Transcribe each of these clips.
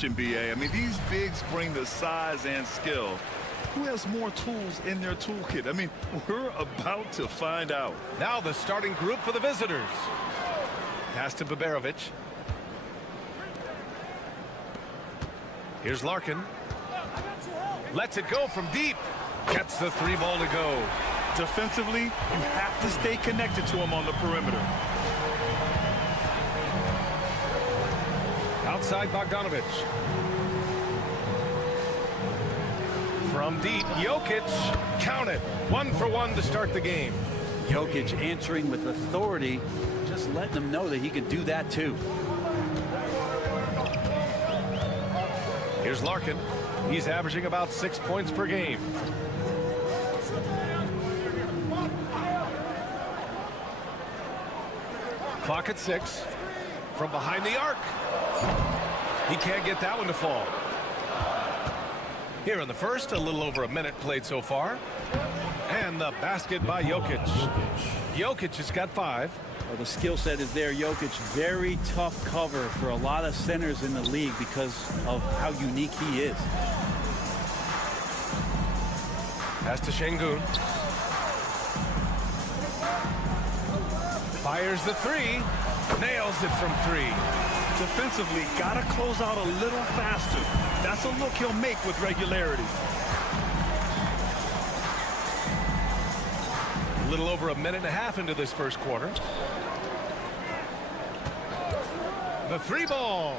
question, B.A. I mean, these bigs bring the size and skill. Who has more tools in their toolkit? I mean, we're about to find out. Now the starting group for the visitors. Pass to Baberovic. Here's Larkin. Lets it go from deep. Gets the three ball to go. Defensively, you have to stay connected to him on the perimeter. Outside Bogdanovic. From deep, Jokic. Count it. 1 for 1 to start the game. Jokic answering with authority, just letting them know that he can do that too. Here's Larkin. He's averaging about 6 points per game. Clock at 6. From behind the arc. He can't get that one to fall. Here in the first, a little over a minute played so far. And the basket by Jokic. Jokic has got 5. Well, the skill set is there. Jokic, very tough cover for a lot of centers in the league because of how unique he is. Pass to Şengün. Fires the 3. Nails it from 3. Defensively, gotta close out a little faster. That's a look he'll make with regularity. A little over a minute and a half into this first quarter. The 3 ball.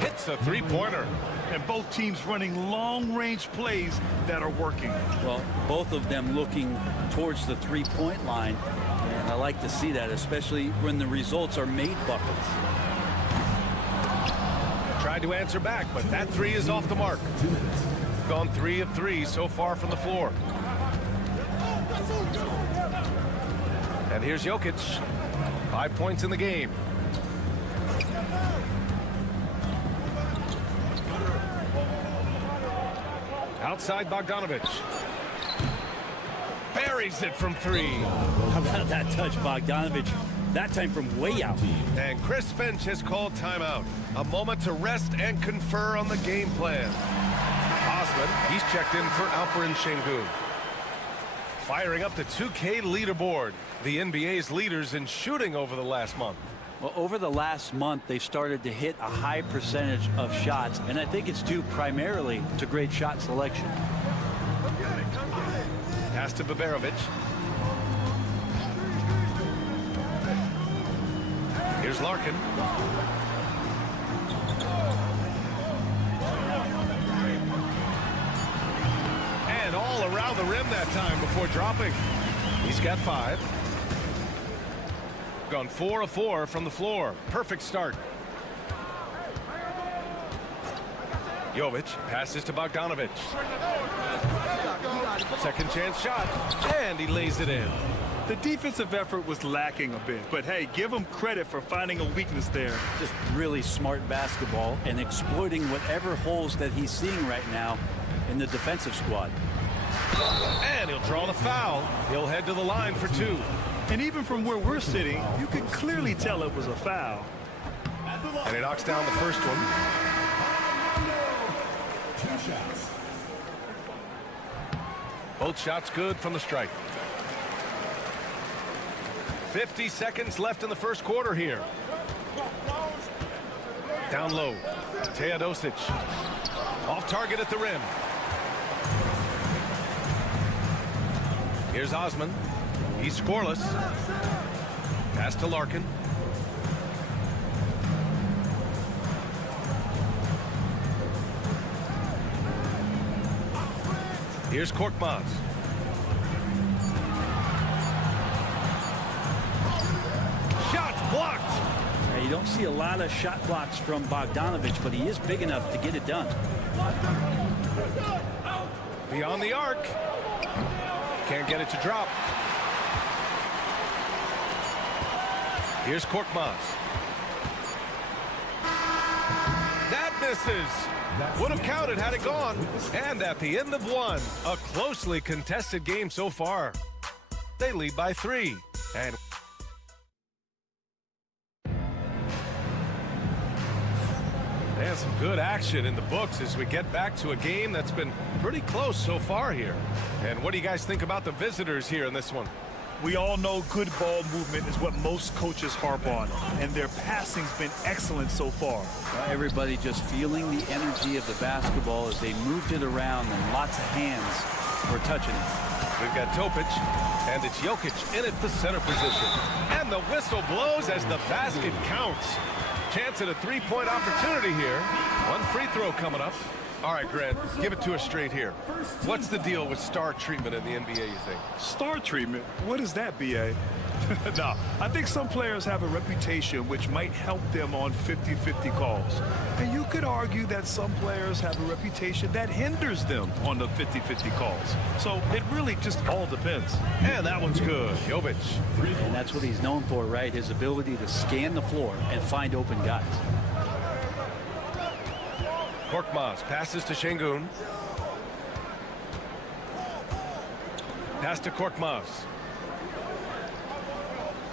Hits a 3-pointer. And both teams running long-range plays that are working. Well, both of them looking towards the three-point line. And I like to see that, especially when the results are made buckets. Tried to answer back, but that 3 is off the mark. Gone 3 of 3 so far from the floor. And here's Jokic. 5 points in the game. Outside Bogdanovic. Buries it from 3. How about that touch, Bogdanovic? That time from way out. And Chris Finch has called timeout. A moment to rest and confer on the game plan. Osman, he's checked in for Alperen Şengün. Firing up the 2K leaderboard. The NBA's leaders in shooting over the last month. Well, over the last month, they've started to hit a high percentage of shots, and I think it's due primarily to great shot selection. Pass to Baberovic. Here's Larkin. And all around the rim that time before dropping. He's got 5. Gone 4 of 4 from the floor. Perfect start. Jovic passes to Bogdanovic. Second chance shot. And he lays it in. The defensive effort was lacking a bit, but hey, give him credit for finding a weakness there. Just really smart basketball and exploiting whatever holes that he's seeing right now in the defensive squad. And he'll draw the foul. He'll head to the line for 2. And even from where we're sitting, you could clearly tell it was a foul. And he knocks down the first one. 2 shots. Both shots good from the strike. 50 seconds left in the first quarter here. Down low. Teodosic. Off target at the rim. Here's Osman. He's scoreless. Pass to Larkin. Here's Korkmaz. Shots blocked. Now, you don't see a lot of shot blocks from Bogdanovic, but he is big enough to get it done. Beyond the arc. Can't get it to drop. Here's Korkmaz. That misses. Would have counted had it gone. And at the end of 1, a closely contested game so far. They lead by 3. And some good action in the books as we get back to a game that's been pretty close so far here. And what do you guys think about the visitors here in this one? We all know good ball movement is what most coaches harp on, and their passing's been excellent so far. Everybody just feeling the energy of the basketball as they moved it around, and lots of hands were touching it. We've got Topic, and it's Jokic in at the center position. And the whistle blows as the basket counts. Chance at a three-point opportunity here. One free throw coming up. All right, Grant, give it to us straight here. What's the deal with star treatment in the NBA, you think? Star treatment? What is that, B.A.? Now, I think some players have a reputation which might help them on 50-50 calls. And you could argue that some players have a reputation that hinders them on the 50-50 calls. So it really just all depends. And that one's good. Jovic. And that's what he's known for, right? His ability to scan the floor and find open guys. Korkmaz passes to Şengün. Pass to Korkmaz.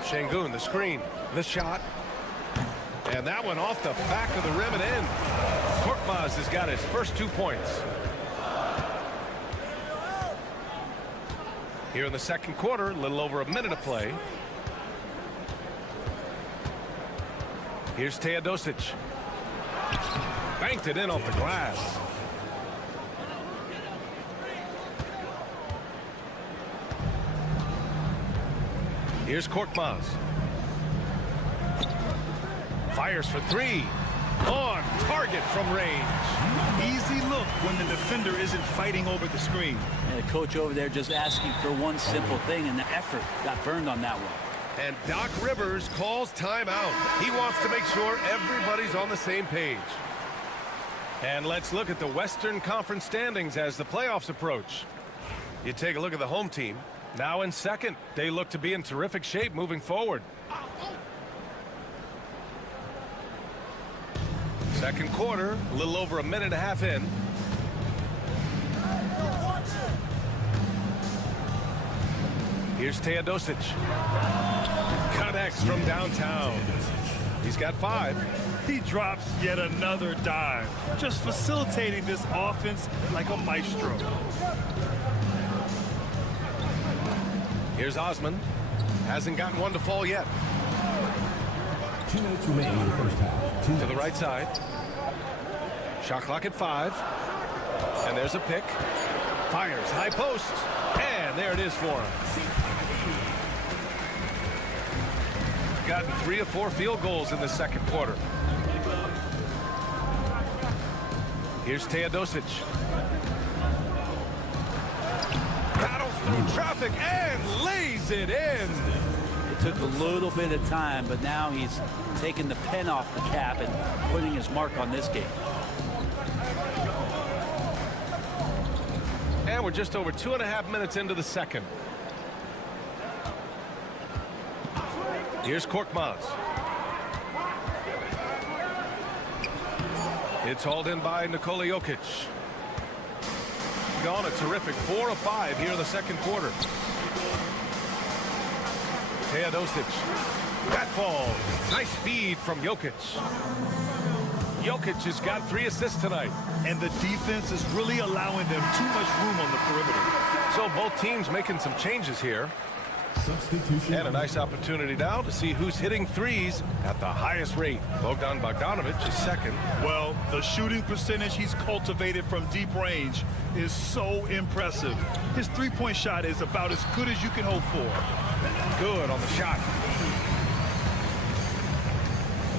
Şengün, the screen, the shot. And that one off the back of the rim and in. Korkmaz has got his first 2 points. Here in the second quarter, a little over a minute of play. Here's Teodosic. Banked it in off the glass. Here's Korkmaz. Fires for three. On target from range. Easy look when the defender isn't fighting over the screen. And the coach over there just asking for one simple thing, and the effort got burned on that one. And Doc Rivers calls timeout. He wants to make sure everybody's on the same page. And let's look at the Western Conference standings as the playoffs approach. You take a look at the home team. Now in second. They look to be in terrific shape moving forward. Second quarter, a little over a minute and a half in. Here's Teodosic. Connects from downtown. He's got 5. He drops yet another dime, just facilitating this offense like a maestro. Here's Osman. Hasn't gotten one to fall yet. 2 minutes remaining in the first half. To the right side. Shot clock at 5. And there's a pick. Fires high post. And there it is for him. Gotten 3 of 4 field goals in the second quarter. Here's Teodosic. Battles through traffic and lays it in. It took a little bit of time, but now he's taking the pen off the cap and putting his mark on this game. And we're just over 2.5 minutes into the second. Here's Korkmaz. It's hauled in by Nikola Jokic. Gone a terrific 4 of 5 here in the second quarter. Teodosic. That falls. Nice feed from Jokic. Jokic has got 3 assists tonight. And the defense is really allowing them too much room on the perimeter. So both teams making some changes here. Substitution. And a nice opportunity now to see who's hitting threes at the highest rate. Bogdan Bogdanovic is second. Well, the shooting percentage he's cultivated from deep range is so impressive. His three-point shot is about as good as you can hope for. Good on the shot.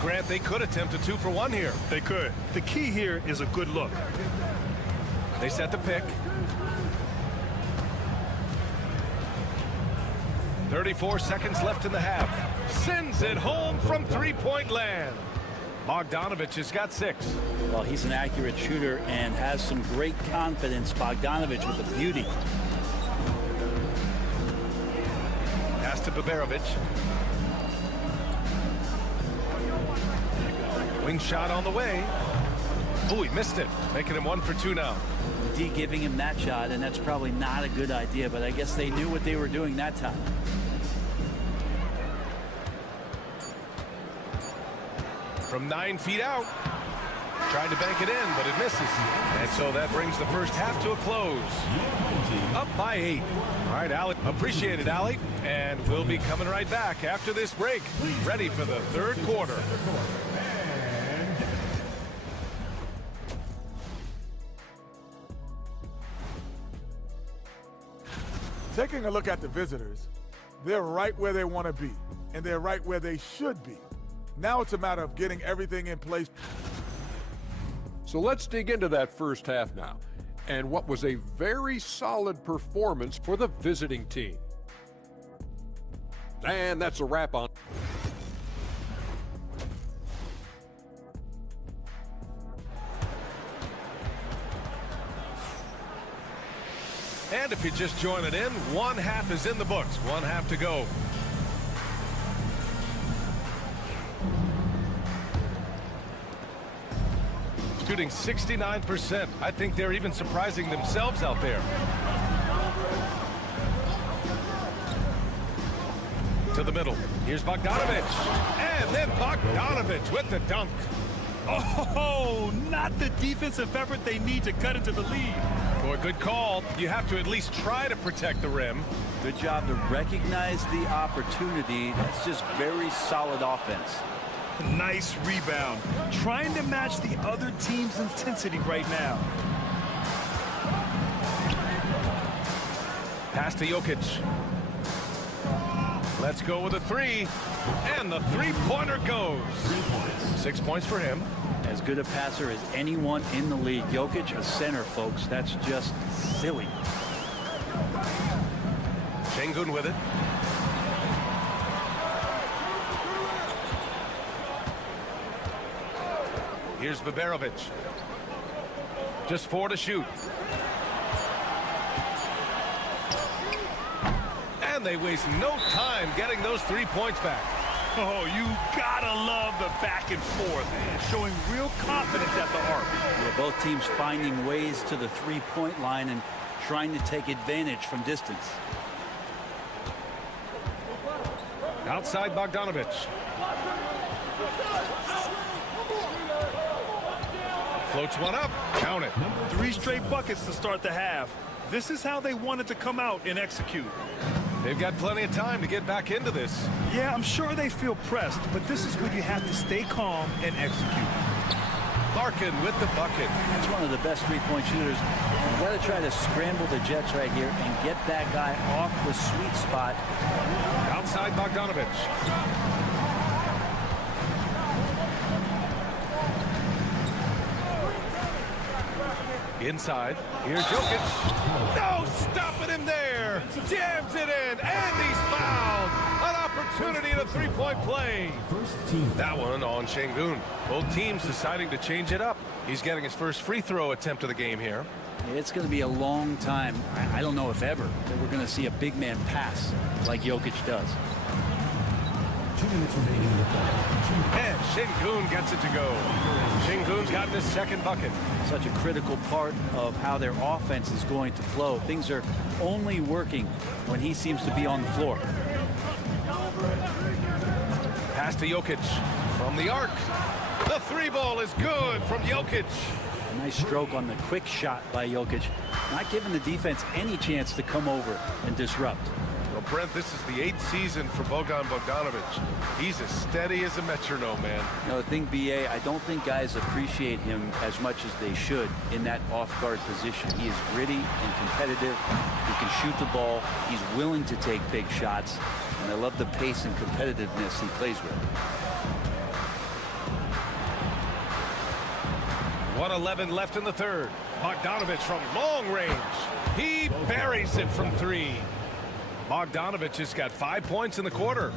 Grant, they could attempt a 2 for 1 here. They could. The key here is a good look. They set the pick. 34 seconds left in the half. Sends it home from three-point land. Bogdanovic has got 6. Well, he's an accurate shooter and has some great confidence. Bogdanovic with the beauty. Pass to Baberovic. Wing shot on the way. Oh, he missed it. Making him 1 for 2 now. D giving him that shot, and that's probably not a good idea, but I guess they knew what they were doing that time. From 9 feet out. Tried to bank it in, but it misses. And so that brings the first half to a close. Up by 8. All right, Ali. Appreciate it, Ali. And we'll be coming right back after this break. Ready for the third quarter. Taking a look at the visitors, they're right where they want to be, and they're right where they should be. Now it's a matter of getting everything in place. So let's dig into that first half now, and what was a very solid performance for the visiting team. And that's a wrap on. And if you're just joining in, one half is in the books. One half to go. Shooting 69%. I think they're even surprising themselves out there. To the middle. Here's Bogdanovic. And then Bogdanovic with the dunk. Oh, not the defensive effort they need to cut into the lead. Boy, good call. You have to at least try to protect the rim. Good job to recognize the opportunity. That's just very solid offense. Nice rebound. Trying to match the other team's intensity right now. Pass to Jokic. Let's go with a 3. And the three-pointer goes. 6 points for him. As good a passer as anyone in the league. Jokic, a center, folks. That's just silly. Şengün with it. Here's Baberovic. Just 4 to shoot. And they waste no time getting those 3 points back. Oh, you gotta love the back and forth, showing real confidence at the arc. Yeah, both teams finding ways to the three-point line and trying to take advantage from distance. Outside Bogdanovic. Floats one up. Count it. 3 straight buckets to start the half. This is how they wanted to come out and execute. They've got plenty of time to get back into this. Yeah, I'm sure they feel pressed, but this is when you have to stay calm and execute. Larkin with the bucket. That's one of the best three-point shooters. You got to try to scramble the Jets right here and get that guy off the sweet spot. Outside Bogdanovic. Inside. Here's Jokic. No stopping him there. Jams it in. And he's fouled. An opportunity in a three-point play. That one on Şengün. Both teams deciding to change it up. He's getting his first free throw attempt of the game here. It's going to be a long time. I don't know if ever that we're going to see a big man pass like Jokic does. 2 minutes remaining in the quarter. And Şengün gets it to go. Şengün's gotten his second bucket. Such a critical part of how their offense is going to flow. Things are only working when he seems to be on the floor. Pass to Jokic from the arc. The 3-ball is good from Jokic. A nice stroke on the quick shot by Jokic. Not giving the defense any chance to come over and disrupt. Well, Brent, this is the 8th season for Bojan Bogdanovic. He's as steady as a metronome, man. You know, the thing, B.A., I don't think guys appreciate him as much as they should in that off-guard position. He is gritty and competitive. He can shoot the ball. He's willing to take big shots. And I love the pace and competitiveness he plays with. 1:11 left in the third. Bogdanovic from long range. He buries it from 3. Bogdanovic has got 5 points in the quarter.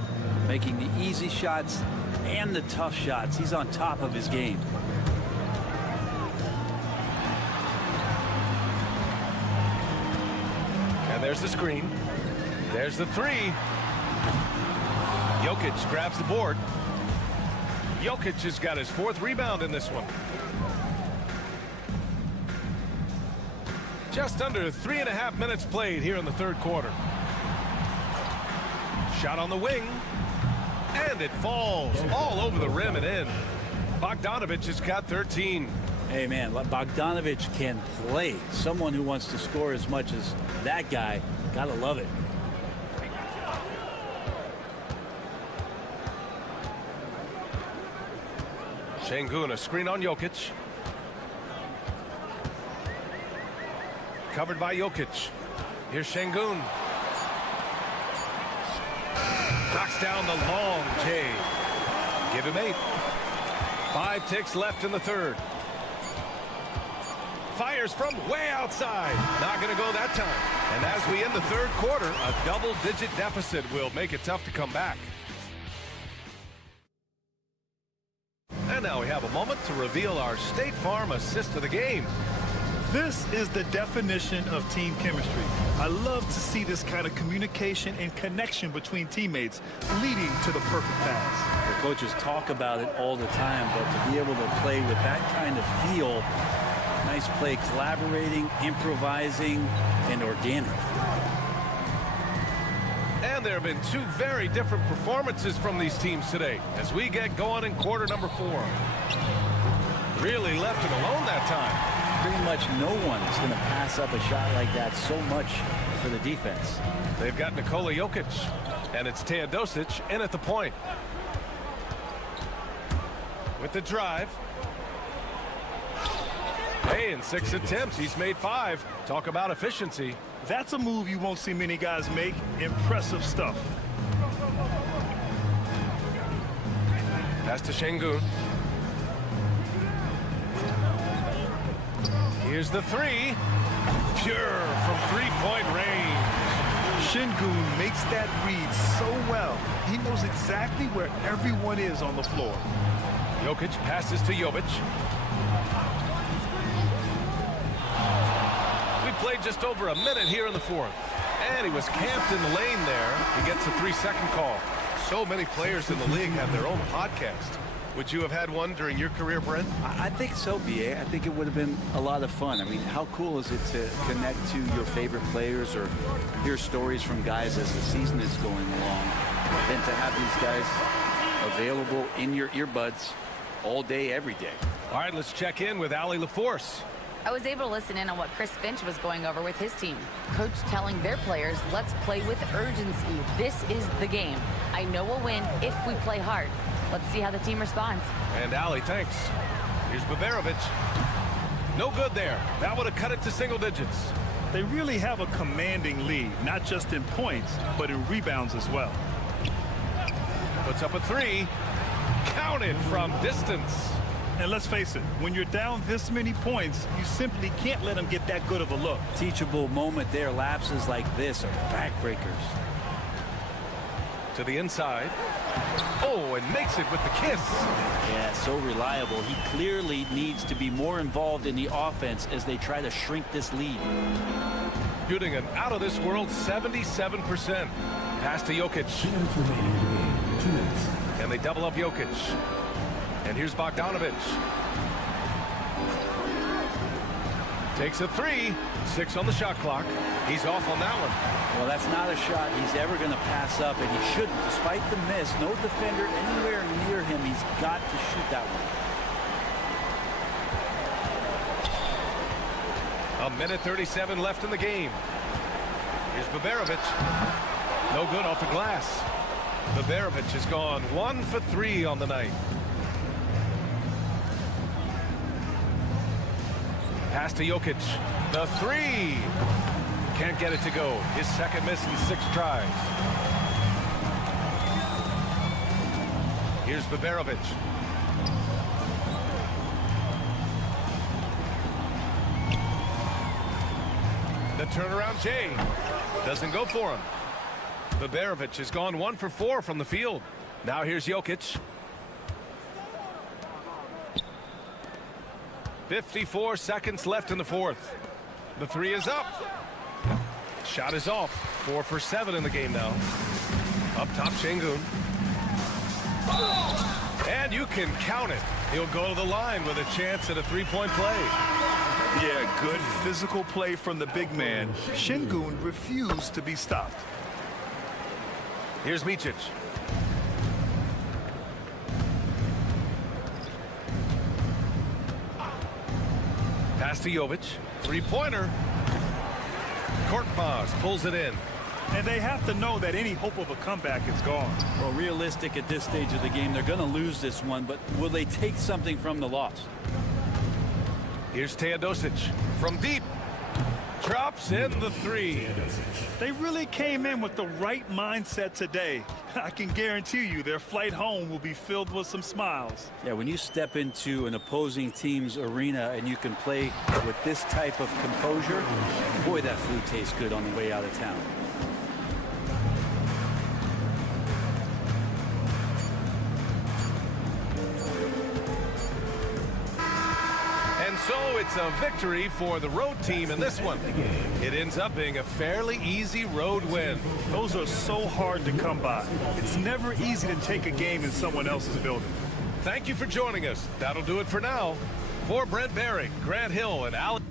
Making the easy shots and the tough shots. He's on top of his game. And there's the screen. There's the 3. Jokic grabs the board. Jokic has got his 4th rebound in this one. Just under 3.5 minutes played here in the third quarter. Shot on the wing. And it falls all over the rim and in. Bogdanovic has got 13. Hey, man, Bogdanovic can play. Someone who wants to score as much as that guy, gotta love it. Şengün, a screen on Jokic. Covered by Jokic. Here's Şengün. Knocks down the long J. Give him 8. 5 ticks left in the third. Fires from way outside. Not going to go that time. And as we end the third quarter, a double-digit deficit will make it tough to come back. And now we have a moment to reveal our State Farm assist of the game. This is the definition of team chemistry. I love to see this kind of communication and connection between teammates leading to the perfect pass. The coaches talk about it all the time, but to be able to play with that kind of feel, nice play, collaborating, improvising, and organic. And there have been 2 very different performances from these teams today as we get going in quarter number 4. Really left it alone that time. Pretty much no one is going to pass up a shot like that so much for the defense. They've got Nikola Jokic, and it's Teodosic in at the point. With the drive. Hey, in 6 attempts, he's made 5. Talk about efficiency. That's a move you won't see many guys make. Impressive stuff. Pass to Şengün. Here's the 3. Pure from 3-point range. Şengün makes that read so well. He knows exactly where everyone is on the floor. Jokic passes to Jovic. We played just over a minute here in the fourth. And he was camped in the lane there. He gets a 3-second call. So many players in the league have their own podcast. Would you have had one during your career, Brent? I think so, B.A. I think it would have been a lot of fun. I mean, how cool is it to connect to your favorite players or hear stories from guys as the season is going along, than to have these guys available in your earbuds all day, every day. All right, let's check in with Allie LaForce. I was able to listen in on what Chris Finch was going over with his team. Coach telling their players, let's play with urgency. This is the game. I know we'll win if we play hard. Let's see how the team responds. And Allie, thanks. Here's Baberovic. No good there. That would have cut it to single digits. They really have a commanding lead, not just in points, but in rebounds as well. Puts up a 3. Counted from distance. And let's face it, when you're down this many points, you simply can't let them get that good of a look. Teachable moment there. Lapses like this are backbreakers. To the inside. Oh, and makes it with the kiss. Yeah, so reliable. He clearly needs to be more involved in the offense as they try to shrink this lead. Shooting an out-of-this-world 77%. Pass to Jokic. 2 minutes remaining in the game. 2 minutes. And they double up Jokic. And here's Bogdanovic. Takes a 3. 6 on the shot clock. He's off on that one. Well, that's not a shot he's ever going to pass up, and he shouldn't. Despite the miss, no defender anywhere near him. He's got to shoot that one. 1:37 left in the game. Here's Baberovic. No good off the glass. Baberovic has gone 1 for 3 on the night. Pass to Jokic. The 3. Can't get it to go. His second miss in 6 tries. Here's Baberovic. The turnaround J. Doesn't go for him. Baberovic has gone 1 for 4 from the field. Now here's Jokic. 54 seconds left in the fourth. The 3 is up. Shot is off. 4 for 7 in the game now. Up top, Şengün. And you can count it. He'll go to the line with a chance at a 3-point play. Yeah, good physical play from the big man. Şengün refused to be stopped. Here's Micic. Pass to Jovic. Three-pointer. Korkmaz pulls it in. And they have to know that any hope of a comeback is gone. Well, realistic at this stage of the game, they're going to lose this one, but will they take something from the loss? Here's Teodosic from deep. Drops in the three. They really came in with the right mindset today. I can guarantee you their flight home will be filled with some smiles. Yeah, when you step into an opposing team's arena and you can play with this type of composure, boy, that food tastes good on the way out of town. And so it's a victory for the road team in this one. It ends up being a fairly easy road win. Those are so hard to come by. It's never easy to take a game in someone else's building. Thank you for joining us. That'll do it for now. For Brent Barry, Grant Hill, and Alex.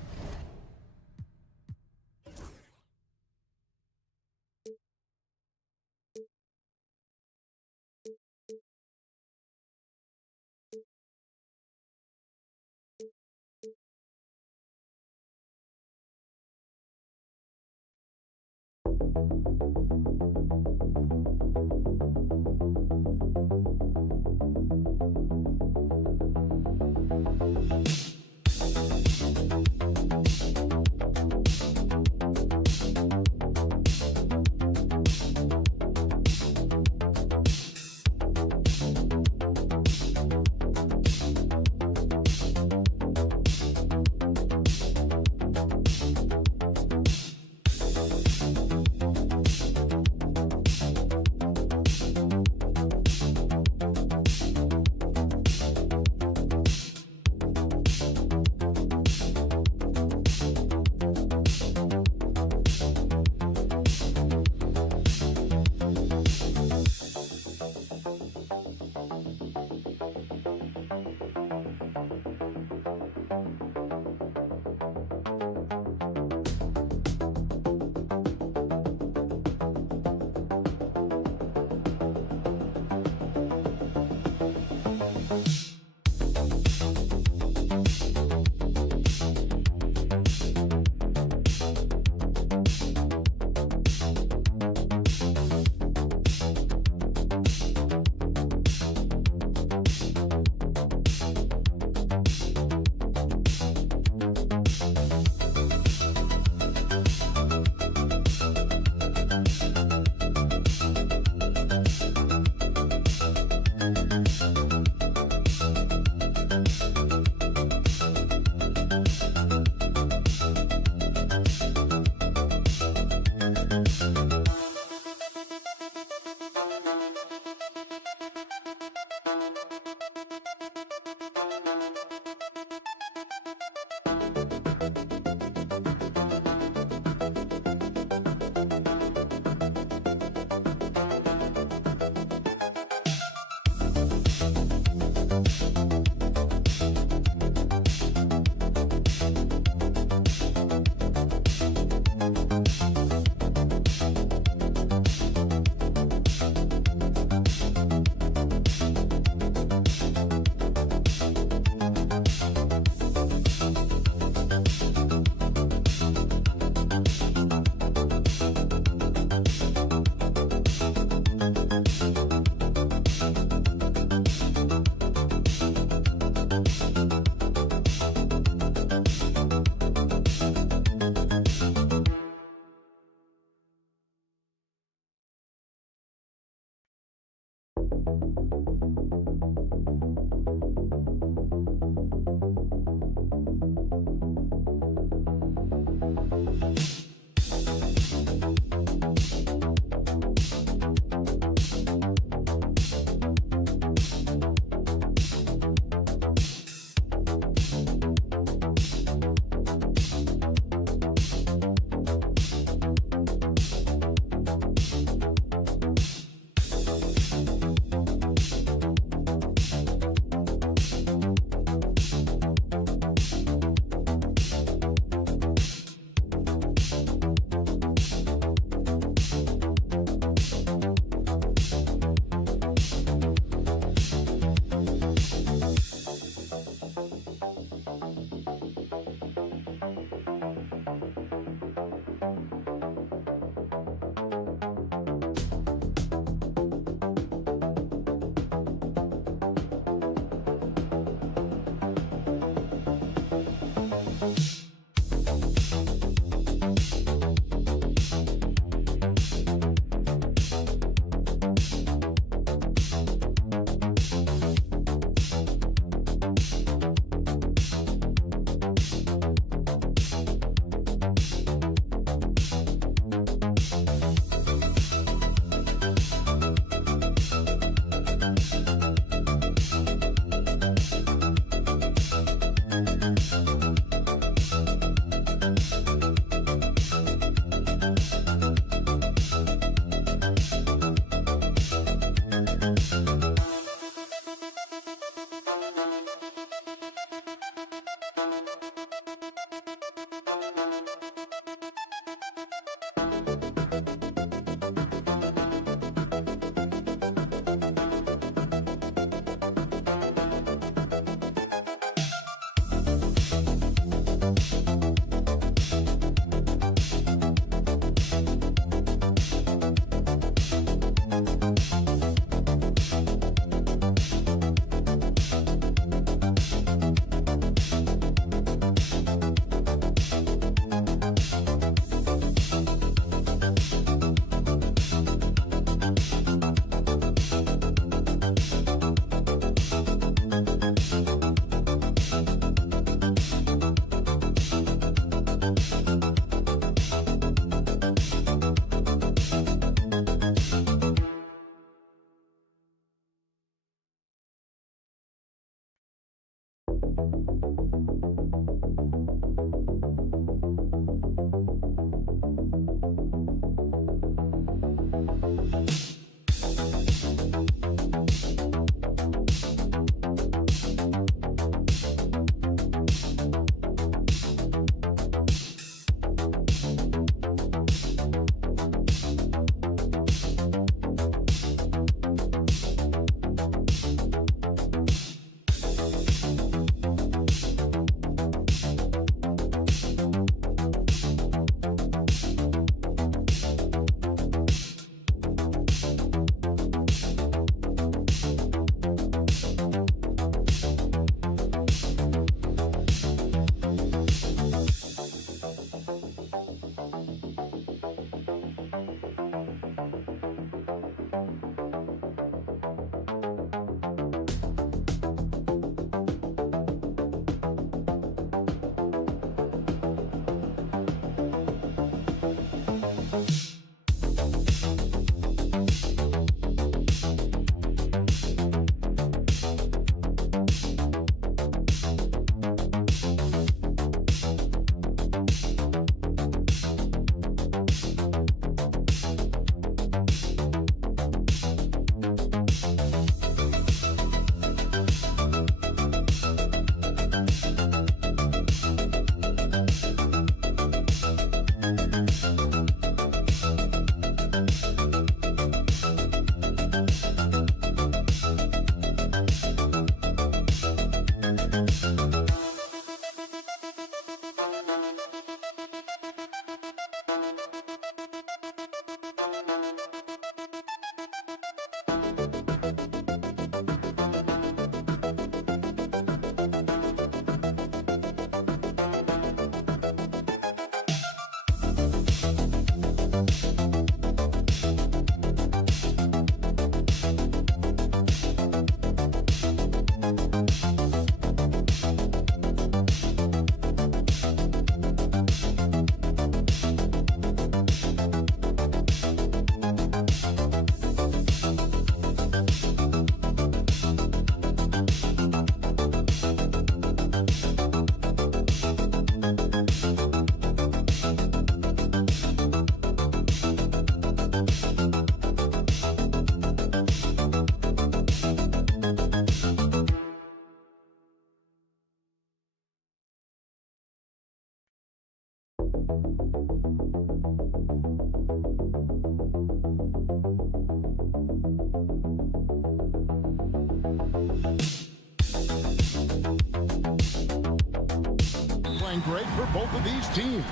great for both of these teams.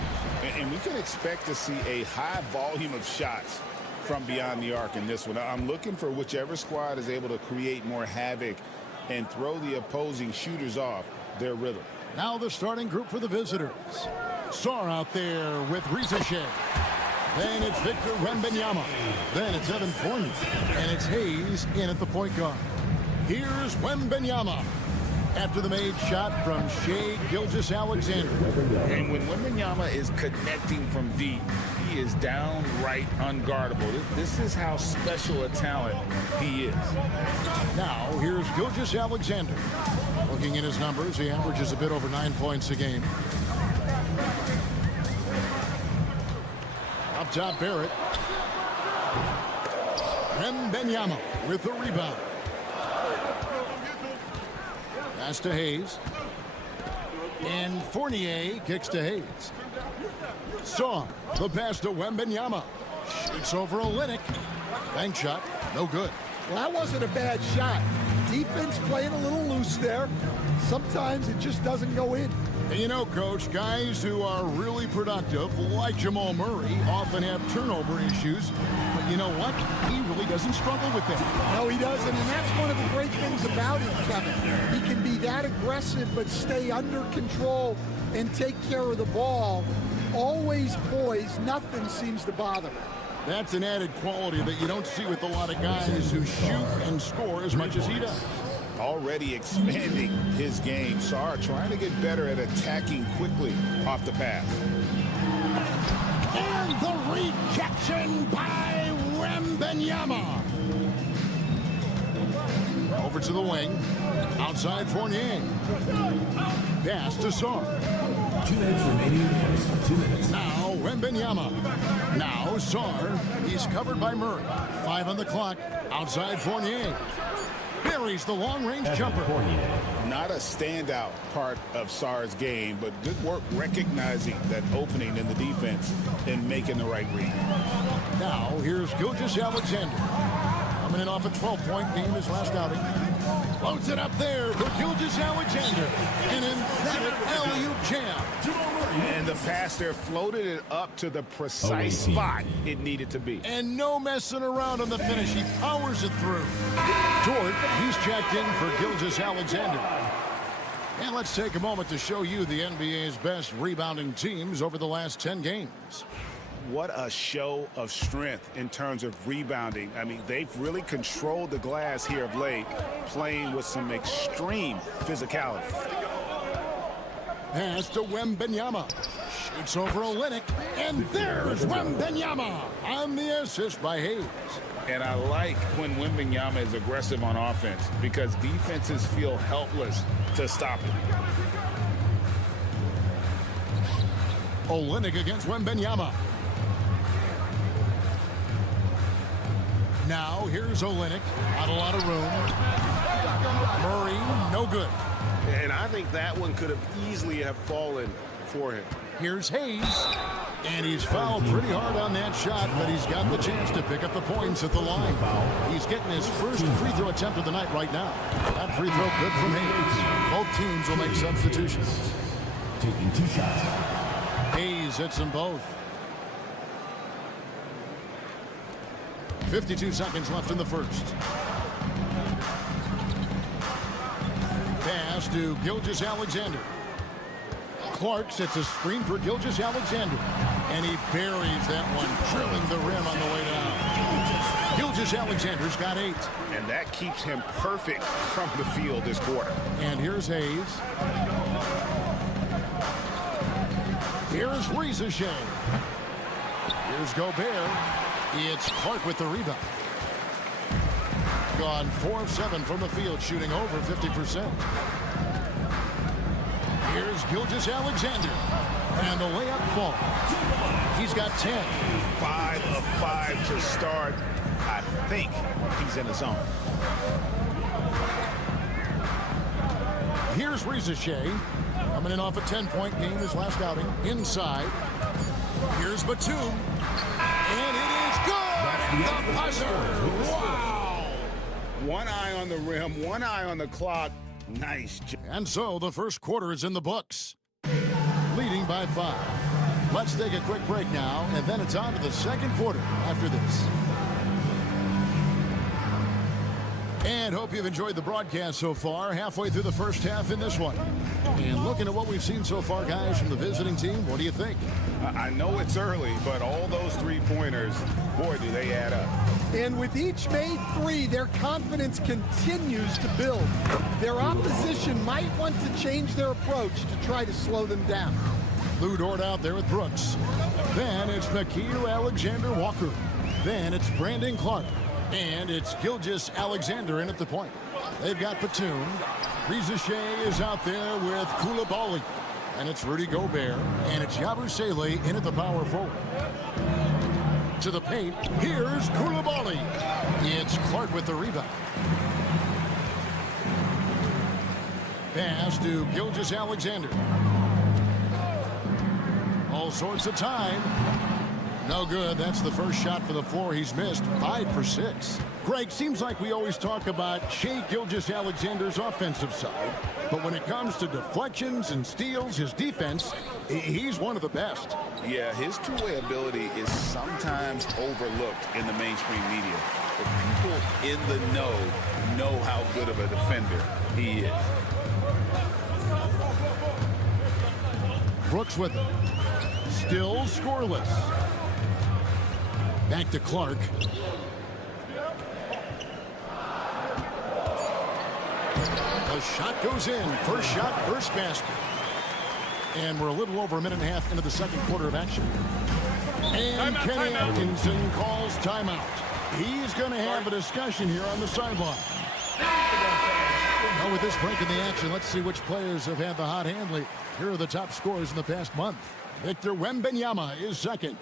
And we can expect to see a high volume of shots from beyond the arc in this one. I'm looking for whichever squad is able to create more havoc and throw the opposing shooters off their rhythm. Now the starting group for the visitors. Sar out there with Rizashea. Then it's Victor Wembanyama. Then it's Evan Fournier. And it's Hayes in at the point guard. Here's Wembanyama. After the made shot from Shai Gilgeous-Alexander. And when Wembanyama is connecting from deep, he is downright unguardable. This is how special a talent he is. Now, here's Gilgeous-Alexander. Looking at his numbers, he averages a bit over 9 points a game. Up top, Barrett. Wembanyama with the rebound. Pass to Hayes. And Fournier kicks to Hayes. Sar, the pass to Wembanyama. Shoots over Olynyk. Bank shot, no good. Well, that wasn't a bad shot. Defense playing a little loose there. Sometimes it just doesn't go in. And you know, Coach, guys who are really productive, like Jamal Murray, often have turnover issues. But you know what? He really doesn't struggle with that. No, he doesn't, and that's one of the great things about him, Kevin. He can be that aggressive but stay under control and take care of the ball. Always poised. Nothing seems to bother him. That's an added quality that you don't see with a lot of guys who shoot and score as much as he does. Already expanding his game. Sar trying to get better at attacking quickly off the pass. And the rejection by Wembanyama. Over to the wing. Outside Fournier. Pass to Sar. 2 minutes remaining. First 2 minutes. Now Wembanyama. Now Sar. He's covered by Murray. 5 on the clock. Outside Fournier. Buries the long-range jumper. Not a standout part of Sar's game, but good work recognizing that opening in the defense and making the right read. Now here's Gilgeous-Alexander. Coming in off a 12-point game his last outing. Floats it up there for Gilgeous-Alexander. An emphatic alley-oop jam. And the pass there floated it up to the precise spot it needed to be. And no messing around on the finish. He powers it through. Dort, he's checked in for Gilgeous-Alexander. And let's take a moment to show you the NBA's best rebounding teams over the last 10 games. What a show of strength in terms of rebounding. I mean, they've really controlled the glass here of late, playing with some extreme physicality. Pass to Wembanyama. Shoots over Olynyk. And there's Wembanyama on the assist by Hayes. And I like when Wembanyama is aggressive on offense because defenses feel helpless to stop him. Olynyk against Wembanyama. Now here's Olynyk. Not a lot of room. Murray, no good. And I think that one could have easily have fallen for him. Here's Hayes. And he's fouled pretty hard on that shot, but he's got the chance to pick up the points at the line. He's getting his first free throw attempt of the night right now. That free throw good from Hayes. Both teams will make substitutions. Taking 2 shots. Hayes hits them both. 52 seconds left in the first. Pass to Gilgeous-Alexander. Clark sets a screen for Gilgeous-Alexander. And he buries that one, drilling the rim on the way down. Gilgeous-Alexander's got 8. And that keeps him perfect from the field this quarter. And here's Hayes. Here's Rizashea. Here's Gobert. It's Clark with the rebound. Gone 4 of 7 from the field, shooting over 50%. Here's Gilgeous-Alexander. And the layup falls. He's got 10. 5 of 5 to start. I think he's in the zone. Here's Rizashea. Coming in off a 10-point game his last outing. Inside. Here's Batum. And it is good! The buzzer! Wow! One eye on the rim, one eye on the clock. Nice job. And so the first quarter is in the books. Leading by 5. Let's take a quick break now, and then it's on to the second quarter after this. And hope you've enjoyed the broadcast so far. Halfway through the first half in this one. And looking at what we've seen so far, guys, from the visiting team, what do you think? I know it's early, but all those three-pointers, boy, do they add up. And with each made three, their confidence continues to build. Their opposition might want to change their approach to try to slow them down. Lou Dort out there with Brooks. Then it's Nickeil Alexander-Walker. Then it's Brandon Clark. And it's Gilgeous Alexander in at the point. They've got Batum. Rizachet is out there with Koulibaly. And it's Rudy Gobert. And it's Yabusele in at the power forward. To the paint. Here's Koulibaly. It's Clark with the rebound. Pass to Gilgeous Alexander. All sorts of time. No good. That's the first shot for the floor he's missed. 5 for 6. Greg, seems like we always talk about Shai Gilgeous-Alexander's offensive side, but when it comes to deflections and steals, his defense, he's one of the best. Yeah, his two-way ability is sometimes overlooked in the mainstream media. But people in the know how good of a defender he is. Brooks with it. Still scoreless. Back to Clark. The shot goes in. First shot, first basket. And we're a little over a minute and a half into the second quarter of action. And Kenny Atkinson calls timeout. He's going to have a discussion here on the sideline. Now with this break in the action, let's see which players have had the hot hand lately. Here are the top scorers in the past month. Victor Wembanyama is second.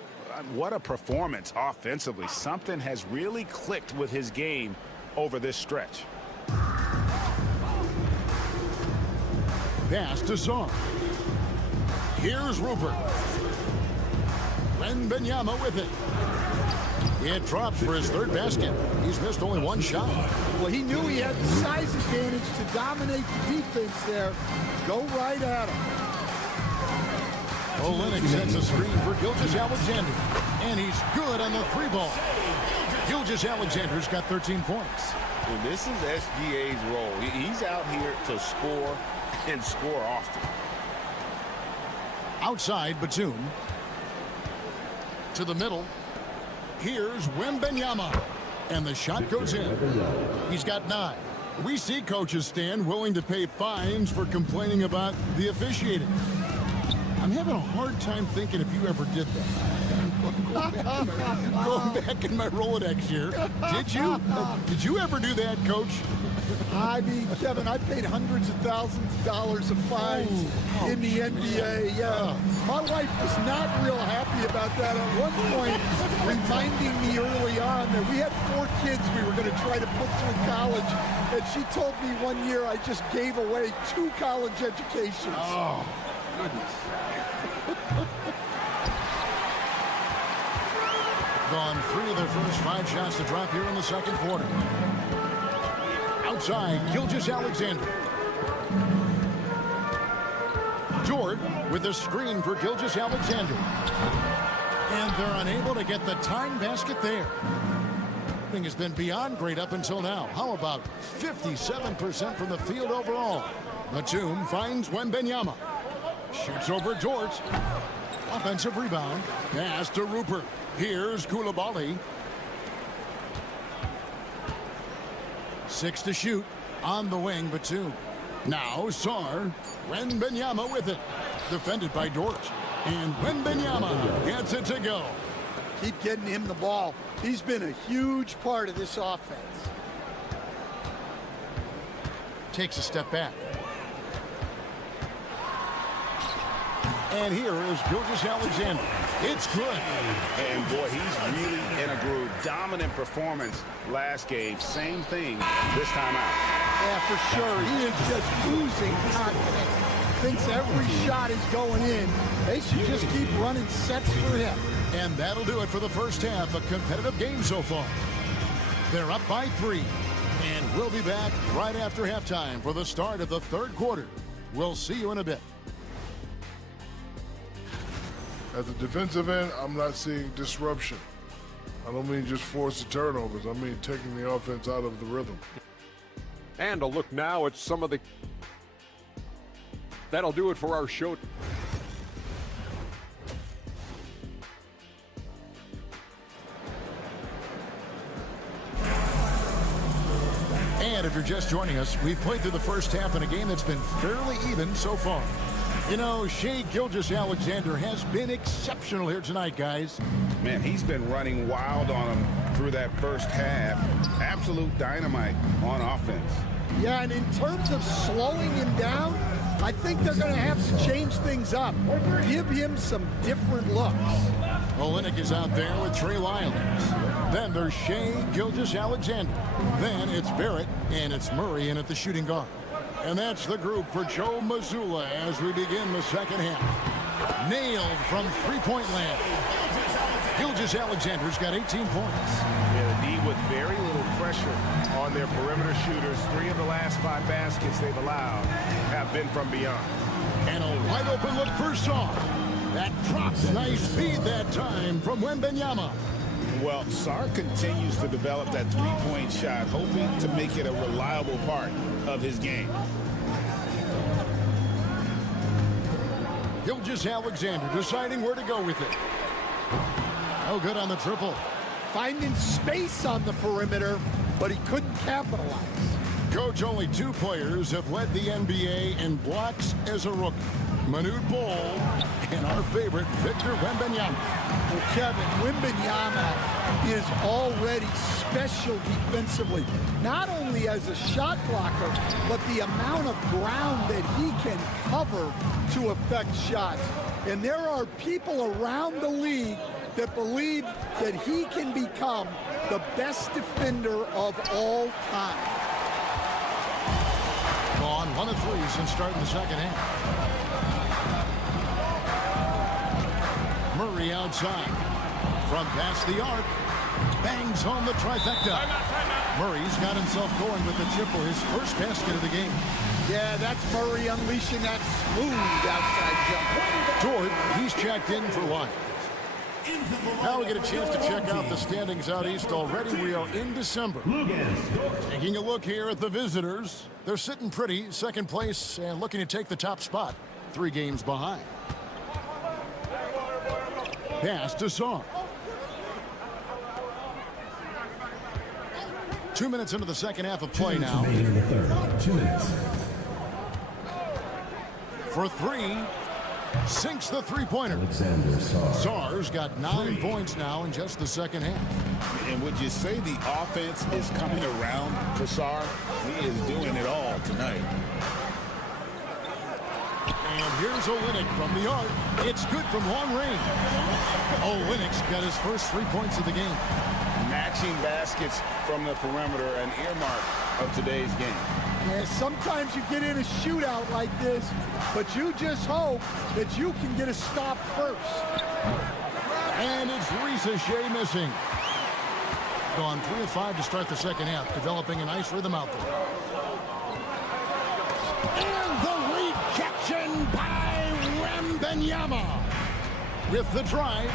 What a performance offensively. Something has really clicked with his game over this stretch. Pass to Song. Here's Rupert. Wembanyama with it. It drops for his third basket. He's missed only one shot. Well, he knew he had the size advantage to dominate the defense there. Go right at him. Olynyk sets a screen for Gilgeous-Alexander. And he's good on the three ball. Gilgeous-Alexander's got 13 points. Well, this is SGA's role. He's out here to score and score often. Outside, Batum. To the middle. Here's Wembanyama. And the shot goes in. He's got 9. We see coaches stand willing to pay fines for complaining about the officiating. I'm having a hard time thinking if you ever did that. Going back in my Rolodex here. Did you? Did you ever do that, Coach? I mean, Kevin, I paid hundreds of thousands of dollars of fines in the NBA. Yeah, my wife was not real happy about that. At one point, reminding me early on that we had 4 kids we were going to try to put through college, and she told me one year I just gave away 2 college educations. Oh, goodness. Gone 3 of their first 5 shots to drop here in the second quarter. Outside, Gilgeous-Alexander. Dort with a screen for Gilgeous-Alexander. And they're unable to get the tying basket there. Thing has been beyond great up until now. How about 57% from the field overall? Batum finds Wembanyama. Shoots over Dort. Offensive rebound. Pass to Rupert. Here's Koulibaly. 6 to shoot. On the wing, Batum. Now Sar. Wembanyama with it. Defended by Dort. And Wembanyama gets it to go. Keep getting him the ball. He's been a huge part of this offense. Takes a step back. And here is Gilgeous-Alexander. It's good. And boy, he's really in a groove. Dominant performance last game. Same thing this time out. Yeah, for sure. He is just oozing confidence. Thinks every shot is going in. They should just keep running sets for him. And that'll do it for the first half. A competitive game so far. They're up by 3. And we'll be back right after halftime for the start of the third quarter. We'll see you in a bit. At the defensive end, I'm not seeing disruption. I don't mean just forced turnovers. I mean taking the offense out of the rhythm. And a look now at some of the... That'll do it for our show. And if you're just joining us, we've played through the first half in a game that's been fairly even so far. You know, Shai Gilgeous-Alexander has been exceptional here tonight, guys. Man, he's been running wild on him through that first half. Absolute dynamite on offense. Yeah, and in terms of slowing him down, I think they're going to have to change things up. Give him some different looks. Olynyk is out there with Trey Lyles. Then there's Shai Gilgeous-Alexander. Then it's Barrett, and it's Murray in at the shooting guard. And that's the group for Joe Mazzulla as we begin the second half. Nailed from three-point land. Gilgeous-Alexander's got 18 points. Yeah, the D with very little pressure on their perimeter shooters. 3 of the last 5 baskets they've allowed have been from beyond. And a wide open look for Sarr. That drops nice speed that time from Wembanyama. Well, Sarr continues to develop that three-point shot, hoping to make it a reliable part of his game. Gilgeous-Alexander deciding where to go with it. Oh, good on the triple. Finding space on the perimeter, but he couldn't capitalize. Coach, only 2 players have led the NBA in blocks as a rookie. Manute Bol and our favorite, Victor Wembanyama. Well, Kevin, Wembanyama is already special defensively, not only as a shot blocker, but the amount of ground that he can cover to affect shots. And there are people around the league that believe that he can become the best defender of all time. Gone 1 of 3 since starting the second half. Murray outside. From past the arc. Bangs home the trifecta. Murray's got himself going with the triple, his first basket of the game. Yeah, that's Murray unleashing that smooth outside jump. Dort, he's checked in for Lyons. Now we get a chance to check out the standings out east already. We are in December. Taking a look here at the visitors. They're sitting pretty, second place, and looking to take the top spot. 3 games behind. Pass to Sarr. 2 minutes into the second half of play now. 2 minutes. For 3. Sinks the three-pointer. Alexander Sarr. Sarr's got 9 points now in just the second half. And would you say the offense is coming around for Sarr? He is doing it all tonight. And here's Olynyk from the arc. It's good from long range. Olynyk's got his first 3 points of the game. Matching baskets from the perimeter, an earmark of today's game. Yeah, sometimes you get in a shootout like this, but you just hope that you can get a stop first. And it's Risa Shea missing. Gone 3 of 5 to start the second half, developing a nice rhythm out there. And the rejection by Wembanyama with the drive.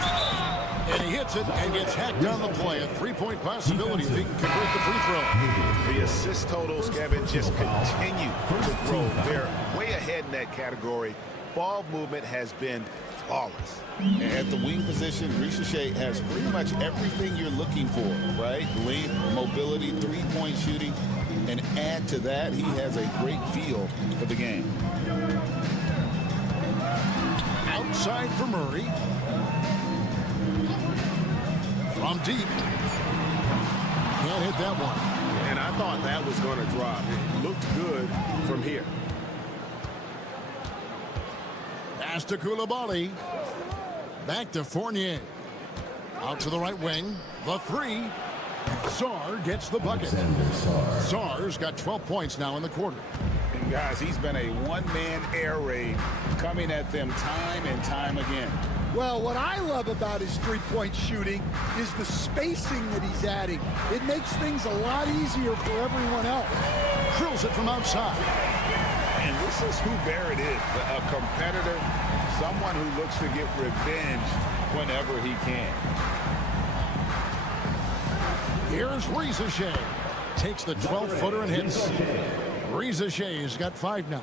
And he hits it and gets hacked on the play. A 3-point possibility if he can convert the free throw. The assist totals, Kevin, just continue to grow. They're way ahead in that category. Ball movement has been flawless. And at the wing position, Risa Shea has pretty much everything you're looking for, right? Length, mobility, 3-point shooting. And add to that, he has a great feel for the game. Outside for Murray. From deep. Can't hit that one. And I thought that was going to drop. It looked good from here. Pass to Coulibaly. Back to Fournier. Out to the right wing. The 3. Sarr gets the bucket. Sarr's got 12 points now in the quarter. And guys, he's been a one-man air raid coming at them time and time again. Well, what I love about his three-point shooting is the spacing that he's adding. It makes things a lot easier for everyone else. Drills it from outside. And this is who Barrett is, a competitor, someone who looks to get revenge whenever he can. Here's Risa Shea. takes the 12-footer and hits. Shay's got 5 now.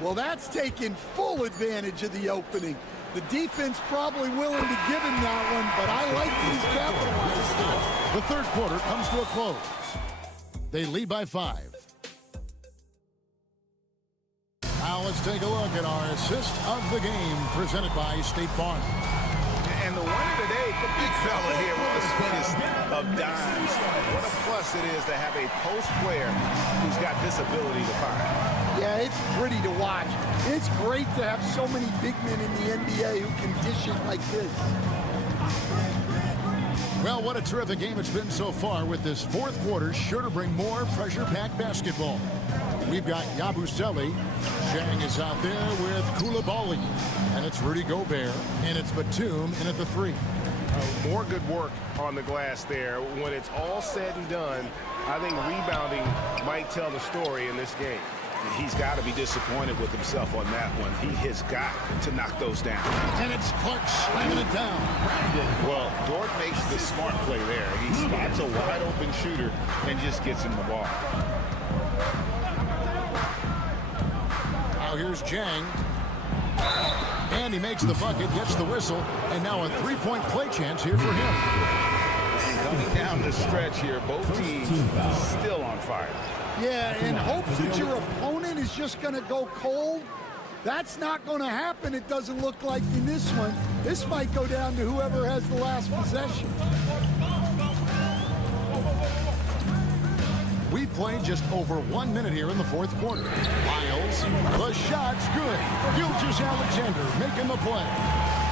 Well, that's taking full advantage of the opening. The defense probably willing to give him that one, but I like that he's capitalized. The third quarter comes to a close. They lead by 5. Now let's take a look at our assist of the game presented by State Farm. And the winner today, the big fella here with the sweetest of dimes. What a plus it is to have a post player who's got this ability to fire. Yeah, it's pretty to watch. It's great to have so many big men in the NBA who can dish it like this. Well, what a terrific game it's been so far, with this fourth quarter sure to bring more pressure-packed basketball. We've got Yabusele. Zhang is out there with Koulibaly. And it's Rudy Gobert. And it's Batum in at the 3. More good work on the glass there. When it's all said and done, I think rebounding might tell the story in this game. He's got to be disappointed with himself on that one. He has got to knock those down. And it's Clark slamming it down. Well, Dort makes the smart play there. He spots a wide-open shooter and just gets him the ball. Now here's Zhang. And he makes the bucket, gets the whistle, and now a three-point play chance here for him. And coming down the stretch here, both teams still on fire. Yeah, and hopes that your opponent is just going to go cold. That's not going to happen, it doesn't look like in this one. This might go down to whoever has the last possession. We played just over 1 minute here in the fourth quarter. Miles, the shot's good. Gilgeous-Alexander making the play.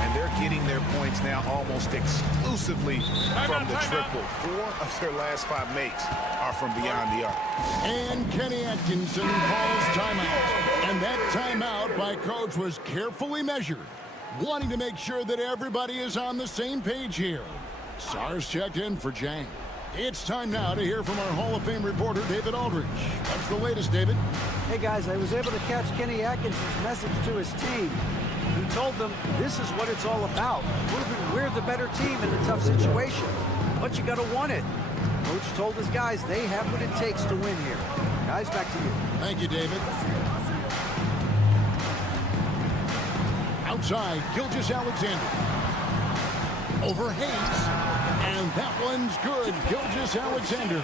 And they're getting their points now almost exclusively from the triple. 4 of their last 5 makes are from beyond the arc. And Kenny Atkinson calls timeout. And that timeout by coach was carefully measured, wanting to make sure that everybody is on the same page here. Sars checked in for Zhang. It's time now to hear from our Hall of Fame reporter, David Aldridge. What's the latest, David? Hey, guys, I was able to catch Kenny Atkinson's message to his team. He told them this is what it's all about, proving we're the better team in a tough situation. But you got to want it. Coach told his guys they have what it takes to win here. Guys, back to you. Thank you, David. Outside, Gilgeous-Alexander. Over Hayes. And that one's good. Gilgeous-Alexander.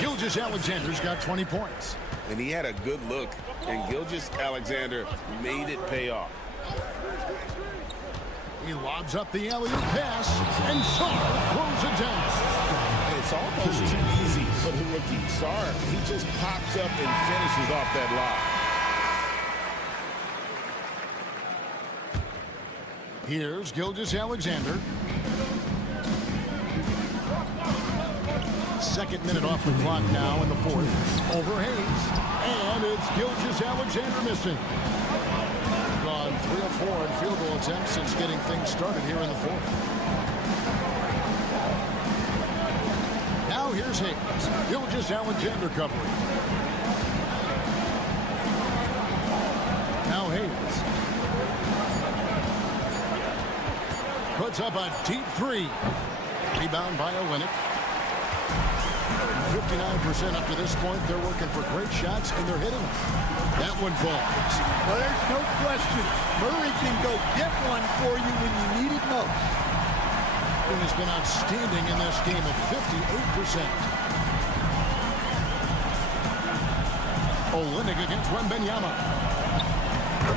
Gilgeous-Alexander's got 20 points. And he had a good look, and Gilgeous-Alexander made it pay off. He lobs up the alley-oop pass, and Sarr throws it down. It's almost too easy for the rookie. Sarr, he just pops up and finishes off that lob. Here's Gilgeous-Alexander. Second minute off the clock now in the fourth. Over Hayes. And it's Gilgeous-Alexander missing. Gone 3 of 4 in field goal attempts since getting things started here in the fourth. Now here's Hayes. Gilgeous-Alexander covering. Now Hayes. Puts up a deep 3. Rebound by Olynyk. 59% up to this point. They're working for great shots, and they're hitting them. That one falls. Well, there's no question. Murray can go get one for you when you need it most. He has been outstanding in this game at 58%. Olynyk against Wembanyama.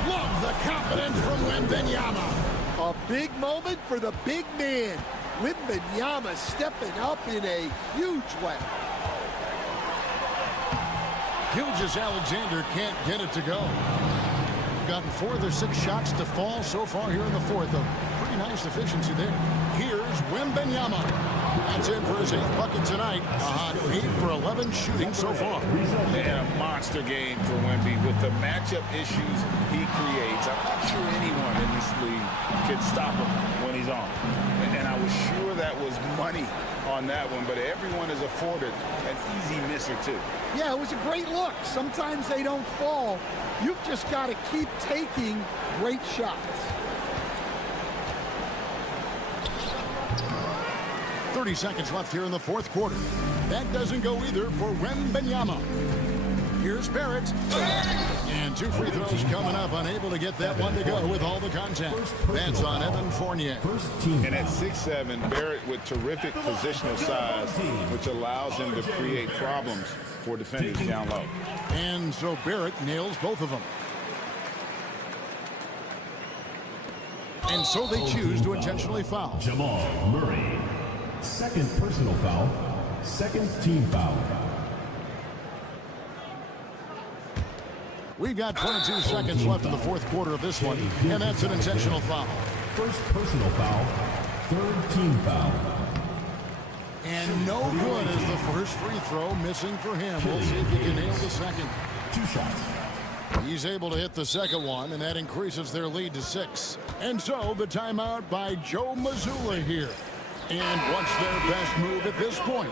Love the confidence from Wembanyama. A big moment for the big man. Wembanyama stepping up in a huge way. Gilgeous-Alexander can't get it to go. Gotten 4 of their 6 shots to fall so far here in the fourth. A pretty nice efficiency there. Here's Wembanyama. That's in for his 8th bucket tonight. A hot 8 for 11 shooting so far. And a monster game for Wemby with the matchup issues he creates. I'm not sure anyone in this league can stop him when he's on. And I was sure that was money on that one, but everyone is afforded an easy misser too. Yeah, it was a great look. Sometimes they don't fall. You've just got to keep taking great shots. 30 seconds left here in the fourth quarter. That doesn't go either for Wembenyama. Here's Barrett. And 2 free throws coming up. Unable to get that one to go with all the contact. That's on Evan Fournier. And at 6'7", Barrett with terrific positional size, which allows him to create problems for defenders down low. And so Barrett nails both of them. And so they choose to intentionally foul. Jamal Murray. Second personal foul. Second team foul. We've got 22 seconds left in the fourth quarter of this one, and that's an intentional foul. First personal foul. Third team foul. And no good as the first free throw missing for him. We'll see if he can nail the second. 2 shots. He's able to hit the second one, and that increases their lead to 6. And so the timeout by Joe Mazzulla here. And what's their best move at this point?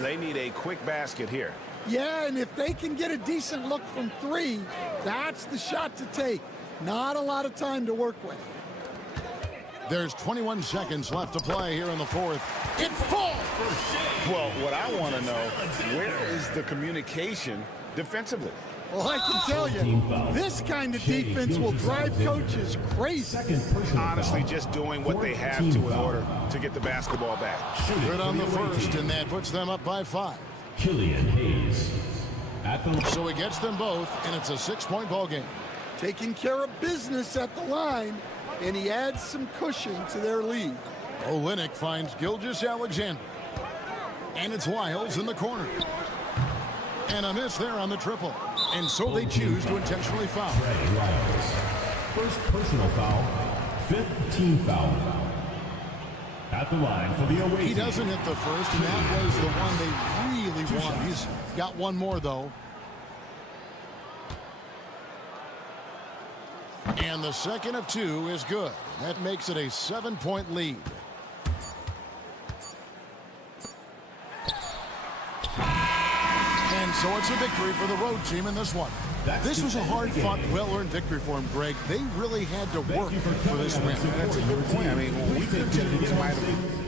They need a quick basket here. Yeah, and if they can get a decent look from 3, that's the shot to take. Not a lot of time to work with. There's 21 seconds left to play here in the fourth. It falls! Well, what I want to know, where is the communication defensively? Well, I can tell you, this kind of defense will drive coaches crazy. Honestly, just doing what they have to in order to get the basketball back. Good on the first, and that puts them up by 5. Killian Hayes. So he gets them both, and it's a 6-point ball game. Taking care of business at the line, and he adds some cushion to their lead. Olynyk finds Gilgeous-Alexander. And it's Wiles in the corner. And a miss there on the triple. And so they choose to intentionally foul. Wiles. First personal foul. Fifth team foul. At the line for the away team. He doesn't hit the first, and that was the one they really want. He's got one more, though. And the second of 2 is good. That makes it a 7-point lead. And so it's a victory for the road team in this one. This was a hard-fought, well-earned victory for him, Greg. They really had to work for this win. That's a good point. I mean, we could just might have...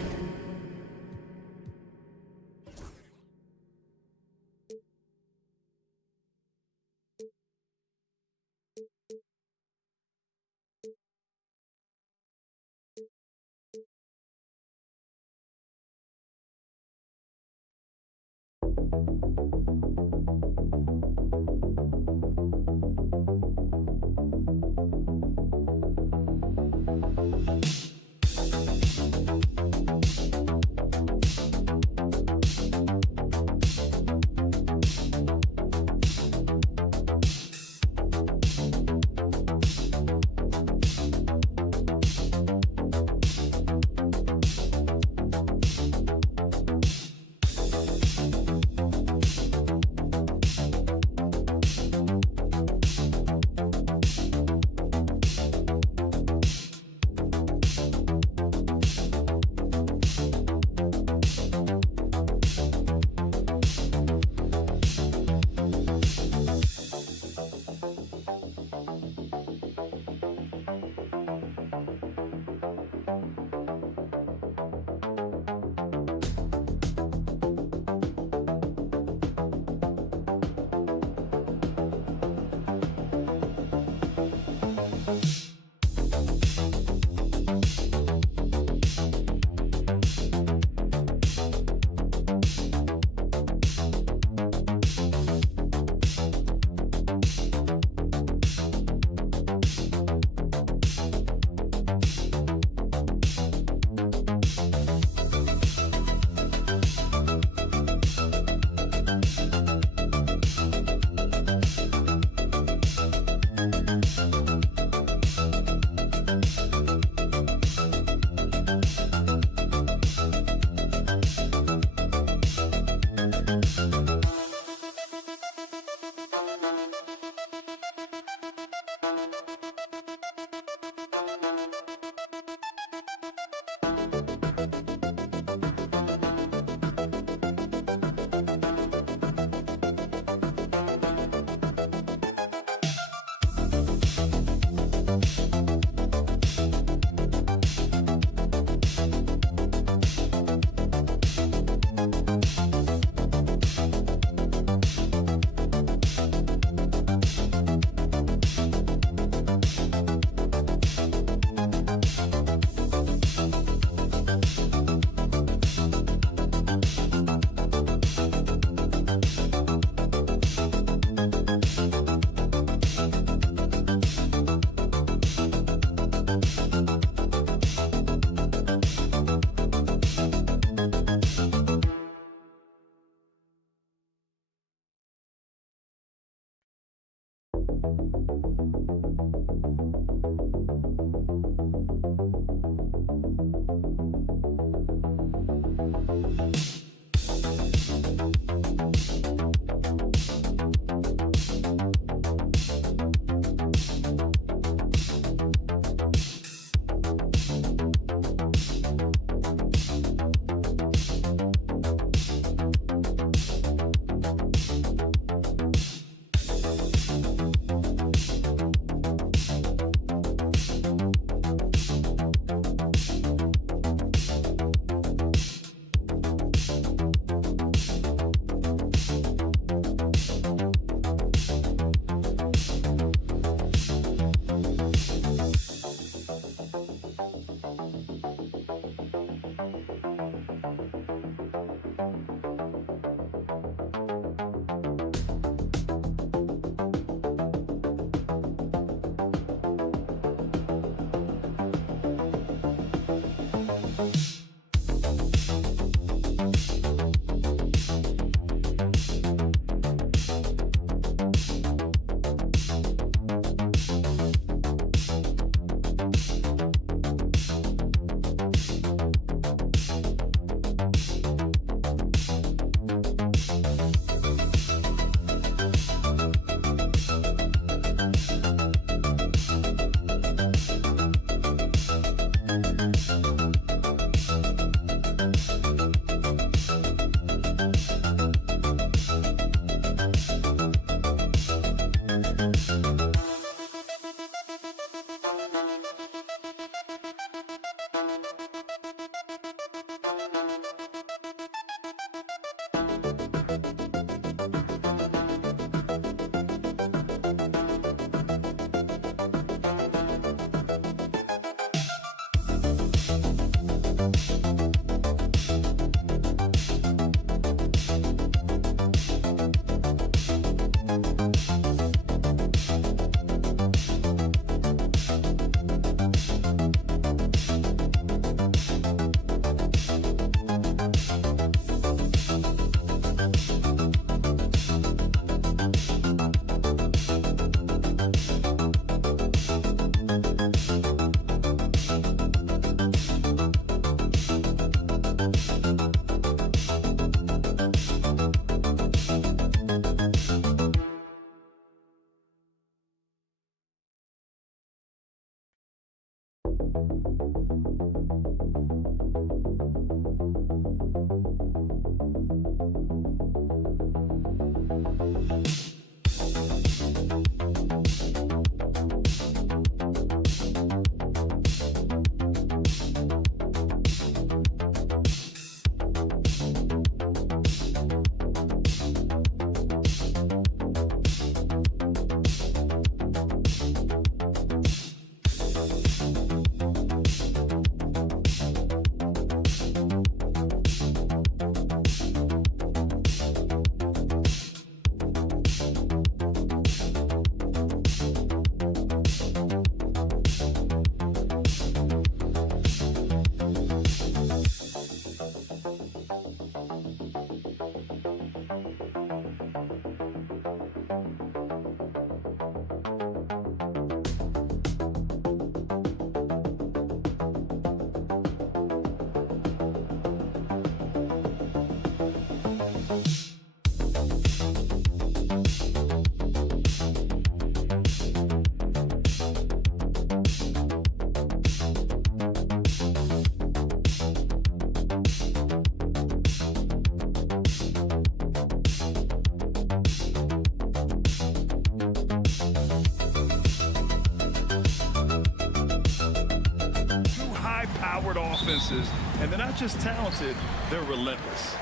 offenses, and they're not just talented, they're relentless.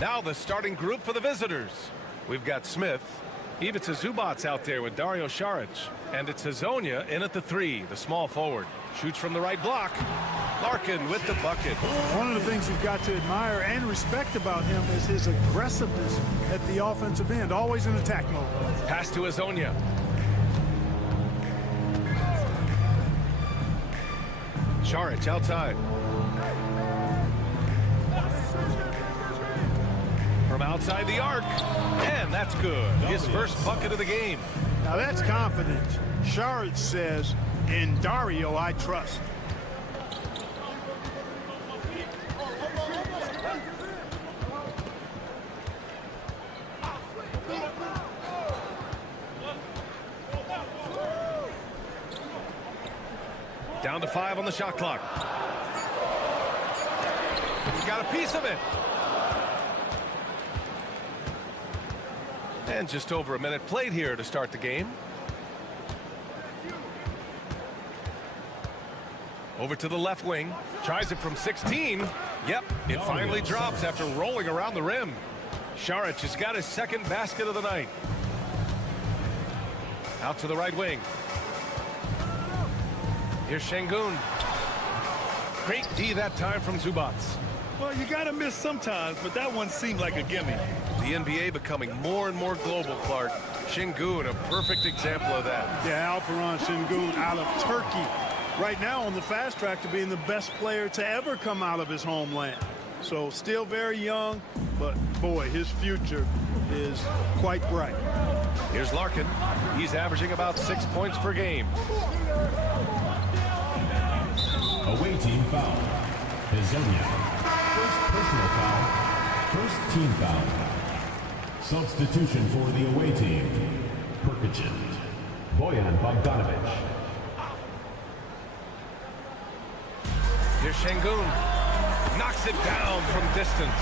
Now the starting group for the visitors. We've got Smith. Ivica Zubac's out there with Dario Saric. And it's Hazonia in at the 3, the small forward. Shoots from the right block. Larkin with the bucket. One of the things you've got to admire and respect about him is his aggressiveness at the offensive end, always in attack mode. Pass to Hazonia. Saric outside. For from outside the arc. And that's good. His first bucket of the game. Now that's confidence. Saric says, in Dario, I trust. Down to 5 on the shot clock. He got a piece of it. And just over a minute played here to start the game. Over to the left wing. Tries it from 16. Yep, it finally drops after rolling around the rim. Saric has got his second basket of the night. Out to the right wing. Here's Şengün. Great D that time from Zubac. Well, you got to miss sometimes, but that one seemed like a gimme. The NBA becoming more and more global, Clark. Şengün, a perfect example of that. Yeah, Alperen Şengün out of Turkey. Right now on the fast track to being the best player to ever come out of his homeland. So still very young, but boy, his future is quite bright. Here's Larkin. He's averaging about 6 points per game. Away team foul. Serbia. First personal foul. First team foul. Substitution for the away team. Perkicin. Bojan Bogdanovic. Here's Şengün. Knocks it down from distance.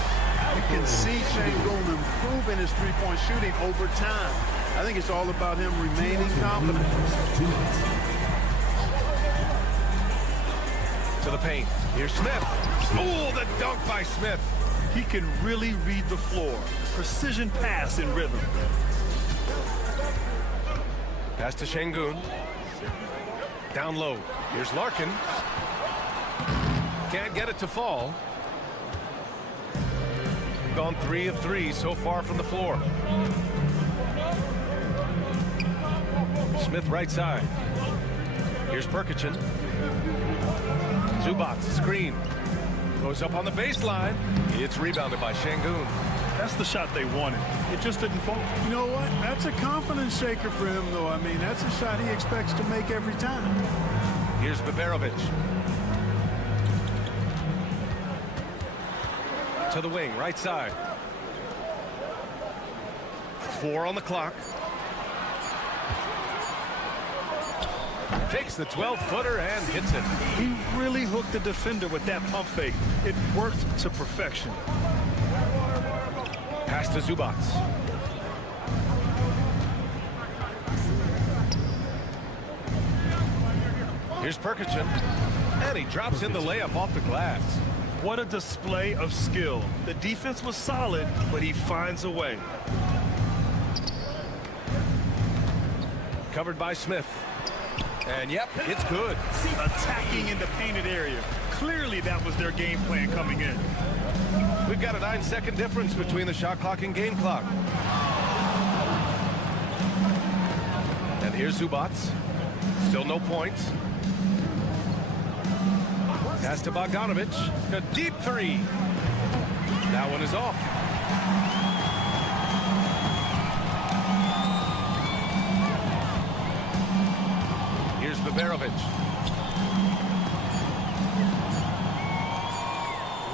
You can see Şengün improving his three-point shooting over time. I think it's all about him remaining confident. To the paint. Here's Smith. Oh, the dunk by Smith. He can really read the floor. Precision pass in rhythm. Pass to Şengün. Down low. Here's Larkin. Can't get it to fall. Gone 3 of 3 so far from the floor. Smith right side. Here's Perkicin. Zubac screen. Goes up on the baseline. It's rebounded by Şengün. That's the shot they wanted. It just didn't fall. You know what? That's a confidence shaker for him, though. I mean, that's a shot he expects to make every time. Here's Biberovic. To the wing, right side. 4 on the clock. Takes the 12-footer and hits it. He really hooked the defender with that pump fake. It worked to perfection. Pass to Zubac. Here's Perkicin. And he drops in the layup off the glass. What a display of skill. The defense was solid, but he finds a way. Covered by Smith. And yep, it's good. Attacking in the painted area. Clearly that was their game plan coming in. We've got a 9-second difference between the shot clock and game clock. And here's Zubac. Still no points. Pass to Bogdanovic. A deep 3. That one is off. Here's Biberovic.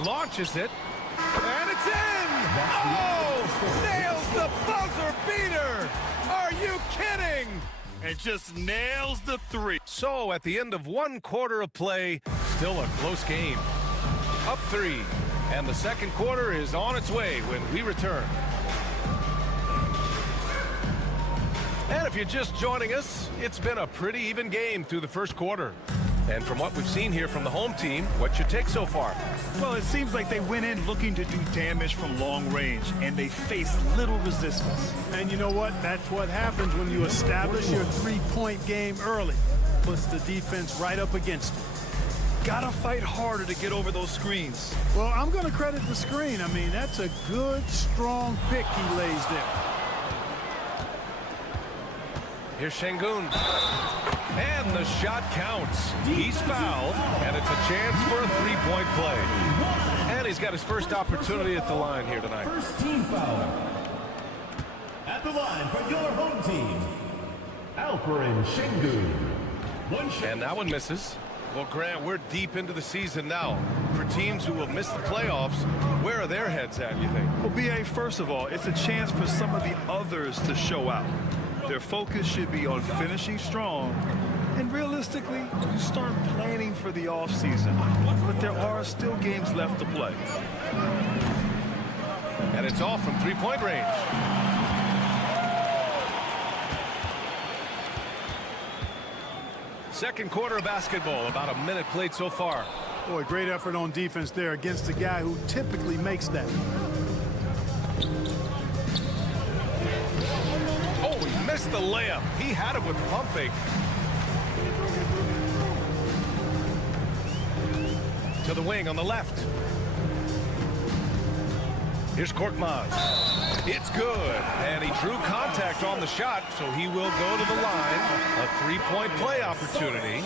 Launches it. And it's in! Oh! Nails the buzzer beater! Are you kidding? And just nails the 3. So at the end of 1 quarter of play, still a close game. Up 3. And the second quarter is on its way when we return. And if you're just joining us, it's been a pretty even game through the first quarter. And from what we've seen here from the home team, what's your take so far? Well, it seems like they went in looking to do damage from long range, and they faced little resistance. And you know what? That's what happens when you establish your three-point game early. Puts the defense right up against it. Gotta fight harder to get over those screens. Well, I'm going to credit the screen. I mean, that's a good, strong pick he lays there. Here's Şengün. And the shot counts. He's fouled, and it's a chance for a three-point play. And he's got his first opportunity at the line here tonight. First team foul. At the line for your home team, Alperen Şengün. And that one misses. Well, Grant, we're deep into the season now. For teams who will miss the playoffs, where are their heads at, you think? Well, B.A., first of all, it's a chance for some of the others to show out. Their focus should be on finishing strong and realistically start planning for the offseason. But there are still games left to play. And it's off from three-point range. Second quarter of basketball, about a minute played so far. Boy, great effort on defense there against a guy who typically makes that. Oh, he missed the layup. He had it with the pump fake. To the wing on the left. Here's Korkmaz. It's good. And he drew contact on the shot, so he will go to the line. A three-point play opportunity.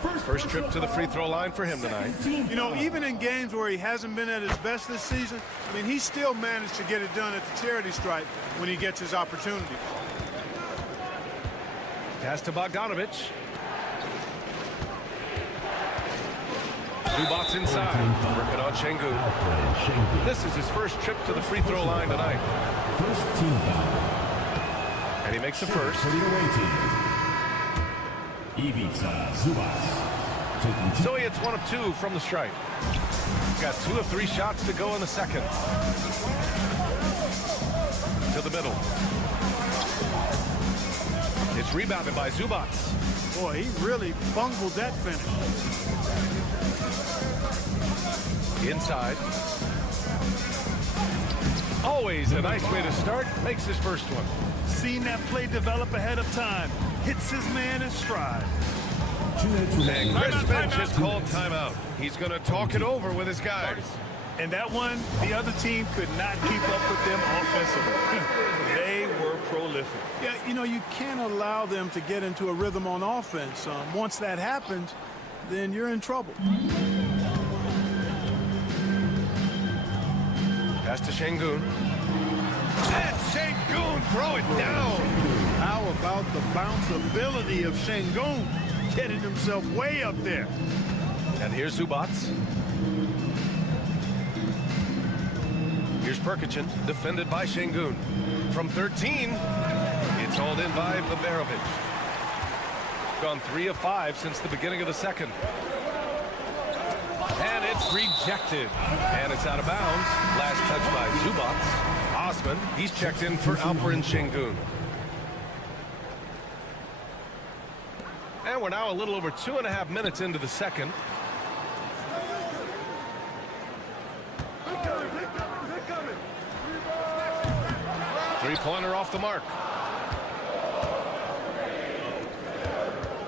First trip to the free throw line for him tonight. You know, even in games where he hasn't been at his best this season, I mean, he still managed to get it done at the charity stripe when he gets his opportunity. Pass to Bogdanovich. Zubats inside, working on Şengün. This is his first trip to the free throw line tonight. First team foul. And he makes the first. For the away team, Ivica Zubats. So he hits 1 of 2 from the stripe. Got 2 of 3 shots to go in the second. To the middle. It's rebounded by Zubats. Boy, he really bungled that finish. Inside. Always a nice way to start. Makes his first one. Seen that play develop ahead of time. Hits his man in stride. And Chris Finch has called timeout. He's going to talk it over with his guys. And that one, the other team could not keep up with them offensively. They were prolific. Yeah, you know, you can't allow them to get into a rhythm on offense. Once that happens, then you're in trouble. Pass to Şengün. And Şengün throw it down. How about the bounceability of Şengün getting himself way up there? And here's Zubats. Here's Perkichin, defended by Şengün. From 13, it's hauled in by Baberovic. Gone 3 of 5 since the beginning of the second. And it's rejected. And it's out of bounds. Last touch by Zubats. Osman, he's checked in for Alperen Şengün. And we're now a little over 2.5 minutes into the second. Three-pointer off the mark.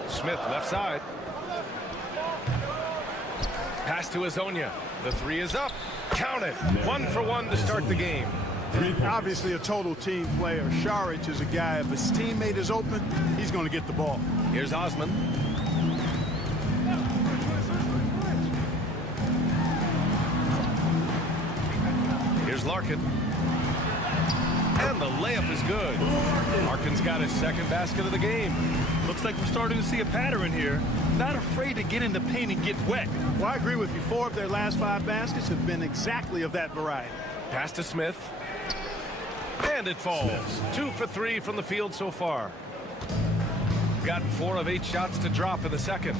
Smith left side. Pass to Azonia. The 3 is up. Count it. 1 for 1 to start the game. Obviously a total team player. Šarić is a guy, if his teammate is open, he's going to get the ball. Here's Osman. Here's Larkin. And the layup is good. Larkin's got his second basket of the game. Looks like we're starting to see a pattern here. Not afraid to get in the paint and get wet. Well, I agree with you. 4 of their last 5 baskets have been exactly of that variety. Pass to Smith. And it falls. 2 for 3 from the field so far. Got 4 of 8 shots to drop in the second.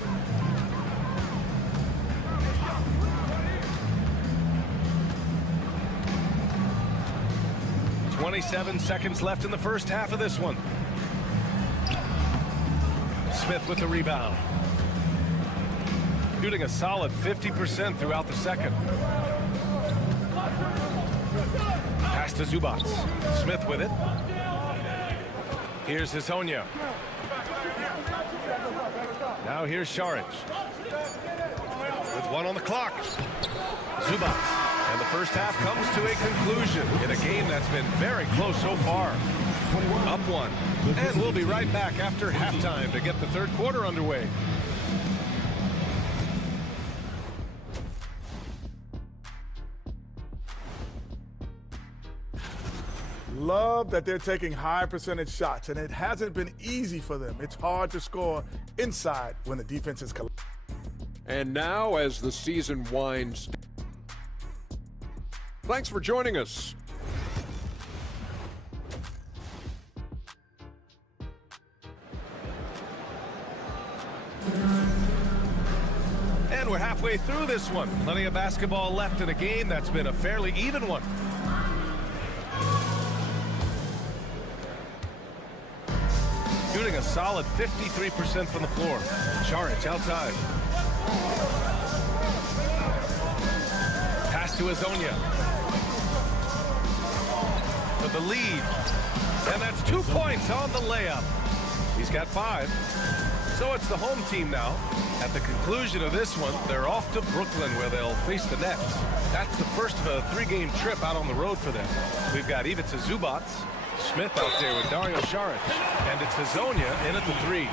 "27 seconds left in the first half of this one. Smith with the rebound. Shooting a solid 50% throughout the second. Pass to Zubats. Smith with it. Here's Azonia. Now here's Šarić. With 1 on the clock. Zubats. And the first half comes to a conclusion in a game that's been very close so far. Up 1. And we'll be right back after halftime to get the third quarter underway. love that they're taking high percentage shots, and it hasn't been easy for them. It's hard to score inside when the defense is collapsing. And now, as the season winds down, thanks for joining us. And we're halfway through this one. Plenty of basketball left in a game that's been a fairly even one. Shooting a solid 53% from the floor. Charic outside. Pass to Azonia. For the lead. And that's 2 points on the layup. He's got 5. So it's the home team now. At the conclusion of this one, they're off to Brooklyn where they'll face the Nets. That's the first of a 3-game trip out on the road for them. We've got Ivica Zubac, Smith out there with Dario Saric, and it's Azonia in at the 3.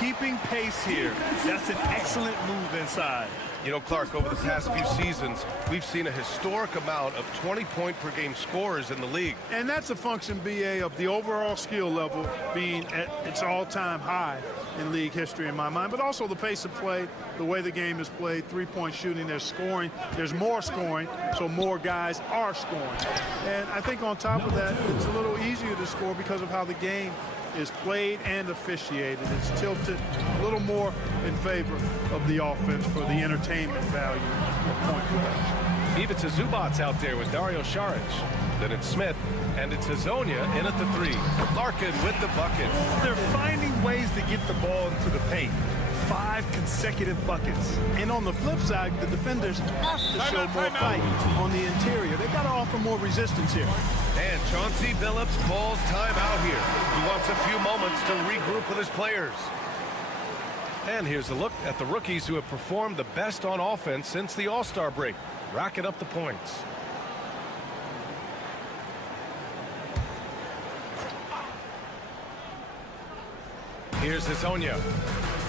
Keeping pace here. That's an excellent move inside. You know, Clark, over the past few seasons, we've seen a historic amount of 20-point-per-game scorers in the league. And that's a function, BA, of the overall skill level being at its all-time high in league history in my mind, but also the pace of play, the way the game is played, three-point shooting, there's scoring, there's more scoring, so more guys are scoring. And I think on top of that, it's a little easier to score because of how the game is played and officiated. It's tilted a little more in favor of the offense for the entertainment value of point production. Ivica Zubac out there with Dario Saric. Then it's Smith, and it's Azonia in at the 3. Larkin with the bucket. They're finding ways to get the ball into the paint. 5 consecutive buckets. And on the flip side, the defenders have to show more fight on the interior. They've got to offer more resistance here. And Chauncey Billups calls timeout here. He wants a few moments to regroup with his players. And here's a look at the rookies who have performed the best on offense since the All-Star break, racking up the points. Here's Azonia.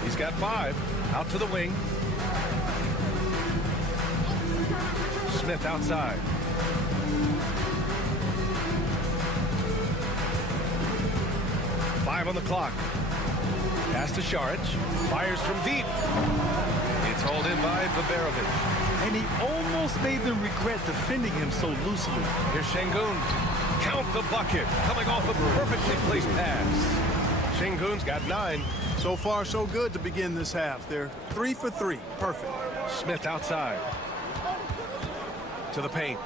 He's got 5. Out to the wing. Smith outside. Five on the clock. Pass to Saric. Fires from deep. It's hauled in by Baberovic. And he almost made them regret defending him so loosely. Here's Şengün. Count the bucket. Coming off a perfectly placed pass. Şengün's got 9. So far, so good to begin this half. They're 3 for 3. Perfect. Smith outside. To the paint.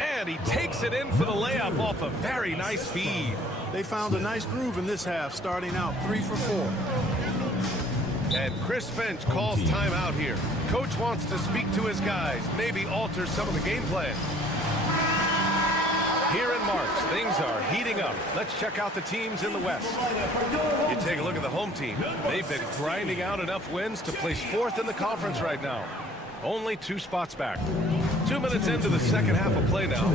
And he takes it in for the layup off a very nice feed. They found a nice groove in this half, starting out 3 for 4. And Chris Finch calls timeout here. Coach wants to speak to his guys, maybe alter some of the game plan. Here in March, things are heating up. Let's check out the teams in the West. You take a look at the home team. They've been grinding out enough wins to place 4th in the conference right now. Only 2 spots back. 2 minutes into the second half of play now.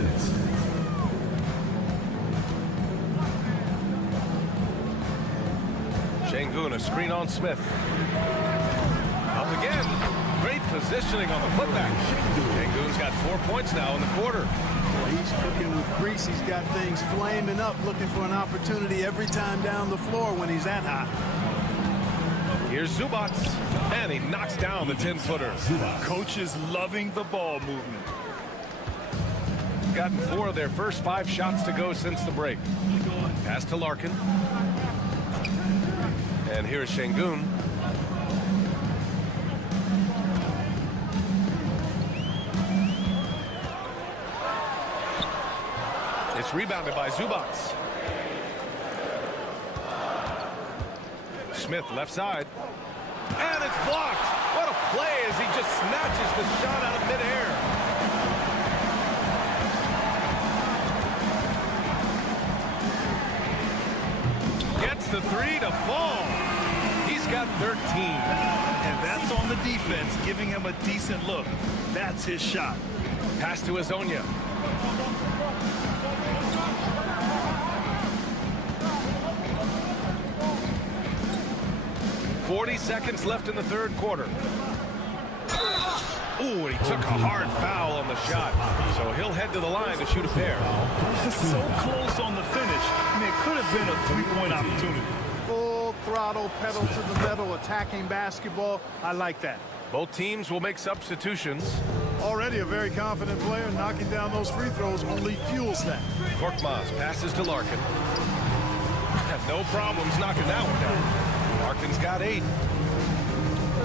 Şengün, a screen on Smith. Up again. Great positioning on the putback. Şengün's got 4 points now in the quarter. Well, he's cooking with grease. He's got things flaming up, looking for an opportunity every time down the floor when he's that hot. Here's Zubac, and he knocks down the 10-footer. Coach is loving the ball movement. Gotten 4 of their first 5 shots to go since the break. Pass to Larkin. And here's Şengün. It's rebounded by Zubac. Smith left side. And it's blocked. What a play as he just snatches the shot out of midair. Gets the 3 to fall. He's got 13. And that's on the defense, giving him a decent look. That's his shot. Pass to Azonia. "40 seconds left in the third quarter. Ooh, and he took a hard foul on the shot. So he'll head to the line to shoot a pair. Just so close on the finish. I mean, it could have been a three-point opportunity. Full throttle, pedal to the metal, attacking basketball. I like that. Both teams will make substitutions. Already a very confident player. Knocking down those free throws only fuels that. Korkmaz passes to Larkin. Had no problems knocking that one down. Larkin's got 8.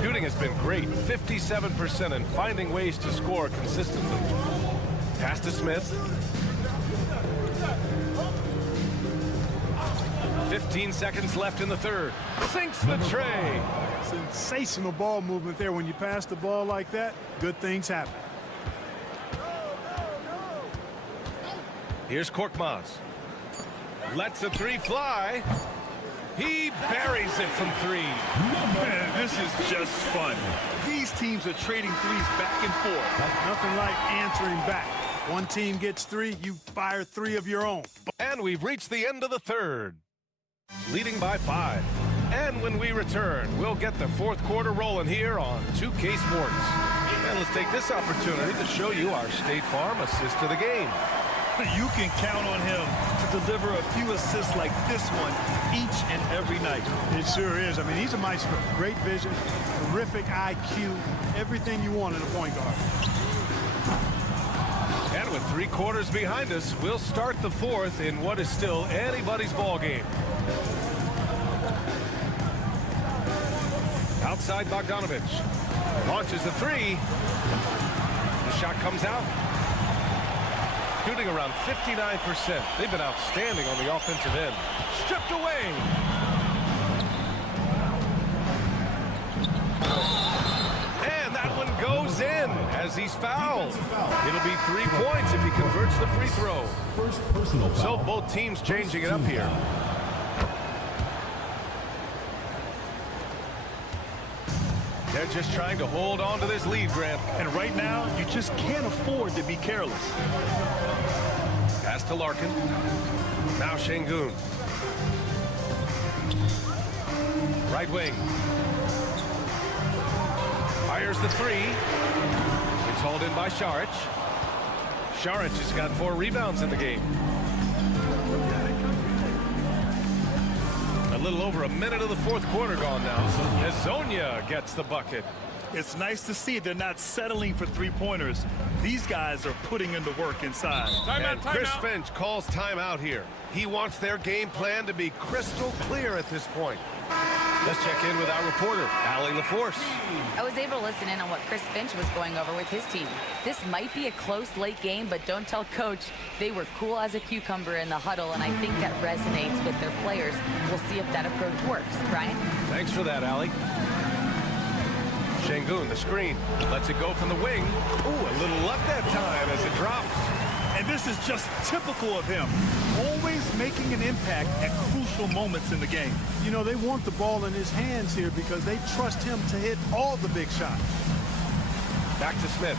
Shooting has been great, 57%, and finding ways to score consistently. Pass to Smith. 15 seconds left in the third. Sinks the tray. Sensational ball movement there. When you pass the ball like that, good things happen. Here's Korkmaz. Lets a 3 fly. He buries it from 3. Man, this is just fun. These teams are trading threes back and forth. Nothing like answering back. One team gets 3, you fire 3 of your own. And we've reached the end of the third. Leading by 5. And when we return, we'll get the fourth quarter rolling here on 2K Sports. And let's take this opportunity to show you our State Farm assist of the game. You can count on him to deliver a few assists like this one each and every night. It sure is. I mean, he's a maestro. Great vision, terrific IQ, everything you want in a point guard. And with 3 quarters behind us, we'll start the fourth in what is still anybody's ball game. Outside Bogdanovich. Launches the 3. The shot comes out. Shooting around 59%. They've been outstanding on the offensive end. Stripped away. And that one goes in as he's fouled. It'll be 3 points if he converts the free throw. So both teams changing it up here. They're just trying to hold on to this lead, Grant. And right now, you just can't afford to be careless. Pass to Larkin. Now Şengün. Right wing. Fires the 3. It's hauled in by Šarić. Šarić has got 4 rebounds in the game. A little over a minute of the fourth quarter gone now. Hezonja gets the bucket. It's nice to see they're not settling for three-pointers. These guys are putting in the work inside. And Chris Finch calls timeout here. He wants their game plan to be crystal clear at this point. Let's check in with our reporter, Allie LaForce. I was able to listen in on what Chris Finch was going over with his team. This might be a close late game, but don't tell Coach. They were cool as a cucumber in the huddle, and I think that resonates with their players. We'll see if that approach works. Brian? Thanks for that, Allie. Şengün, the screen. Lets it go from the wing. Ooh, a little luck that time as it drops. And this is just typical of him. Always making an impact at crucial moments in the game. You know, they want the ball in his hands here because they trust him to hit all the big shots. Back to Smith.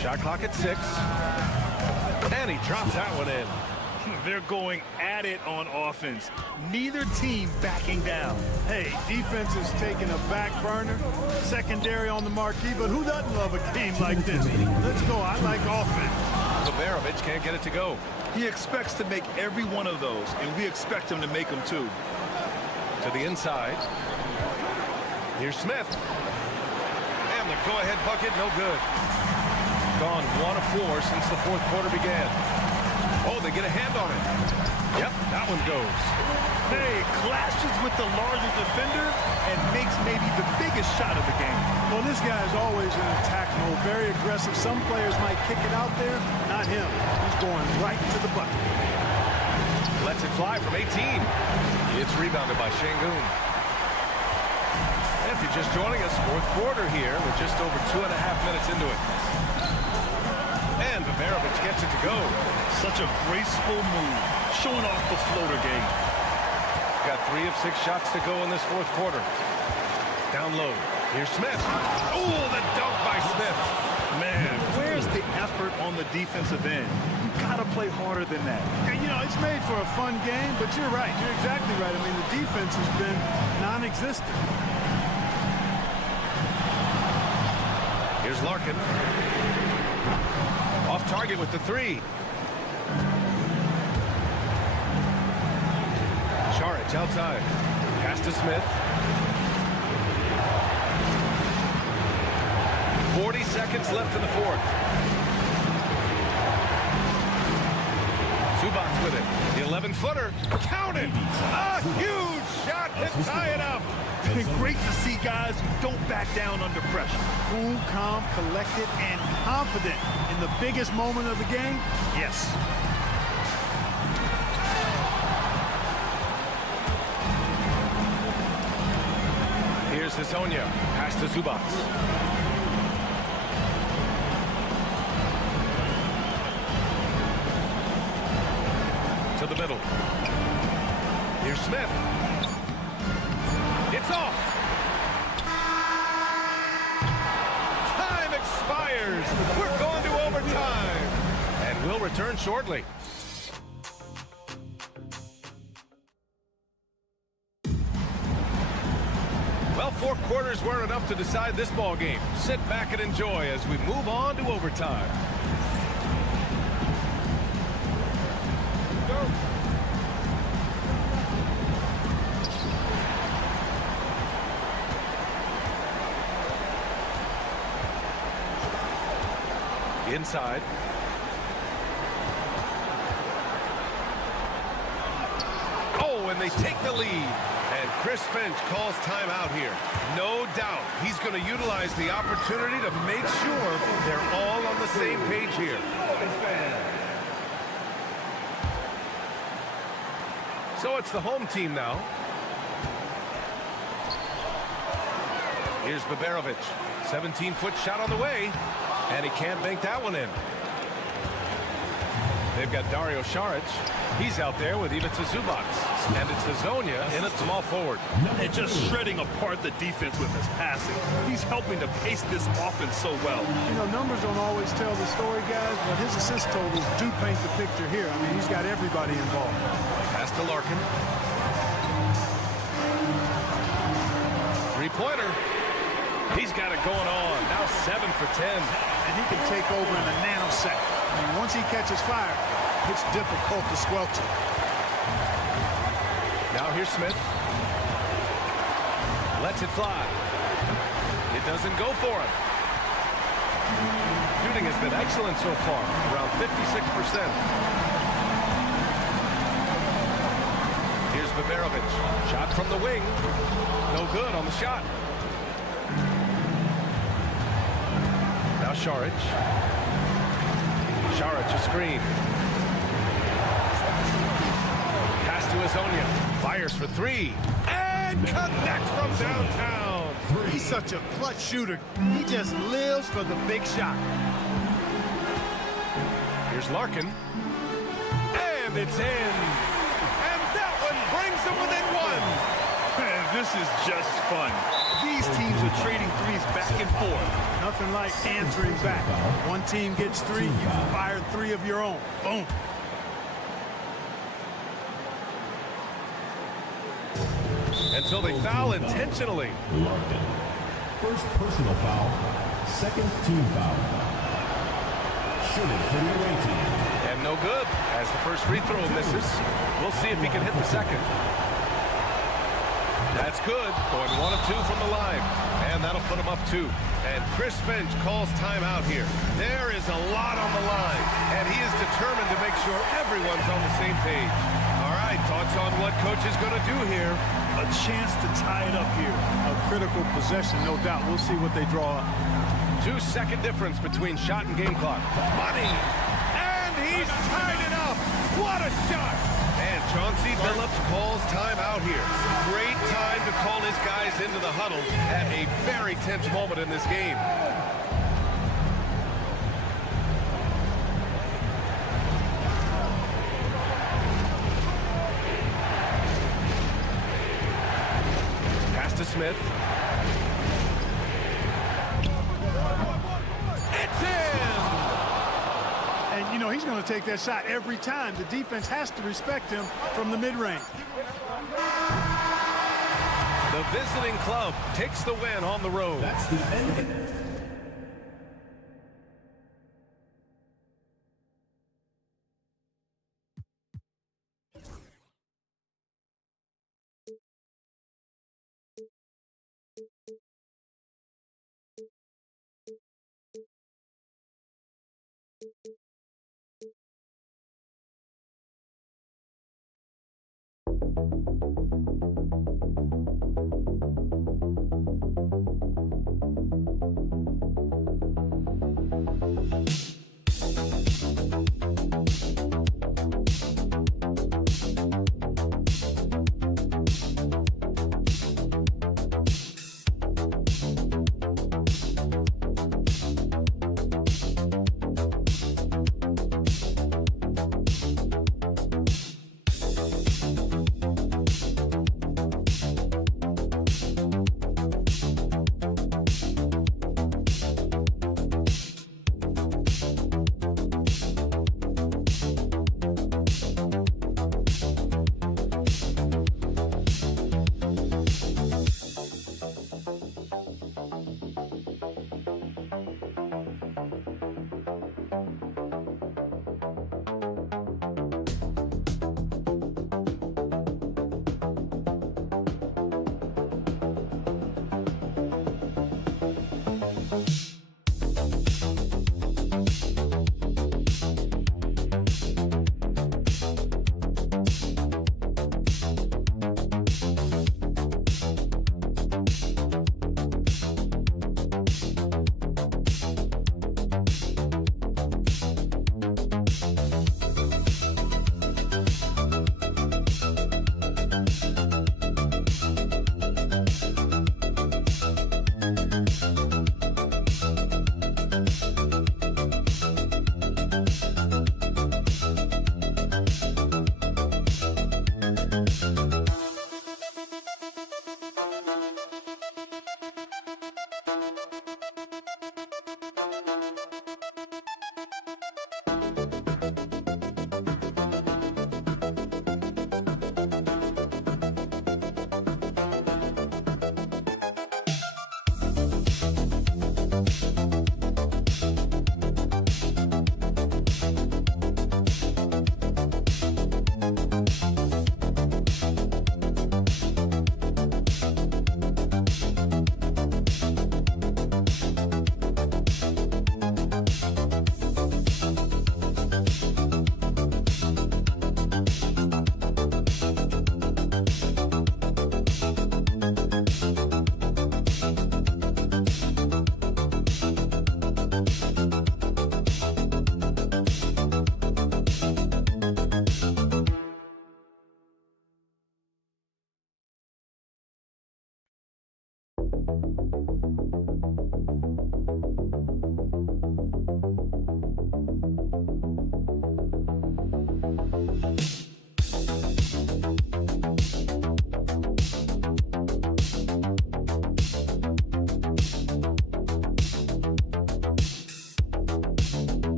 Shot clock at 6. And he drops that one in. They're going at it on offense. Neither team backing down. Hey, defense is taking a back burner, secondary on the marquee, but who doesn't love a game like this? Let's go. I like offense. Barovic can't get it to go. He expects to make every one of those, and we expect him to make them too. To the inside. Here's Smith. And the go-ahead bucket, no good. Gone 1 of 4 since the fourth quarter began. Oh, they get a hand on it. Yep, that one goes. Hey, clashes with the larger defender and makes maybe the biggest shot of the game. Well, this guy is always in attack mode, very aggressive. Some players might kick it out there, not him. He's going right to the bucket. Lets it fly from 18. It's rebounded by Şengün. And if you're just joining us, fourth quarter here. We're just over 2.5 minutes into it. And Barovic gets it to go. Such a graceful move, showing off the floater game. Got 3 of 6 shots to go in this fourth quarter. Down low. Here's Smith. Oh, the dunk by Smith. Man, where's the effort on on the defensive end. You gotta play harder than that. You know, it's made for a fun game, but you're right. You're exactly right. I mean, the defense has been non-existent. Here's Larkin. Off target with the 3. Charic outside. Pass to Smith. 40 seconds left in the fourth. Zubac's with it. The 11-footer. Counted. A huge shot to tie it up. Great to see guys who don't back down under pressure. Cool, calm, collected, and confident in the biggest moment of the game. Yes. Here's Hazonia. Pass to Zubac. To the middle. Here's Smith. It's off. Time expires. We're going to overtime. And we'll return shortly. Well, 4 quarters weren't enough to decide this ball game. Sit back and enjoy as we move on to overtime. Inside. Oh, and they take the lead. And Chris Finch calls timeout here. No doubt he's going to utilize the opportunity to make sure they're all on the same page here. So it's the home team now. Here's Baberovic. 17-foot shot on the way. And he can't bank that one in. They've got Dario Saric. He's out there with Ivica Zubac. And it's Hazonia in at small forward. And just shredding apart the defense with his passing. He's helping to pace this offense so well. You know, numbers don't always tell the story, guys, but his assist totals do paint the picture here. I mean, he's got everybody involved. Pass to Larkin. 3-pointer. He's got it going on. Now 7 for 10. And he can take over in a nanosecond. I mean, once he catches fire, it's difficult to squelch it. Now here's Smith. Lets it fly. It doesn't go for him. Shooting has been excellent so far, around 56%. Here's Baberovic. Shot from the wing. No good on the shot. Now Saric. Saric, a screen. Pass to Hazonia. Fires for 3. And connects from downtown. He's such a clutch shooter. He just lives for the big shot. Here's Larkin. And it's in. And that one brings them within 1. Man, this is just fun. These teams are trading threes back and forth. Nothing like answering back. One team gets 3, you can fire 3 of your own. Boom. And so they foul intentionally. Larkin. First personal foul. Second team foul. Shooting for the away team. And no good as the first free throw misses. We'll see if he can hit the second. That's good. Going 1 of 2 from the line. And that'll put him up 2. And Chris Finch calls timeout here. There is a lot on the line. And he is determined to make sure everyone's on the same page. All right, thoughts on what coach is going to do here? A chance to tie it up here. A critical possession, no doubt. We'll see what they draw up. 2-second difference between shot and game clock. Money! And he's tied it up! What a shot! And Chauncey Billups calls timeout here. Great time to call his guys into the huddle at a very tense moment in this game. Pass to Smith. It's in! know, he's going to take that shot every time. The defense has to respect him from the mid-range. The visiting club takes the win on the road. That's the end.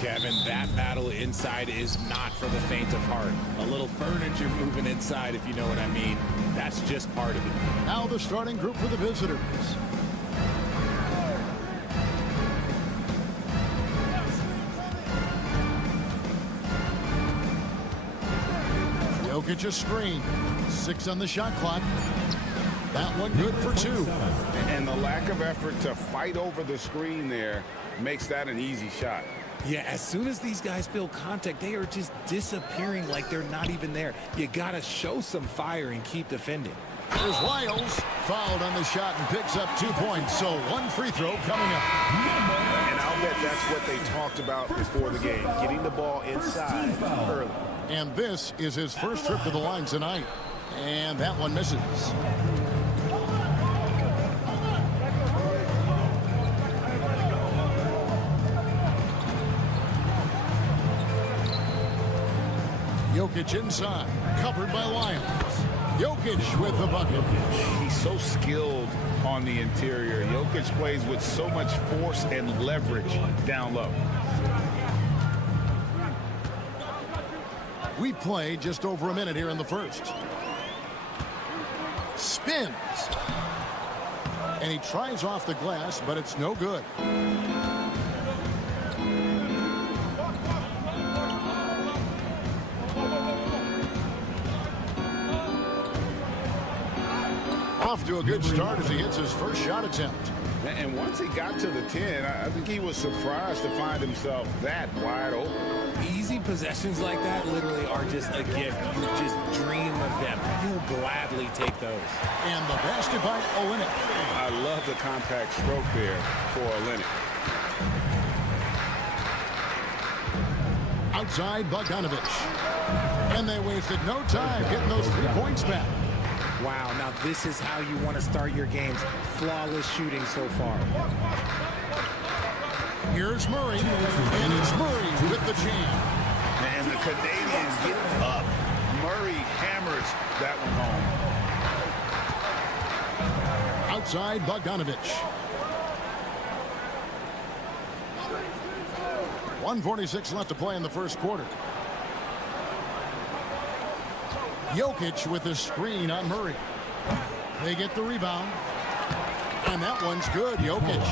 Kevin, that battle inside is not for the faint of heart. A little furniture moving inside, if you know what I mean. That's just part of it. Now the starting group for the visitors. Jokic a screen. 6 on the shot clock. That one good for 2. And the lack of effort to fight over the screen there makes that an easy shot. Yeah, as soon as these guys feel contact, they are just disappearing like they're not even there. You got to show some fire and keep defending. There's Wiles, fouled on the shot and picks up 2 points. So 1 free throw coming up. And I'll bet that's what they talked about before the game, getting the ball inside early. And this is his first trip to the line tonight. And that one misses. Jokic inside, covered by Lyons. Jokic with the bucket. He's so skilled on the interior. Jokic plays with so much force and leverage down low. We play just over a minute here in the first. Spins. And he tries off the glass, but it's no good. Off to a good start as he hits his first shot attempt. And once he got to the 10, I think he was surprised to find himself that wide open. Easy possessions like that literally are just a gift. You just dream of them. He'll gladly take those. And the basket by Olynyk. I love the compact stroke there for Olynyk. Outside Bogdanovich. And they wasted no time getting those 3 points back. Wow, now this is how you want to start your games. Flawless shooting so far. Here's Murray, and it's Murray with the jam. And the Canadians get up. Murray hammers that one home. Outside Bogdanovich. 1:46 left to play in the first quarter. Jokic with the screen on Murray. They get the rebound. And that one's good, Jokic.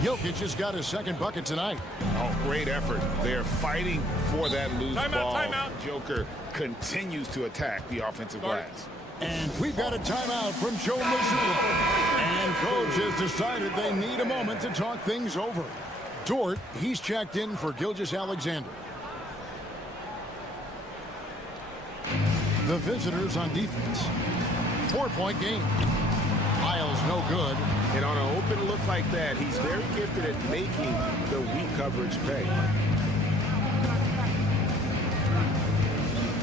Jokic has got his second bucket tonight. Oh, great effort. They're fighting for that loose ball. Timeout. Joker continues to attack the offensive glass. And we've got a timeout from Joe Mazzulla. And coach has decided they need a moment to talk things over. Dort, he's checked in for Gilgeous-Alexander. The visitors on defense. 4-point game. Miles no good. And on an open look like that, he's very gifted at making the weak coverage pay.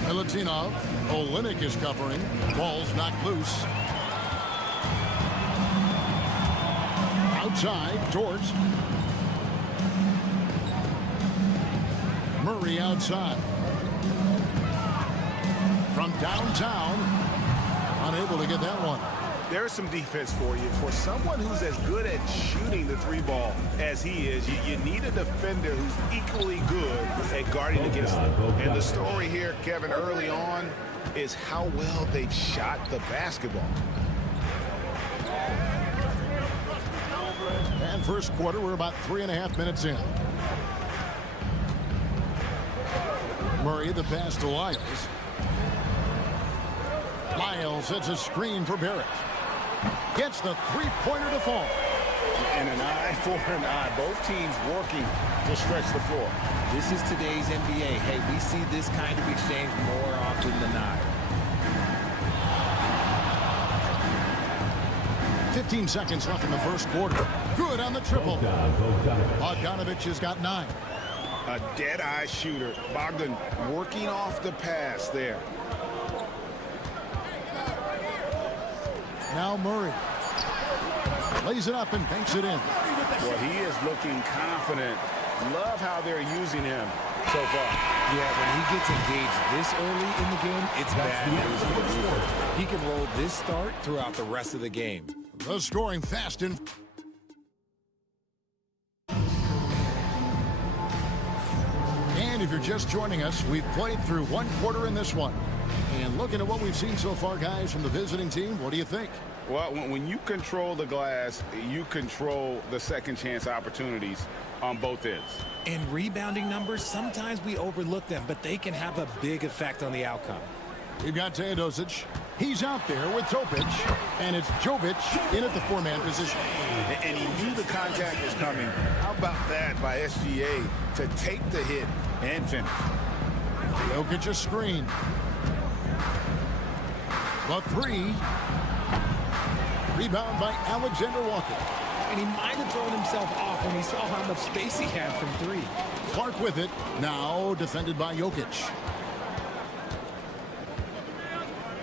Milutinov. Olynyk is covering. Ball's knocked loose. Outside. Dort. Murray outside. From downtown. Unable to get that one. There's some defense for you. For someone who's as good at shooting the 3-ball as he is, you need a defender who's equally good at guarding against him. And the story here, Kevin, early on, is how well they've shot the basketball. And first quarter, we're about 3.5 minutes in. Murray, the pass to Lyles. Lyles hits a screen for Barrett. Gets the 3-pointer to fall. And an eye for an eye. Both teams working to stretch the floor. This is today's NBA. Hey, we see this kind of exchange more often than not. 15 seconds left in the first quarter. Good on the triple. Bogdanovich has got 9. A dead-eye shooter. Bogdan working off the pass there. Now Murray. Lays it up and banks it in. Well, he is looking confident. Love how they're using him so far. Yeah, when he gets engaged this early in the game, it's bad news for the defense. He can roll this start throughout the rest of the game. The scoring fast and... And if you're just joining us, we've played through 1 quarter in this one. And looking at what we've seen so far, guys, from the visiting team, what do you think? Well, when you control the glass, you control the second chance opportunities on both ends. And rebounding numbers, sometimes we overlook them, but they can have a big effect on the outcome. We've got Teodosic. He's out there with Topic, and it's Jovic in at the four-man position. And he knew the contact was coming. How about that by SGA to take the hit and finish? Jokic a screen. The three. Rebound by Alexander Walker. And he might have thrown himself off when he saw how much space he had from three. Clark with it. Now defended by Jokic.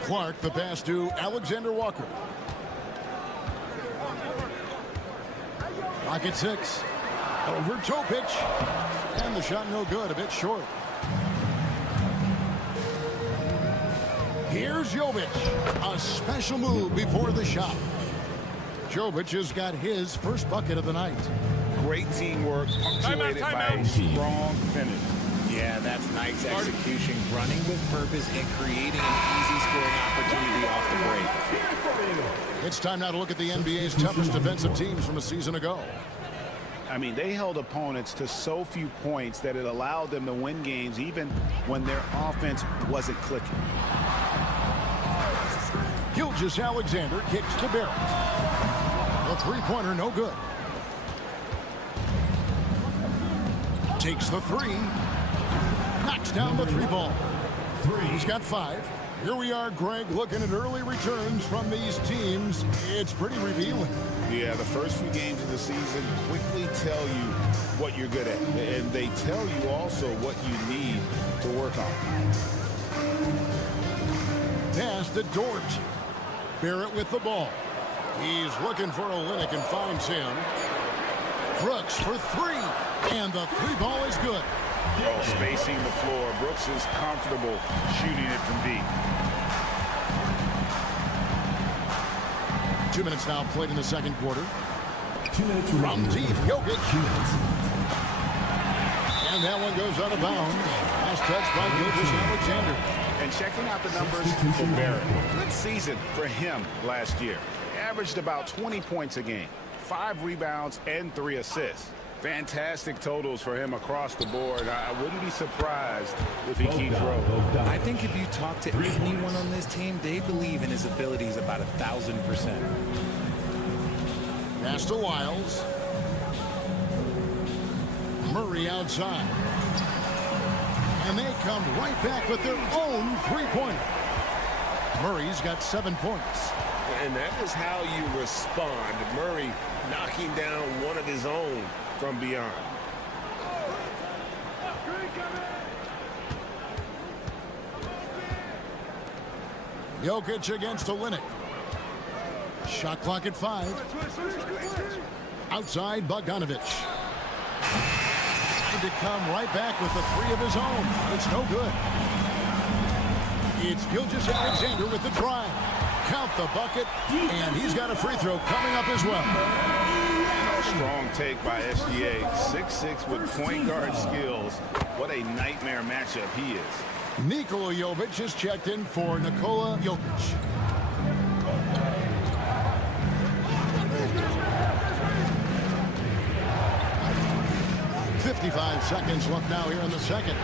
Clark, the pass to Alexander Walker. Rocket 6. Over Topic. And the shot no good, a bit short. Here's Jovic. A special move before the shot. Jovic has got his first bucket of the night. Great teamwork, punctuated by a strong finish. Yeah, that's nice execution, running with purpose and creating an easy scoring opportunity off the break. It's time now to look at the NBA's toughest defensive teams from a season ago. I mean, they held opponents to so few points that it allowed them to win games even when their offense wasn't clicking. Gilgeous Alexander kicks to Barrett. The three-pointer no good. Takes the three. Knocks down the three ball. He's got 5. Here we are, Greg, looking at early returns from these teams. It's pretty revealing. Yeah, the first few games of the season quickly tell you what you're good at. And they tell you also what you need to work on. Pass to Dort. Barrett with the ball. He's looking for Olynyk and finds him. Brooks for 3. And the three ball is good. Oh, spacing the floor. Brooks is comfortable shooting it from deep. 2 minutes now played in the second quarter. 2 minutes From remaining. deep, Jokic. And that one goes out of bounds. Last touch by Gilgeous Alexander. And checking out the numbers for Barrett. Good season for him last year. Averaged about 20 points a game, 5 rebounds, and 3 assists. Fantastic totals for him across the board. I wouldn't be surprised if he keeps rolling. I think if you talk to anyone on this team, they believe in his abilities about 1,000%. Pass to Wiles. Murray outside. And they come right back with their own three-pointer. Murray's got 7 points. And that is how you respond. Murray knocking down one of his own from beyond. Jokic against Olynyk. Shot clock at 5. Outside Bogdanovic. Trying to come right back with the 3 of his own. It's no good. It's Gilgeous Alexander with the drive. Count the bucket, and he's got a free throw coming up as well. Strong take by SGA. 6'6" with point guard skills. What a nightmare matchup he is. Nikola Jovic is checked in for Nikola Jokic. .55 seconds left now here in the second.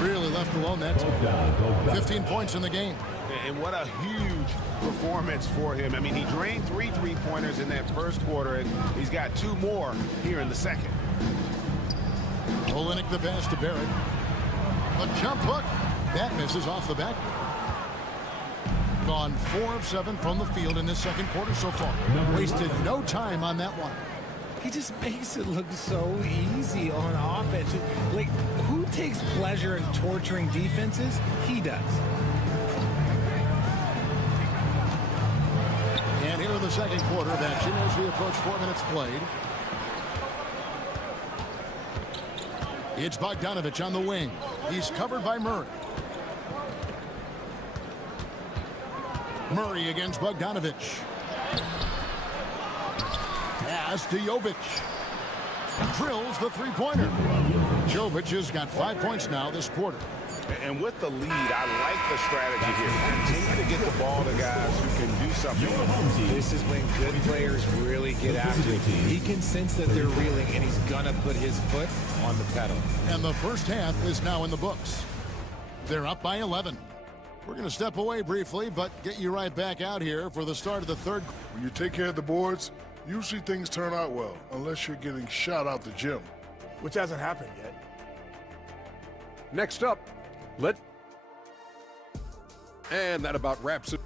Really left alone that time. 15 points in the game. And what a huge performance for him. I mean, he drained 3 three-pointers in that first quarter, and he's got 2 more here in the second. Olynyk the pass to Barrett. A jump hook. That misses off the back. Gone 4 of 7 from the field in this second quarter so far. Wasted no time on that one. He just makes it look so easy on offense. Like, who takes pleasure in torturing defenses? He does. And here in the second quarter of action as we approach 4 minutes played. It's Bogdanovic on the wing. He's covered by Murray. Murray against Bogdanovic. Pass to Jovic. Drills the three-pointer. Jovic has got 5 points now this quarter. And with the lead, I like the strategy here. Continue to get the ball to guys who can do something. This is when good players really get after it. He can sense that they're reeling, and he's going to put his foot on the pedal. And the first half is now in the books. They're up by 11. We're going to step away briefly, but get you right back out here for the start of the third. When you take care of the boards, usually things turn out well, unless you're getting shot out the gym. Which hasn't happened yet. Next up, and that about wraps it.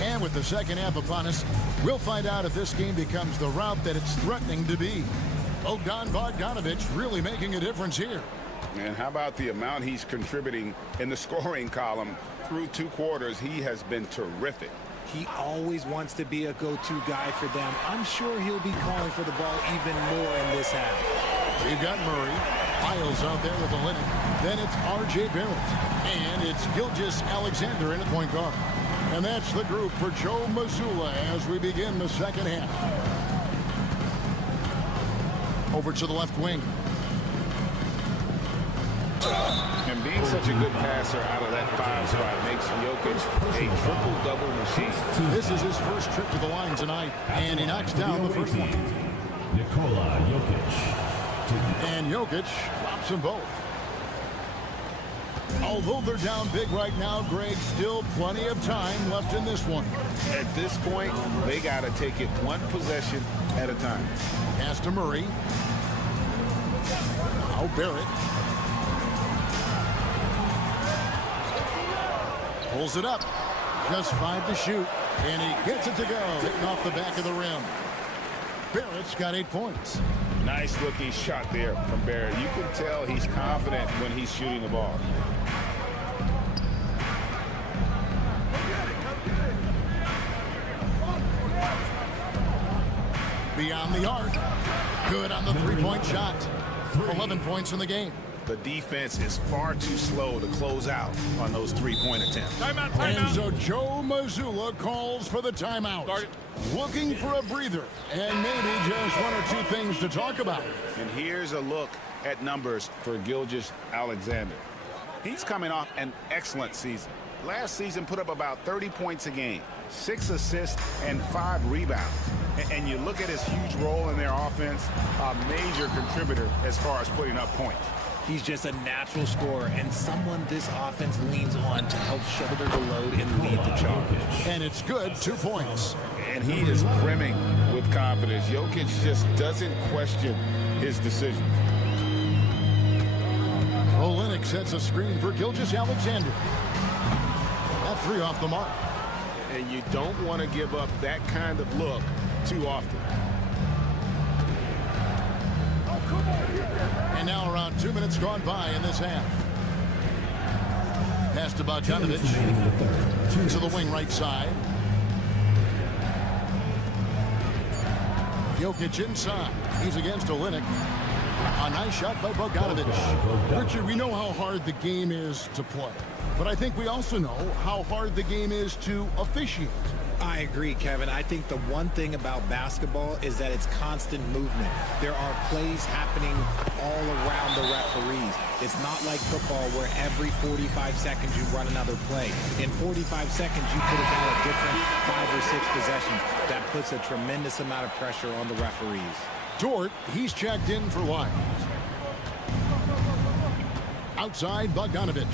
And with the second half upon us, we'll find out if this game becomes the route that it's threatening to be. Bogdan Bogdanovic really making a difference here. And how about the amount he's contributing in the scoring column through 2 quarters? He has been terrific. He always wants to be a go-to guy for them. I'm sure he'll be calling for the ball even more in this half. We've got Murray. Miles out there with the Linux. Then it's R.J. Barrett. And it's Gilgeous Alexander in at point guard. And that's the group for Joe Mazzulla as we begin the second half. Over to the left wing. And being such a good passer out of that 5 spot makes Jokic a triple-double machine. This is his first trip to the line tonight, and he knocks down the first one. Nikola Jokic. And Jokic drops them both. Although they're down big right now, Greg, still plenty of time left in this one. At this point, they got to take it one possession at a time. Pass to Murray. Now Barrett. Pulls it up. Just 5 to shoot. And he gets it to go. Hitting off the back of the rim. Barrett's got 8 points. Nice looking shot there from Barrett. You can tell he's confident when he's shooting the ball. Beyond the arc. Good on the 3-point shot. 11 points in the game. The defense is far too slow to close out on those 3-point attempts. Timeout, timeout. And so Joe Mazzulla calls for the timeout. Looking for a breather and maybe just 1 or 2 things to talk about. And here's a look at numbers for Gilgeous Alexander. He's coming off an excellent season. Last season put up about 30 points a game, 6 assists and 5 rebounds. And you look at his huge role in their offense, a major contributor as far as putting up points. He's just a natural scorer and someone this offense leans on to help shoulder the load and lead the charge. And it's good, 2 points. And he is brimming with confidence. Jokic just doesn't question his decision. Olynyk sets a screen for Gilgeous Alexander. That 3 off the mark. And you don't want to give up that kind of look too often. And now around 2 minutes gone by in this half. Pass to Bogdanovic. To the wing right side. Jokic inside. He's against Olynyk. A nice shot by Bogdanovic. Richard, we know how hard the game is to play. But I think we also know how hard the game is to officiate. I agree, Kevin. I think the one thing about basketball is that it's constant movement. There are plays happening all around the referees. It's not like football where every 45 seconds you run another play. In 45 seconds, you could have had a different 5 or 6 possessions. That puts a tremendous amount of pressure on the referees. Dort, he's checked in for Lyons. Outside, Bogdanovic.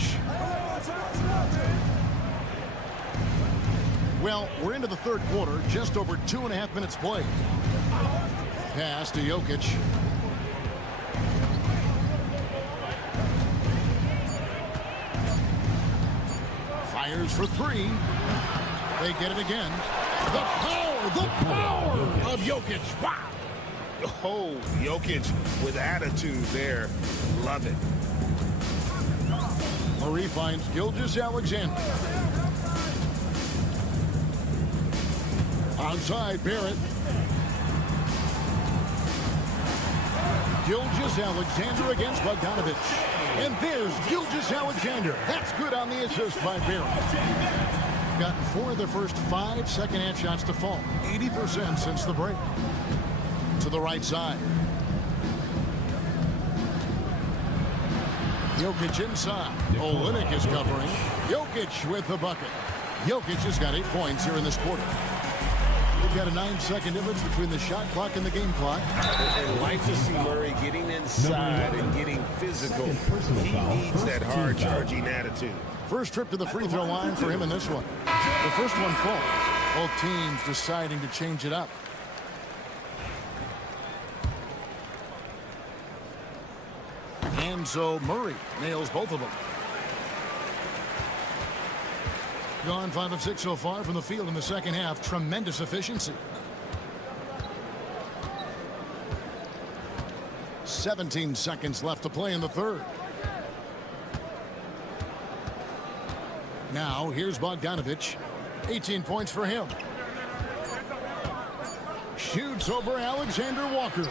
Well, we're into the third quarter, just over 2.5 minutes played. Pass to Jokic. Fires for 3. They get it again. The power of Jokic. Wow. Oh, Jokic with attitude there. Love it. Murray finds Gilgeous Alexander. Outside, Barrett. Gilgeous Alexander against Bogdanovic. And there's Gilgeous Alexander. That's good on the assist by Barrett. Gotten 4 of the first 5 second-half shots to fall. 80% since the break. To the right side. Jokic inside. Olynyk is covering. Jokic with the bucket. Jokic has got 8 points here in this quarter. Got a 9-second difference between the shot clock and the game clock. And like to see Murray getting inside and getting physical. He needs that hard-charging attitude. First trip to the free throw line for him in this one. The first one falls. Both teams deciding to change it up. And so Murray nails both of them. Gone 5 of 6 so far from the field in the second half. Tremendous efficiency. 17 seconds left to play in the third. Now here's Bogdanovic. 18 points for him. Shoots over Alexander Walker.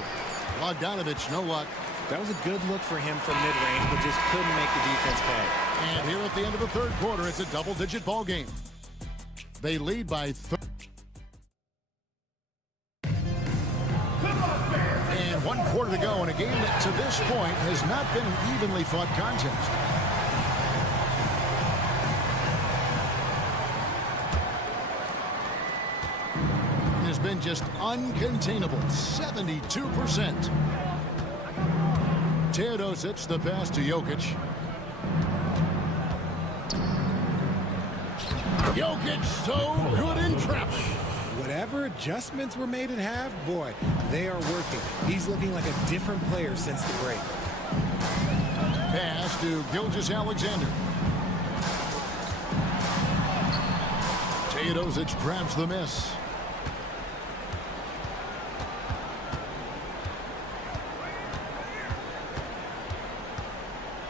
Bogdanovic, no luck. That was a good look for him from mid-range, but just couldn't make the defense pay. And here at the end of the third quarter, it's a double-digit ball game. They lead by 30. And 1 quarter to go in a game that to this point has not been an evenly fought contest. Has been just uncontainable. 72%. Teodosic, the pass to Jokic. Jokic so good in prep. Whatever adjustments were made at half, boy, they are working. He's looking like a different player since the break. Pass to Gilgeous-Alexander. Teodosic grabs the miss.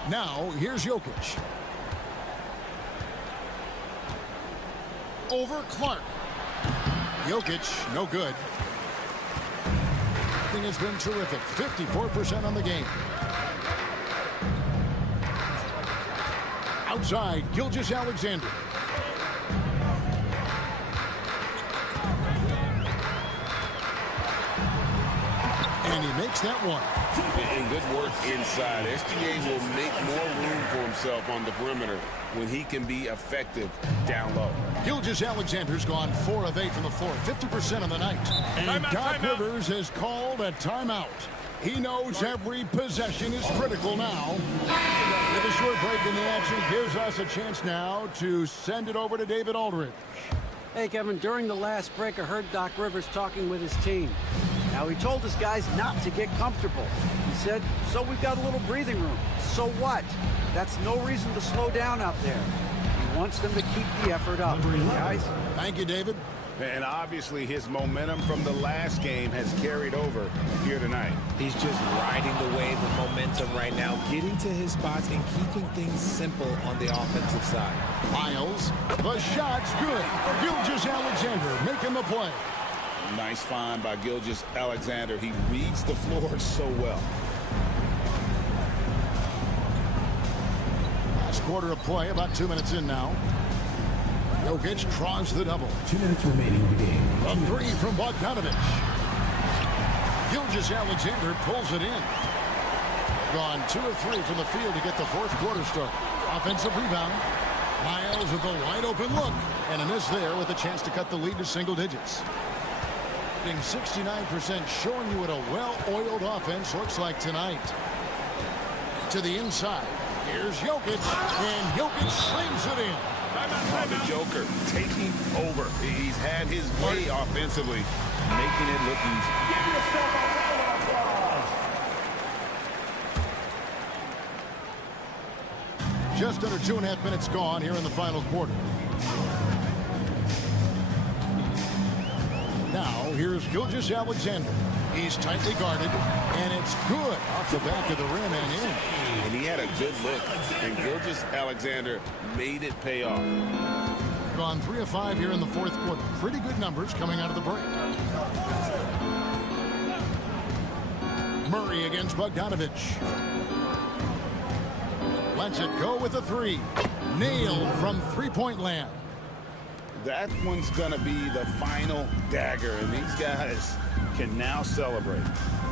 Now, here's Jokic. Over Clark. Jokic, no good. I think it's been terrific. 54% on the game. Outside, Gilgeous-Alexander. And he makes that one. And good work inside. SGA will make more room for himself on the perimeter when he can be effective down low. Gilgeous-Alexander's gone 4 of 8 from the floor, 50% on the night. And Doc Rivers has called a timeout. He knows every possession is critical now. With a short break in the action gives us a chance now to send it over to David Aldridge. Hey, Kevin, during the last break, I heard Doc Rivers talking with his team. Now, he told his guys not to get comfortable. He said, so we've got a little breathing room. So what? That's no reason to slow down out there. He wants them to keep the effort up. Guys? Thank you, David. And obviously his momentum from the last game has carried over here tonight. He's just riding the wave of momentum right now, getting to his spots and keeping things simple on the offensive side. Miles, the shot's good. Gilgeous-Alexander making the play. Nice find by Gilgeous-Alexander. He reads the floor so well. Last quarter of play, about 2 minutes in now. Jokic draws the double. 2 minutes remaining in the game. A three from Bogdanovic. Gilgeous-Alexander pulls it in. Gone 2 of 3 from the field to get the fourth quarter started. Offensive rebound. Miles with a wide open look. And a miss there with a chance to cut the lead to single digits. Being 69% showing you what a well-oiled offense looks like tonight. To the inside. Here's Jokic. And Jokic slings it in. The Joker taking over. He's had his way offensively, making it look easy. Give yourself a round of applause. Just under 2.5 minutes gone here in the final quarter. Now, here's Gilgeous-Alexander. He's tightly guarded, and it's good off the back of the rim and in. And he had a good look, and Gilgeous-Alexander made it pay off. Gone 3 of 5 here in the fourth quarter. Pretty good numbers coming out of the break. Murray against Bogdanovic. Lets it go with a 3. Nailed from three-point land. That one's going to be the final dagger, and these guys can now celebrate.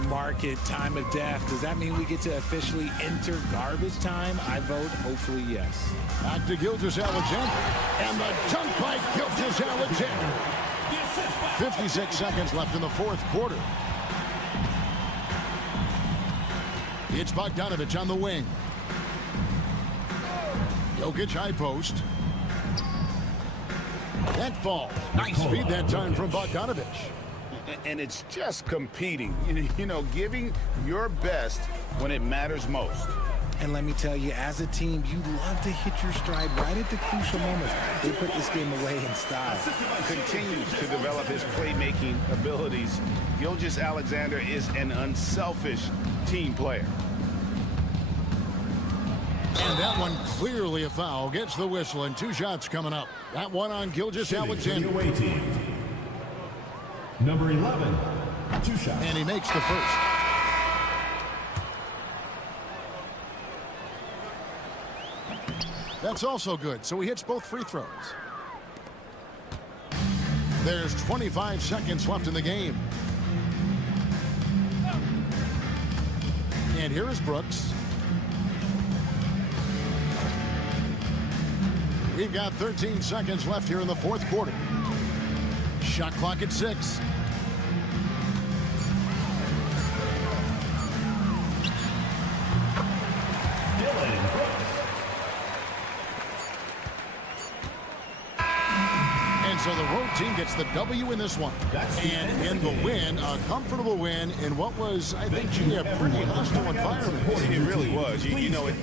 Mark it, time of death. Does that mean we get to officially enter garbage time? I vote hopefully yes. Back to Gilgeous-Alexander. And the dunk by Gilgeous-Alexander. 56 seconds left in the fourth quarter. It's Bogdanovic on the wing. Jokic high post. That falls. Nice feed that time from Bogdanovic. And it's just competing, you know, giving your best when it matters most. And let me tell you, as a team, you love to hit your stride right at the crucial moments. They put this game away in style. Continues to develop his playmaking abilities. Gilgeous-Alexander is an unselfish team player. And that one clearly a foul. Gets the whistle, and 2 shots coming up. That one on Gilgeous-Alexander. Number 11, 2 shots. And he makes the first. That's also good, so he hits both free throws. There's 25 seconds left in the game. And here is Brooks. We've got 13 seconds left here in the fourth quarter. Shot clock at 6. And so the road team gets the W in this one. And in the win, a comfortable win in what was, I think, a pretty hostile environment. It really was. You know it.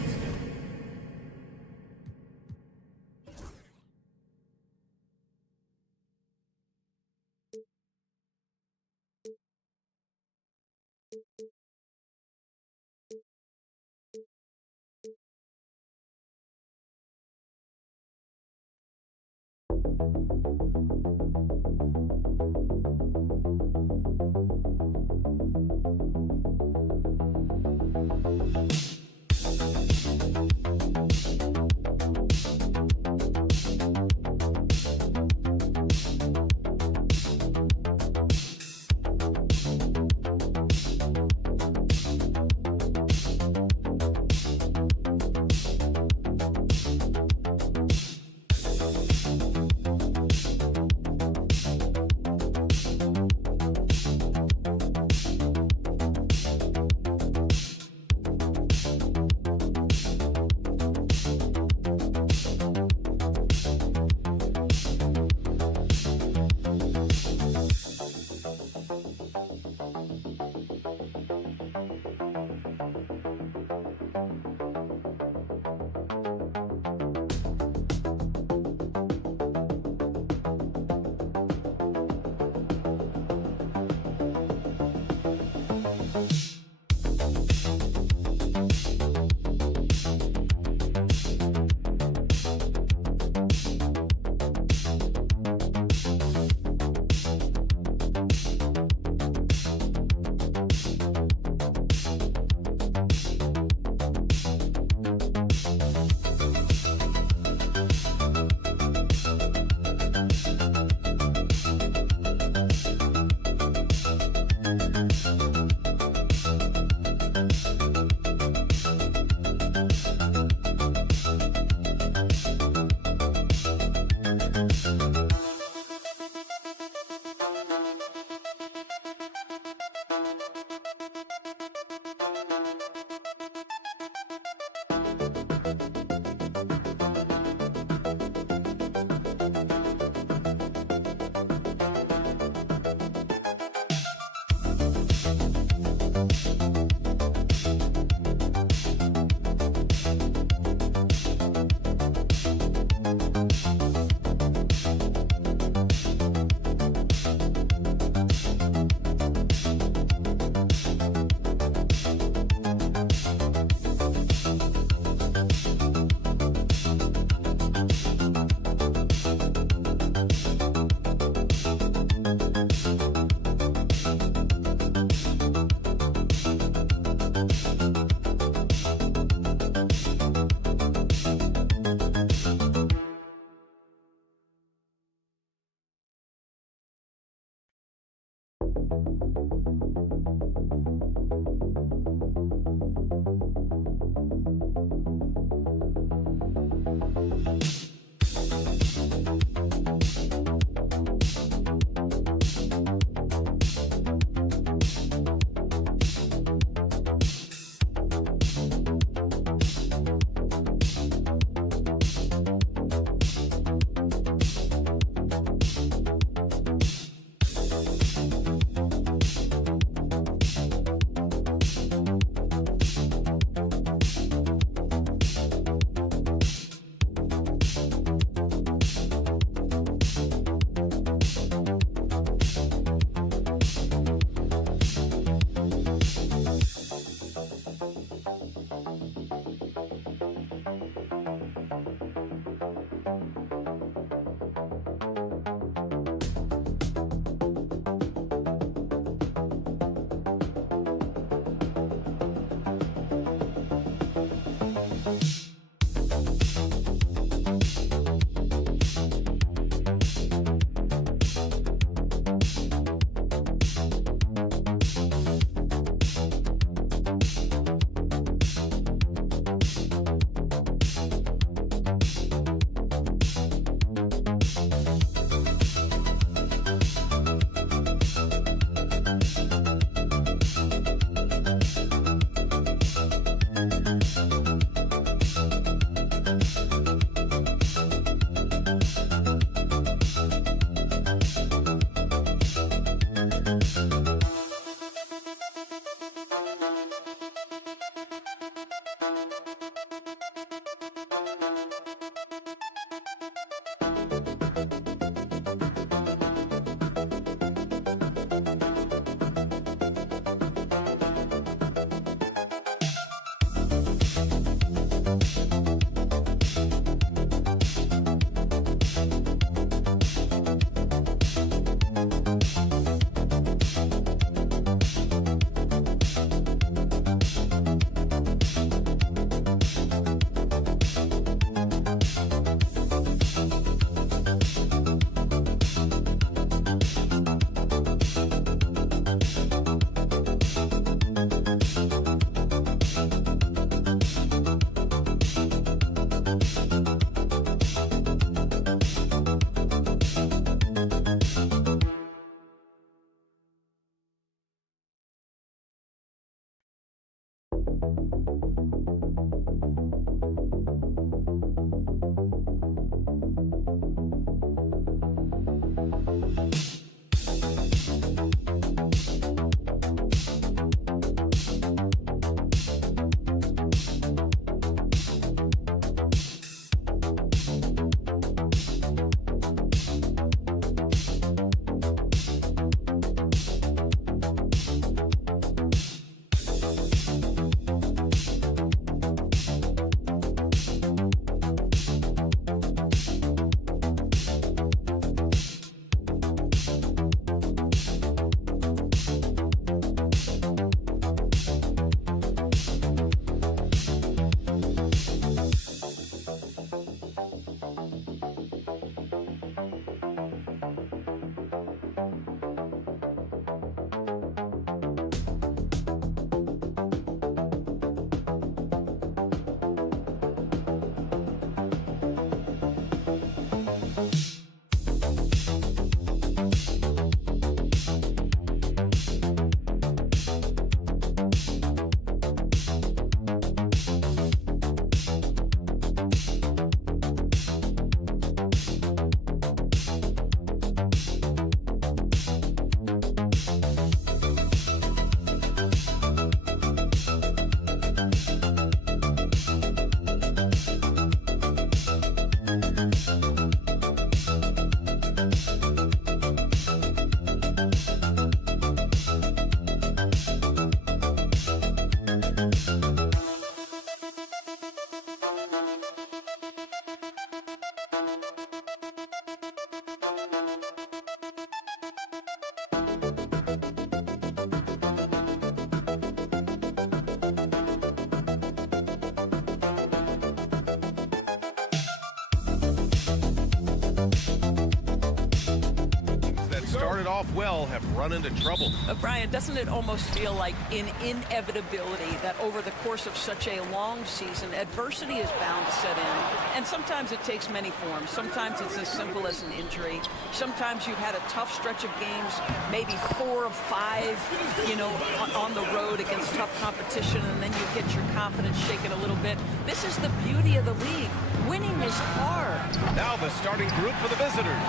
Started off well, have run into trouble. But Brian, doesn't it almost feel like an inevitability that over the course of such a long season, adversity is bound to set in? And sometimes it takes many forms. Sometimes it's as simple as an injury. Sometimes you've had a tough stretch of games, maybe 4 of 5, you know, on the road against tough competition, and then you get your confidence shaken a little bit. This is the beauty of the league. Winning is hard. Now the starting group for the visitors.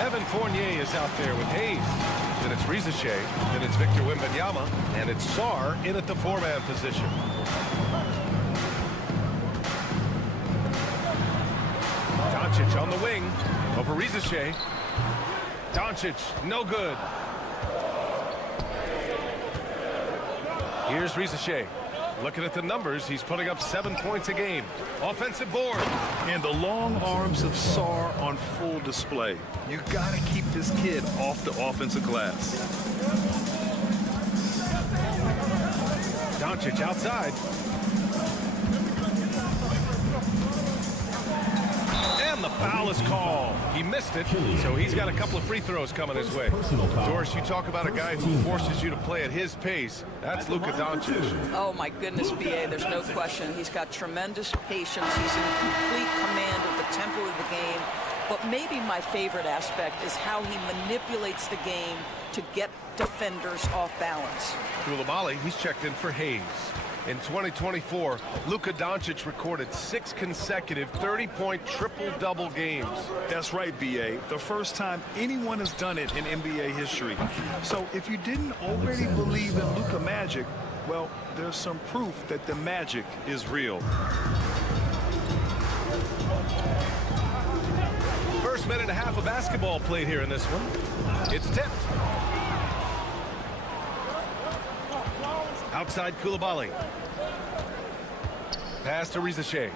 Evan Fournier is out there with Hayes. Then it's Rizichet. Then it's Victor Wembanyama. And it's Sarr in at the 4-man position. Doncic on the wing over Rizichet. Doncic, no good. Here's Rizichet. Looking at the numbers, he's putting up 7 points a game. Offensive board. And the long arms of Sarr on full display. You got to keep this kid off the offensive glass. Doncic outside. And the foul is called. He missed it, so he's got a couple of free throws coming his way. Doris, you talk about a guy who forces you to play at his pace. That's Luka Doncic. Oh, my goodness, B.A., there's no question. He's got tremendous patience. He's in complete command of the tempo of the game. But maybe my favorite aspect is how he manipulates the game to get defenders off balance. Koulibaly, he's checked in for Hayes. In 2024, Luka Doncic recorded 6 consecutive 30-point triple-double games. That's right, B.A. The first time anyone has done it in NBA history. So if you didn't already believe in Luka magic, well, there's some proof that the magic is real. First minute and a half of basketball played here in this one. It's tipped. Outside Koulibaly. Pass to Rizichet.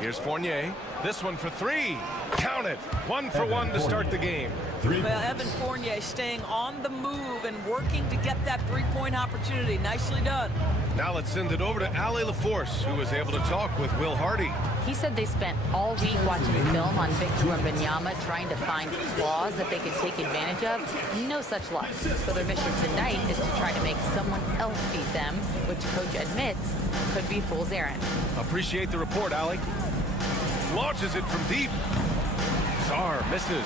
Here's Fournier. This one for 3. Count it. 1 for 1 to start the game. Well, Evan Fournier staying on the move and working to get that 3-point opportunity. Nicely done. Now let's send it over to Allie LaForce, who was able to talk with Will Hardy. He said they spent all week watching film on Victor Wembanyama, trying to find flaws that they could take advantage of. No such luck. So their mission tonight is to try to make someone else beat them, which coach admits could be fool's errand. Appreciate the report, Allie. Launches it from deep. Sarr misses.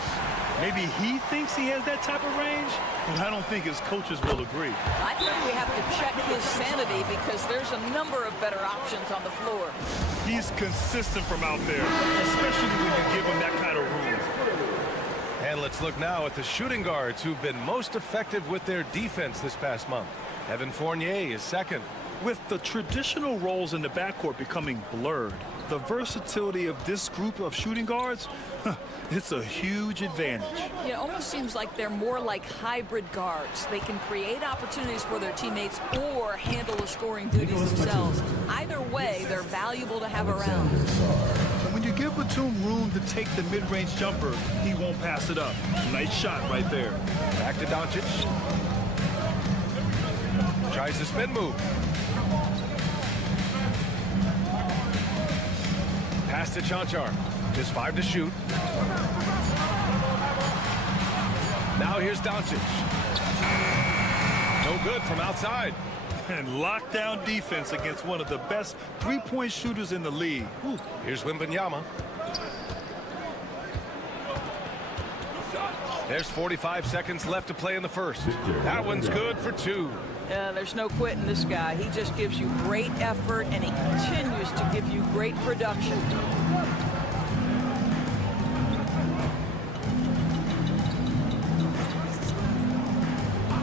Maybe he thinks he has that type of range, but I don't think his coaches will agree. I think we have to check his sanity because there's a number of better options on the floor. He's consistent from out there, especially when you give him that kind of room. And let's look now at the shooting guards who've been most effective with their defense this past month. Evan Fournier is second. With the traditional roles in the backcourt becoming blurred, the versatility of this group of shooting guards, it's a huge advantage. It almost seems like they're more like hybrid guards. They can create opportunities for their teammates or handle the scoring duties themselves. Either way, they're valuable to have around. When you give Batum room to take the mid-range jumper, he won't pass it up. Nice shot right there. Back to Doncic. Tries the spin move. Pass to Chanchar. Just 5 to shoot. Now here's Doncic. No good from outside. And lockdown defense against one of the best three-point shooters in the league. Whew. Here's Wembanyama. There's 45 seconds left to play in the first. That one's good for 2. There's no quitting this guy. He just gives you great effort, and he continues to give you great production.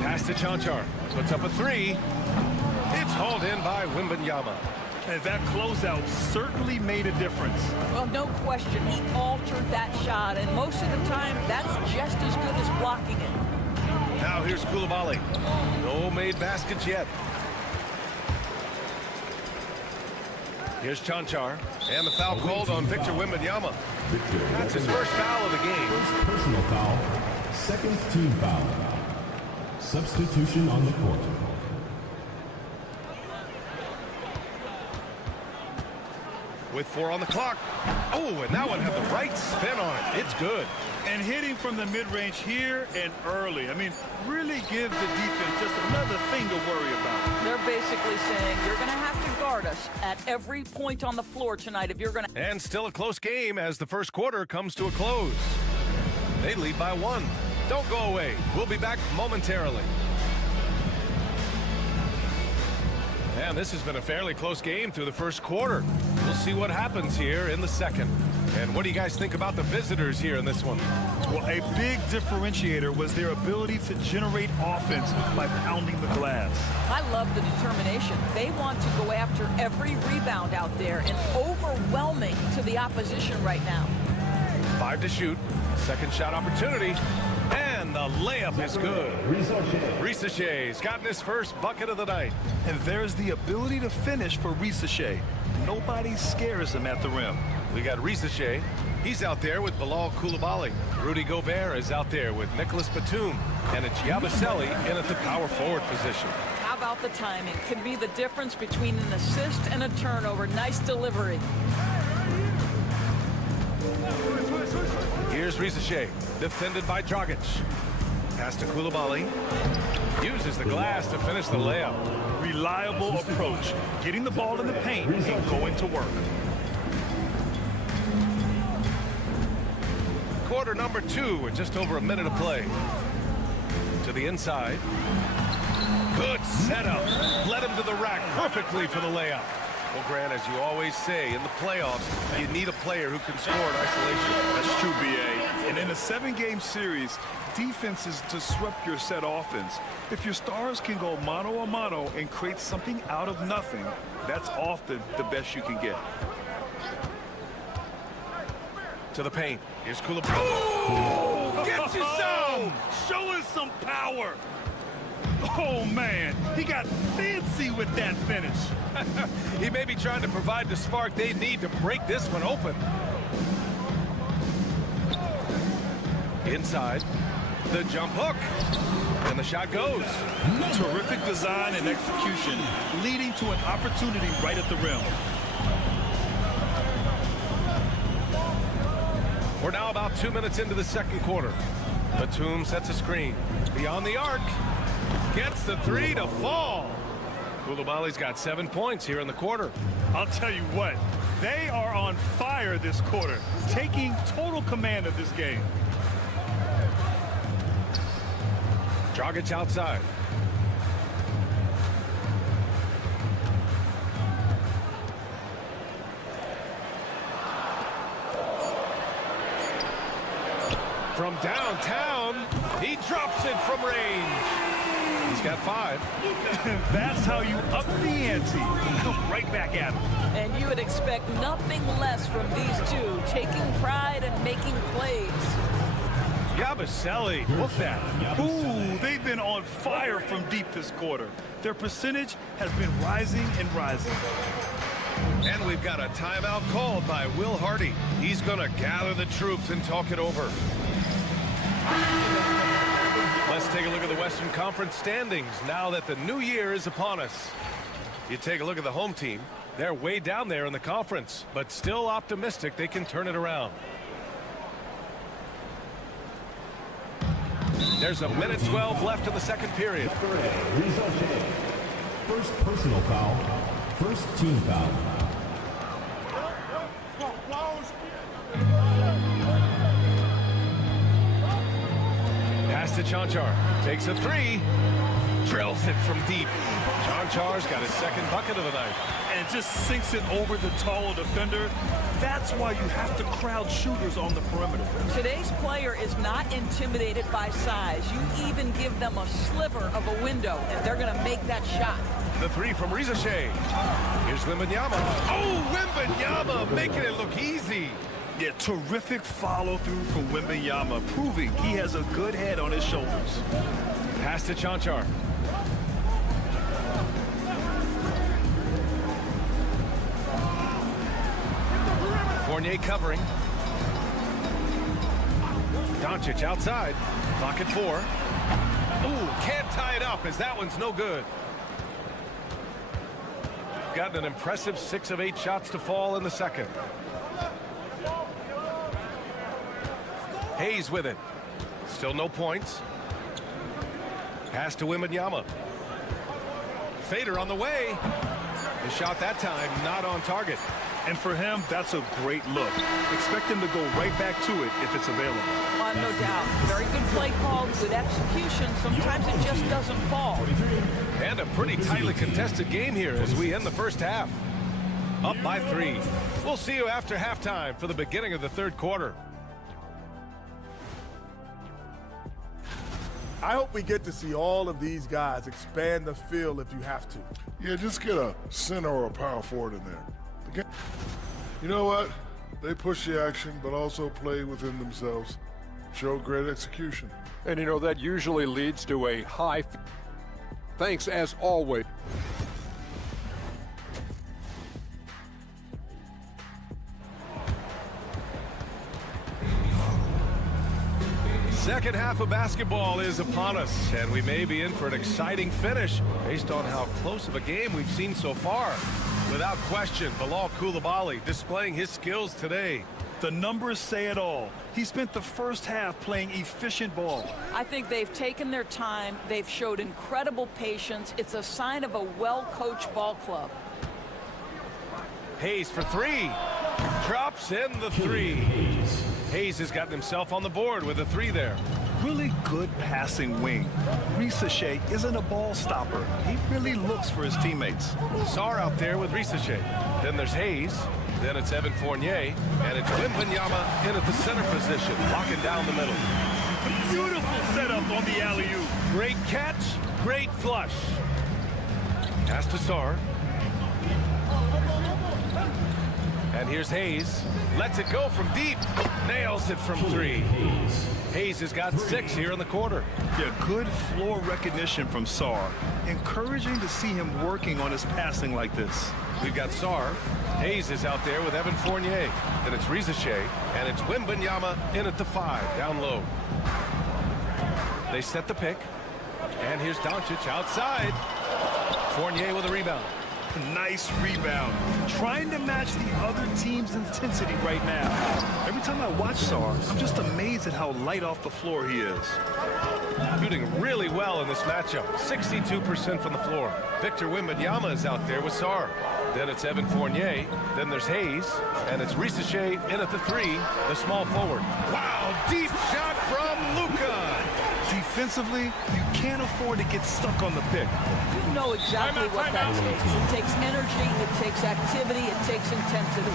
Pass to Chanchar. Puts up a 3. It's hauled in by Wembanyama. And that closeout certainly made a difference. Well, no question. He altered that shot, and most of the time, that's just as good as blocking it. Now here's Koulibaly. No made baskets yet. Here's Chanchar. And the foul called on Victor Wembanyama. That's his first foul of the game. Personal foul. Second team foul. Substitution on the court. With 4 on the clock. Oh, and that one had the right spin on it. It's good. And hitting from the mid-range here and early. I mean, really gives the defense just another thing to worry about. They're basically saying you're going to have to guard us at every point on the floor tonight if you're going to. And still a close game as the first quarter comes to a close. They lead by 1. Don't go away. We'll be back momentarily. And this has been a fairly close game through the first quarter. We'll see what happens here in the second. And what do you guys think about the visitors here in this one? Well, a big differentiator was their ability to generate offense by pounding the glass. I love the determination. They want to go after every rebound out there and overwhelming to the opposition right now. 5 to shoot. Second shot opportunity. And the layup is good. Risaché's gotten his first bucket of the night. And there's the ability to finish for Risachet. Nobody scares him at the rim. We got Risaché. He's out there with Bilal Coulibaly. Rudy Gobert is out there with Nicholas Batum. And it's Yabusele in at the power forward position. How about the timing? Can be the difference between an assist and a turnover. Nice delivery. Here's Risaché, defended by Dragic. Pass to Coulibaly. Uses the glass to finish the layup. Reliable approach. Getting the ball in the paint and going to work. Quarter number 2 with just over a minute of play. To the inside. Good setup. Led him to the rack perfectly for the layup. Well, Grant, as you always say, in the playoffs, you need a player who can score in isolation. That's true, B.A. And in a 7-game series, defenses disrupt your set offense. If your stars can go mano-a-mano and create something out of nothing, that's often the best you can get. To the paint. Here's Coulibaly. Oh, get you some! Show us some power! Oh, man, he got fancy with that finish. He may be trying to provide the spark they need to break this one open. Inside, the jump hook, and the shot goes. Terrific design and execution, leading to an opportunity right at the rim. We're now about 2 minutes into the second quarter. Batum sets a screen. Beyond the arc. Gets the 3 to fall. Coulibaly's got 7 points here in the quarter. I'll tell you what, they are on fire this quarter, taking total command of this game. Dragic outside. From downtown, he drops it from range. He's got 5. That's how you up the ante. Come right back at him. And you would expect nothing less from these two, taking pride and making plays. Yabusele, look that. Ooh, they've been on fire from deep this quarter. Their percentage has been rising and rising. And we've got a timeout called by Will Hardy. He's going to gather the troops and talk it over. Let's take a look at the Western Conference standings now that the new year is upon us. You take a look at the home team. They're way down there in the conference, but still optimistic they can turn it around. There's a minute 12 left in the second period. First personal foul. First team foul. Pass to Chanchar. Takes a 3. Drills it from deep. Chanchar's got his second bucket of the night. And just sinks it over the tall defender. That's why you have to crowd shooters on the perimeter. Today's player is not intimidated by size. You even give them a sliver of a window, and they're going to make that shot. The 3 from Risaché. Here's Wembanyama. Oh, Wembanyama making it look easy. Yeah, terrific follow-through from Wembanyama, proving he has a good head on his shoulders. Pass to Chanchar. Fournier covering. Doncic outside. Clock at 4. Ooh, can't tie it up as that one's no good. Gotten an impressive 6 of 8 shots to fall in the second. Hayes with it. Still no points. Pass to Wembanyama. Fader on the way. His shot that time not on target. And for him, that's a great look. Expect him to go right back to it if it's available. No doubt. Very good play call, good execution. Sometimes it just doesn't fall. And a pretty tightly contested game here as we end the first half. Up by 3. We'll see you after halftime for the beginning of the third quarter. I hope we get to see all of these guys expand the field if you have to. Yeah, just get a center or a power forward in there. You know what? They push the action, but also play within themselves. Show great execution. And you know, that usually leads to a high. Thanks as always. Second half of basketball is upon us, and we may be in for an exciting finish based on how close of a game we've seen so far. Without question, Bilal Coulibaly displaying his skills today. The numbers say it all. He spent the first half playing efficient ball. I think they've taken their time. They've showed incredible patience. It's a sign of a well-coached ball club. Hayes for 3. Drops in the 3. Hayes has gotten himself on the board with a 3 there. Really good passing wing. Risache isn't a ball stopper. He really looks for his teammates. Sarr out there with Risache. Then there's Hayes. Then it's Evan Fournier. And it's Wembanyama in at the center position, locking down the middle. Beautiful setup on the alley-oop. Great catch, great flush. Pass to Sarr. And here's Hayes. Lets it go from deep. Nails it from 3. Hayes has got 6 here in the quarter. Yeah, good floor recognition from Sarr. Encouraging to see him working on his passing like this. We've got Sarr. Hayes is out there with Evan Fournier. Then it's Risache. And it's Wembanyama in at the 5, down low. They set the pick. And here's Doncic outside. Fournier with a rebound. Nice rebound. Trying to match the other team's intensity right now. Every time I watch Sarr, I'm just amazed at how light off the floor he is. Shooting really well in this matchup. 62% from the floor. Victor Wembanyama is out there with Sarr. Then it's Evan Fournier. Then there's Hayes. And it's Risache in at the 3, the small forward. Wow, deep shot from Luka. Defensively, you can't afford to get stuck on the pick. You know exactly what that takes. It takes energy, it takes activity, it takes intensity.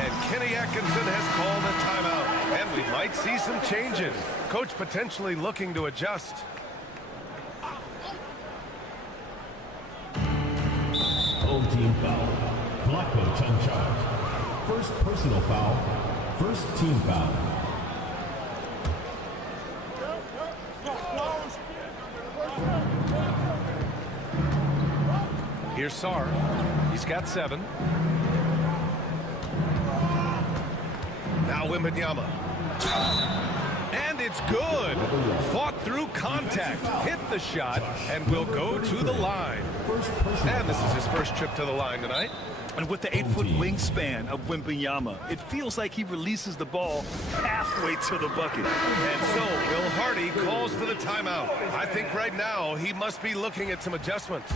And Kenny Atkinson has called a timeout. And we might see some changes. Coach potentially looking to adjust. Old team foul. Black coach on charge. First personal foul. First team foul. Here's Sarr. He's got 7. Now Wembanyama. And it's good. Fought through contact. Hit the shot and will go to the line. And this is his first trip to the line tonight. And with the 8-foot wingspan of Wembanyama, it feels like he releases the ball halfway to the bucket. And so Will Hardy calls for the timeout. I think right now he must be looking at some adjustments.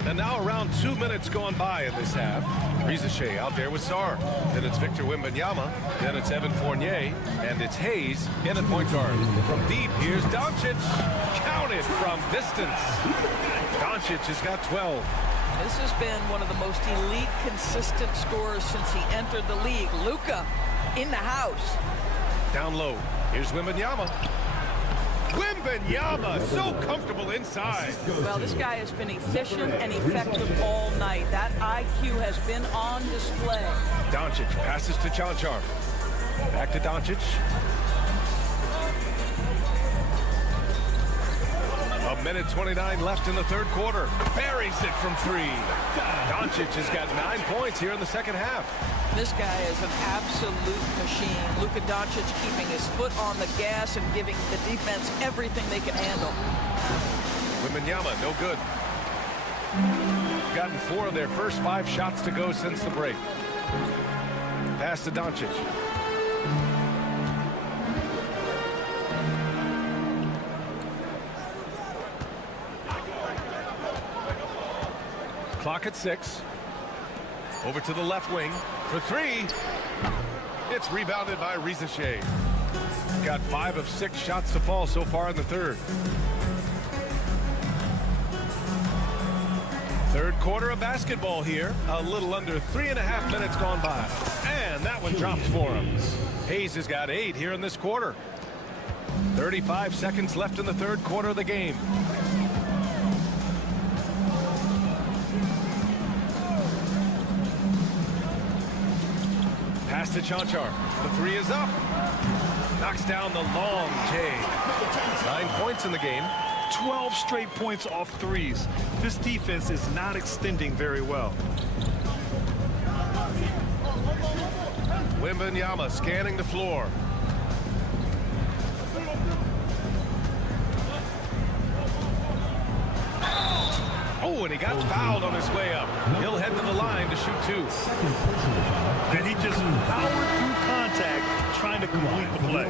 And now around 2 minutes gone by in this half. Risache out there with Sarr. Then it's Victor Wembanyama. Then it's Evan Fournier. And it's Hayes in at point guard. From deep, here's Doncic. Counted from distance. Doncic has got 12. This has been one of the most elite, consistent scorers since he entered the league. Luka in the house. Down low. Here's Wembanyama. Wembanyama, so comfortable inside. Well, this guy has been efficient and effective all night. That IQ has been on display. Doncic passes to Chanchar. Back to Doncic. A minute 29 left in the third quarter. Buries it from three. Doncic has got 9 points here in the second half. This guy is an absolute machine. Luka Doncic keeping his foot on the gas and giving the defense everything they can handle. Wembanyama, no good. Gotten 4 of their first 5 shots to go since the break. Pass to Doncic. Clock at 6. Over to the left wing for 3. It's rebounded by Rizachet. Got 5 of 6 shots to fall so far in the third. Third quarter of basketball here. A little under 3.5 minutes gone by. And that one drops for him. Hayes has got 8 here in this quarter. 35 seconds left in the third quarter of the game. Pass to Chanchar. The 3 is up. Knocks down the long J. 9 points in the game. 12 straight points off threes. This defense is not extending very well. Wembanyama scanning the floor. Oh, and he got fouled on his way up. He'll head to the line to shoot 2. And he just powered through contact trying to complete the play.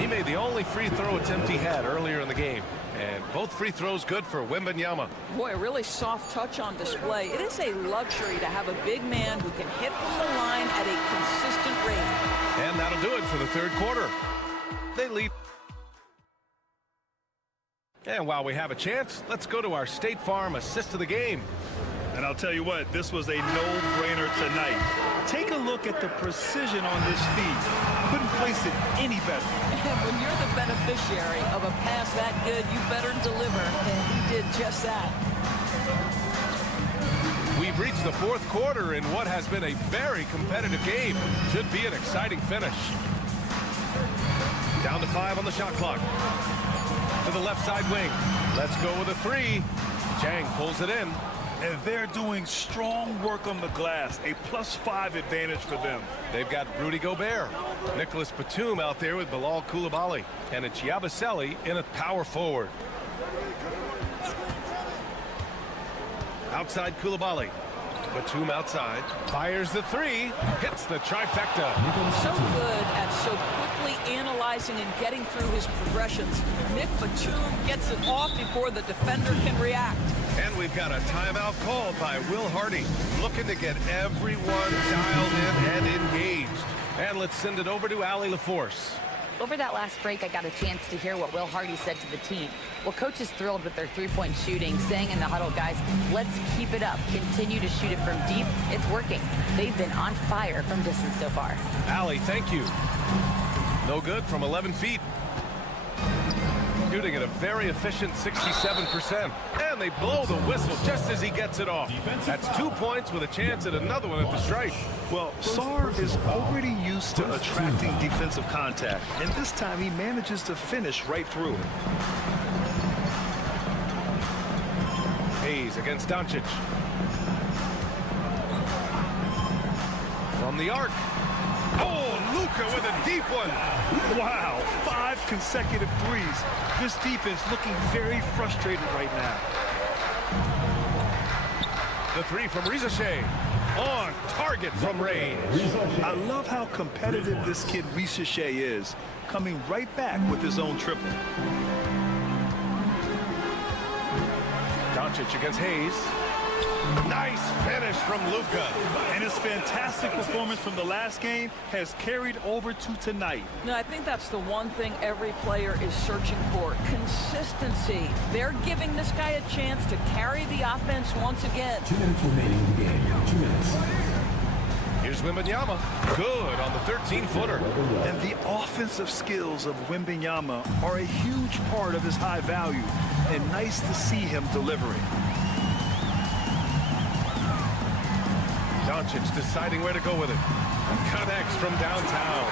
He made the only free throw attempt he had earlier in the game. And both free throws good for Wembanyama. Boy, a really soft touch on display. It is a luxury to have a big man who can hit from the line at a consistent rate. And that'll do it for the third quarter. They lead. And while we have a chance, let's go to our State Farm assist of the game. And I'll tell you what, this was a no-brainer tonight. Take a look at the precision on this feed. Couldn't place it any better. And when you're the beneficiary of a pass that good, you better deliver. And he did just that. We've reached the fourth quarter in what has been a very competitive game. Should be an exciting finish. Down to 5 on the shot clock. To the left side wing. Let's go with a 3. Chang pulls it in. And they're doing strong work on the glass. A +5 advantage for them. They've got Rudy Gobert, Nicholas Batum out there with Bilal Coulibaly, and it's Yabusele in a power forward. Outside Coulibaly. Batum outside. Fires the 3. Hits the trifecta. So good at so quickly analyzing and getting through his progressions. Nick Batum gets it off before the defender can react. And we've got a timeout called by Will Hardy, looking to get everyone dialed in and engaged. And let's send it over to Allie LaForce. Over that last break, I got a chance to hear what Will Hardy said to the team. Well, coach is thrilled with their three-point shooting, saying in the huddle, guys, let's keep it up. Continue to shoot it from deep. It's working. They've been on fire from distance so far. Allie, thank you. No good from 11 feet. Shooting at a very efficient 67%. And they blow the whistle just as he gets it off. That's 2 points with a chance at another one at the strike. Well, Sarr is already used to attracting defensive contact, and this time he manages to finish right through it. Hayes against Doncic. From the arc. Oh, Luka with a deep one. Wow, 5 consecutive threes. This defense looking very frustrated right now. The 3 from Rizachet. On target from range. I love how competitive this kid Rizachet is, coming right back with his own triple. Doncic against Hayes. Nice finish from Luka. And his fantastic performance from the last game has carried over to tonight. No, I think that's the one thing every player is searching for. Consistency. They're giving this guy a chance to carry the offense once again. 2 minutes remaining in the game. 2 minutes. Here's Wembanyama. Good on the 13-footer. And the offensive skills of Wembanyama are a huge part of his high value. And nice to see him delivering. Doncic deciding where to go with it. Connects from downtown.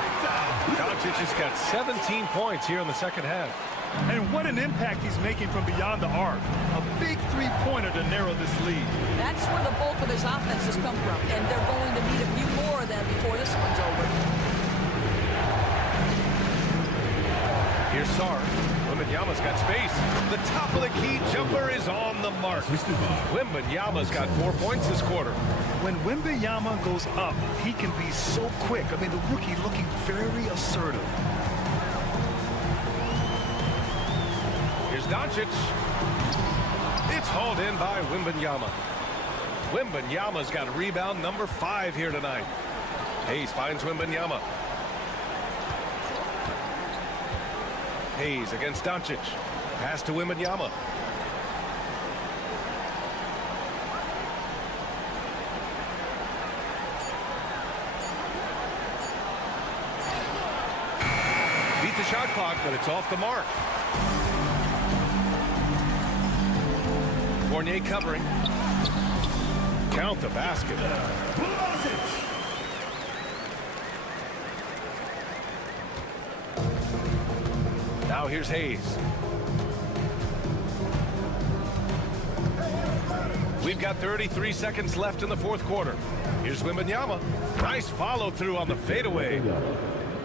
Doncic has got 17 points here in the second half. And what an impact he's making from beyond the arc. A big three-pointer to narrow this lead. That's where the bulk of his offense has come from, and they're going to need a few more of them before this one's over. Here's Sar. Wembanyama's got space. The top of the key jumper is on the mark. Wembanyama's got 4 points this quarter. When Wembanyama goes up, he can be so quick. I mean, the rookie looking very assertive. Here's Doncic. It's hauled in by Wembanyama. Wembanyama's got rebound number 5 here tonight. Hayes finds Wembanyama. Hayes against Doncic. Pass to Wembanyama. Beat the shot clock, but it's off the mark. Fournier covering. Count the basket. Now here's Hayes. We've got 33 seconds left in the fourth quarter. Here's Wembanyama. Nice follow through on the fadeaway.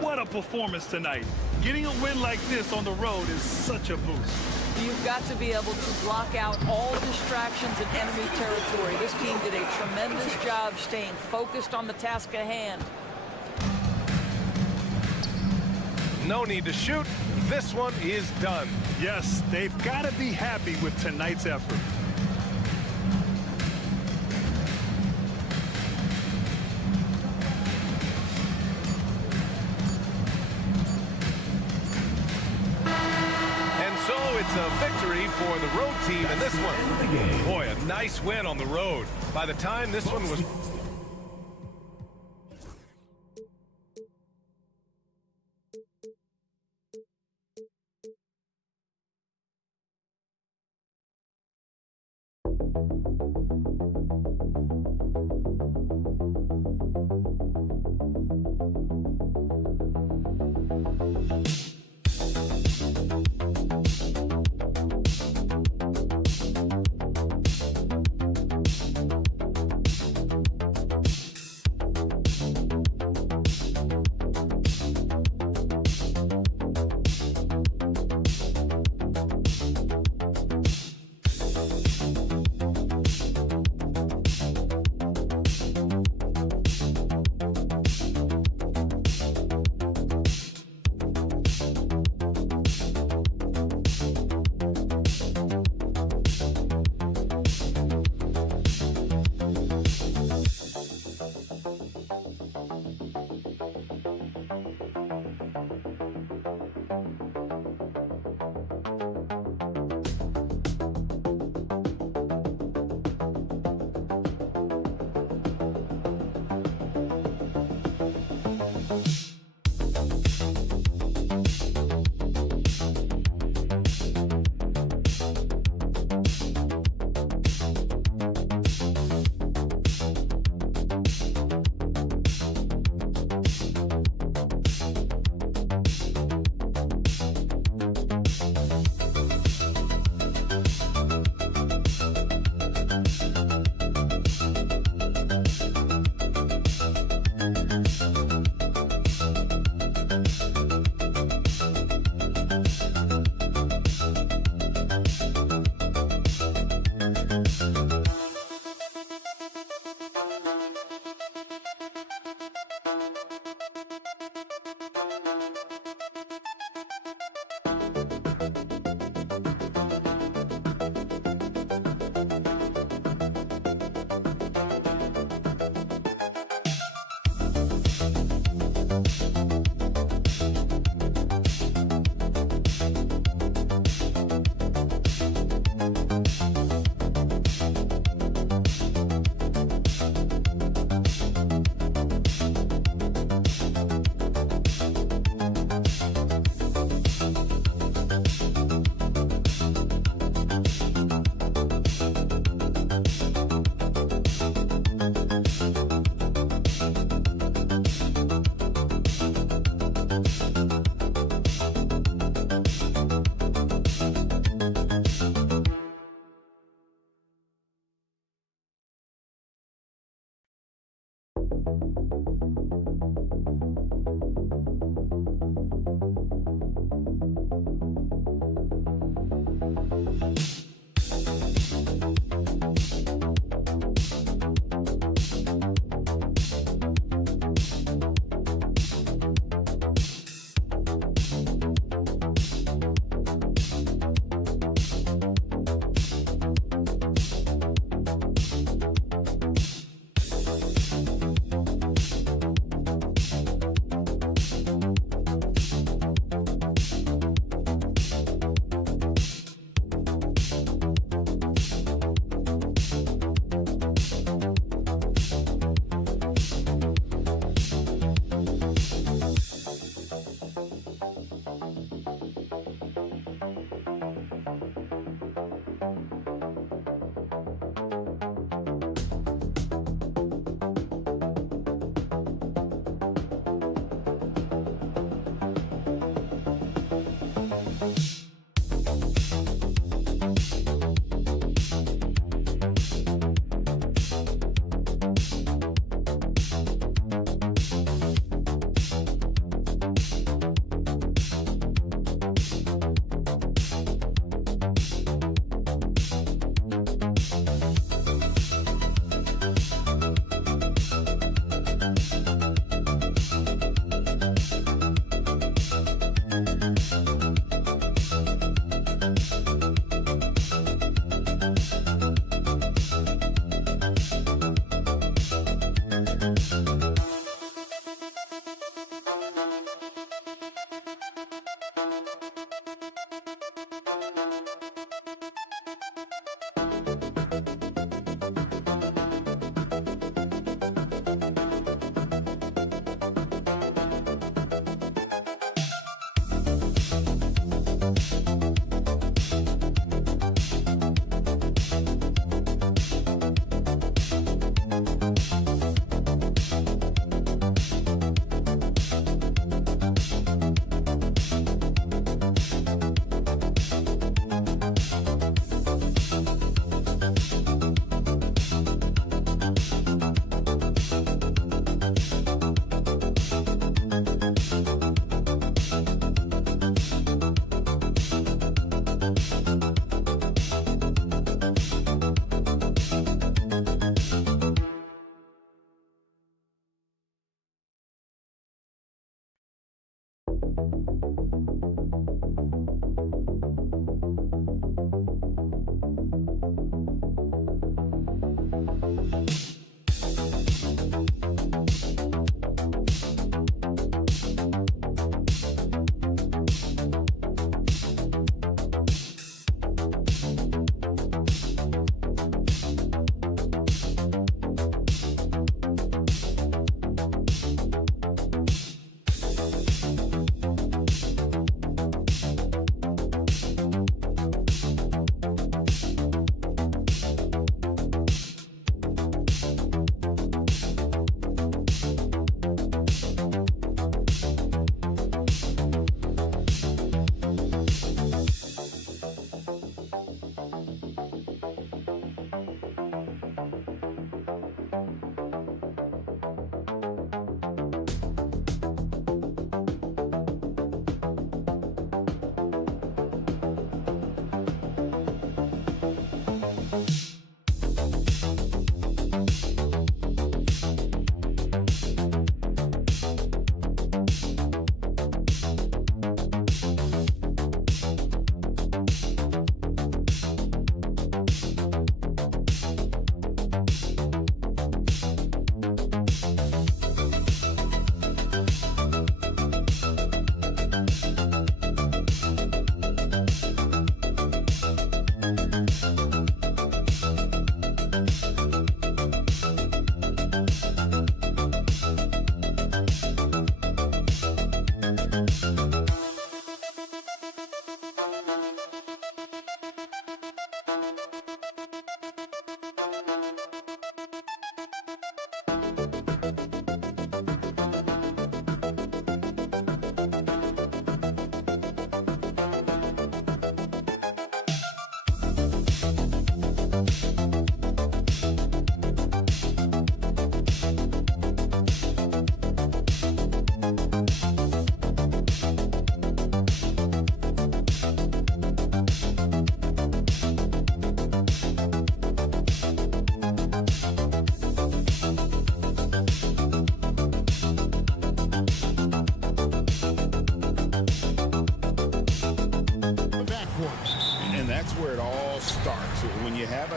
What a performance tonight. Getting a win like this on the road is such a boost. You've got to be able to block out all distractions in enemy territory. This team did a tremendous job staying focused on the task at hand. No need to shoot. This one is done. Yes, they've got to be happy with tonight's effort. And so it's a victory for the road team in this one. Boy, a nice win on the road. By the time this one was...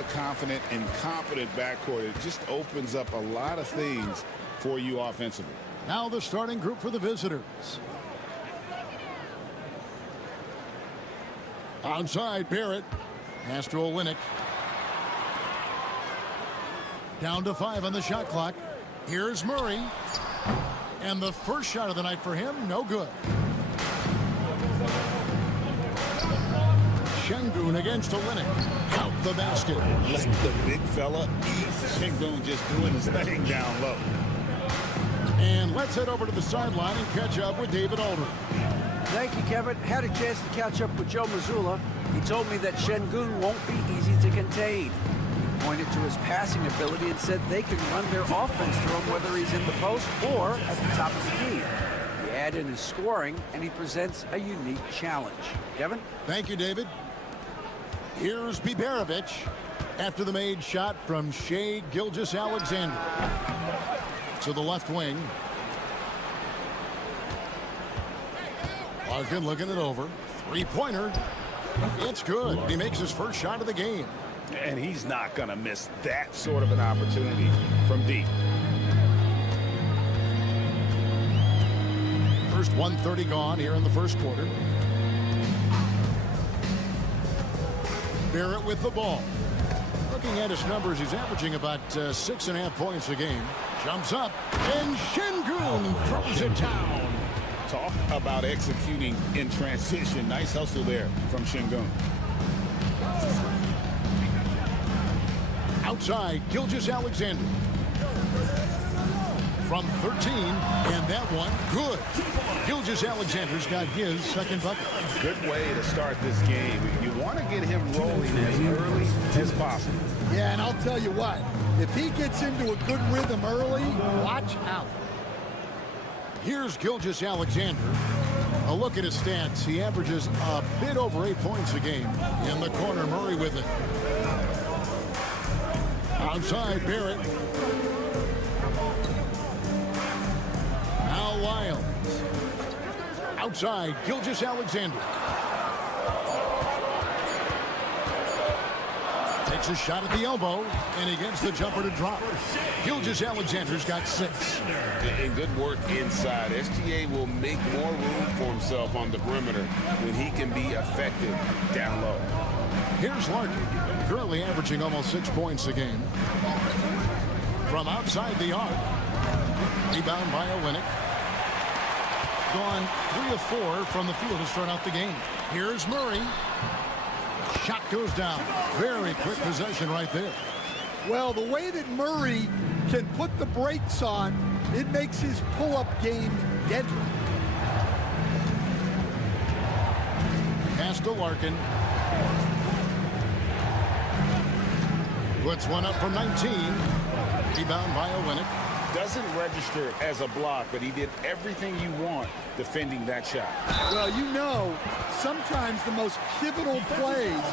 a confident and competent backcourt. It just opens up a lot of things for you offensively. Now the starting group for the visitors. Outside, Barrett. Pass to Olynyk. Down to 5 on the shot clock. Here's Murray. And the first shot of the night for him, no good. Şengün against Olynyk. Out the basket. Let the big fella eat. Şengün just doing his thing down low. And let's head over to the sideline and catch up with David Aldridge. Thank you, Kevin. Had a chance to catch up with Joe Mazzulla. He told me that Şengün won't be easy to contain. He pointed to his passing ability and said they can run their offense through him whether he's in the post or at the top of the key. You add in his scoring, and he presents a unique challenge. Kevin? Thank you, David. Here's Biberovic after the made shot from Shai Gilgeous-Alexander. To the left wing. Larkin looking it over. Three-pointer. It's good. He makes his first shot of the game. And he's not going to miss that sort of an opportunity from deep. First 1:30 gone here in the first quarter. Barrett with the ball. Looking at his numbers, he's averaging about 6.5 points a game. Jumps up, and Şengün throws it down. Talk about executing in transition. Nice hustle there from Şengün. Outside, Gilgeous-Alexander. From 13, and that one, good. Gilgeous-Alexander's got his second bucket. Good way to start this game. You want to get him rolling as early as possible. Yeah, and I'll tell you what, if he gets into a good rhythm early, watch out. Here's Gilgeous-Alexander. A look at his stats. He averages a bit over 8 points a game. In the corner, Murray with it. Outside, Barrett. Now Lyles. Outside, Gilgeous-Alexander. Takes a shot at the elbow, and he gets the jumper to drop. Gilgeous-Alexander's got 6. And good work inside. SGA will make more room for himself on the perimeter when he can be effective down low. Here's Larkin, currently averaging almost 6 points a game. From outside the arc. Rebound by Olynyk. Gone 3 of 4 from the field to start out the game. Here's Murray. Shot goes down. Very quick possession right there. Well, the way that Murray can put the brakes on, it makes his pull-up game deadly. Pass to Larkin. Puts one up from 19. Rebound by Olynyk. Doesn't register as a block, but he did everything you want defending that shot. Well, you know, sometimes the most pivotal plays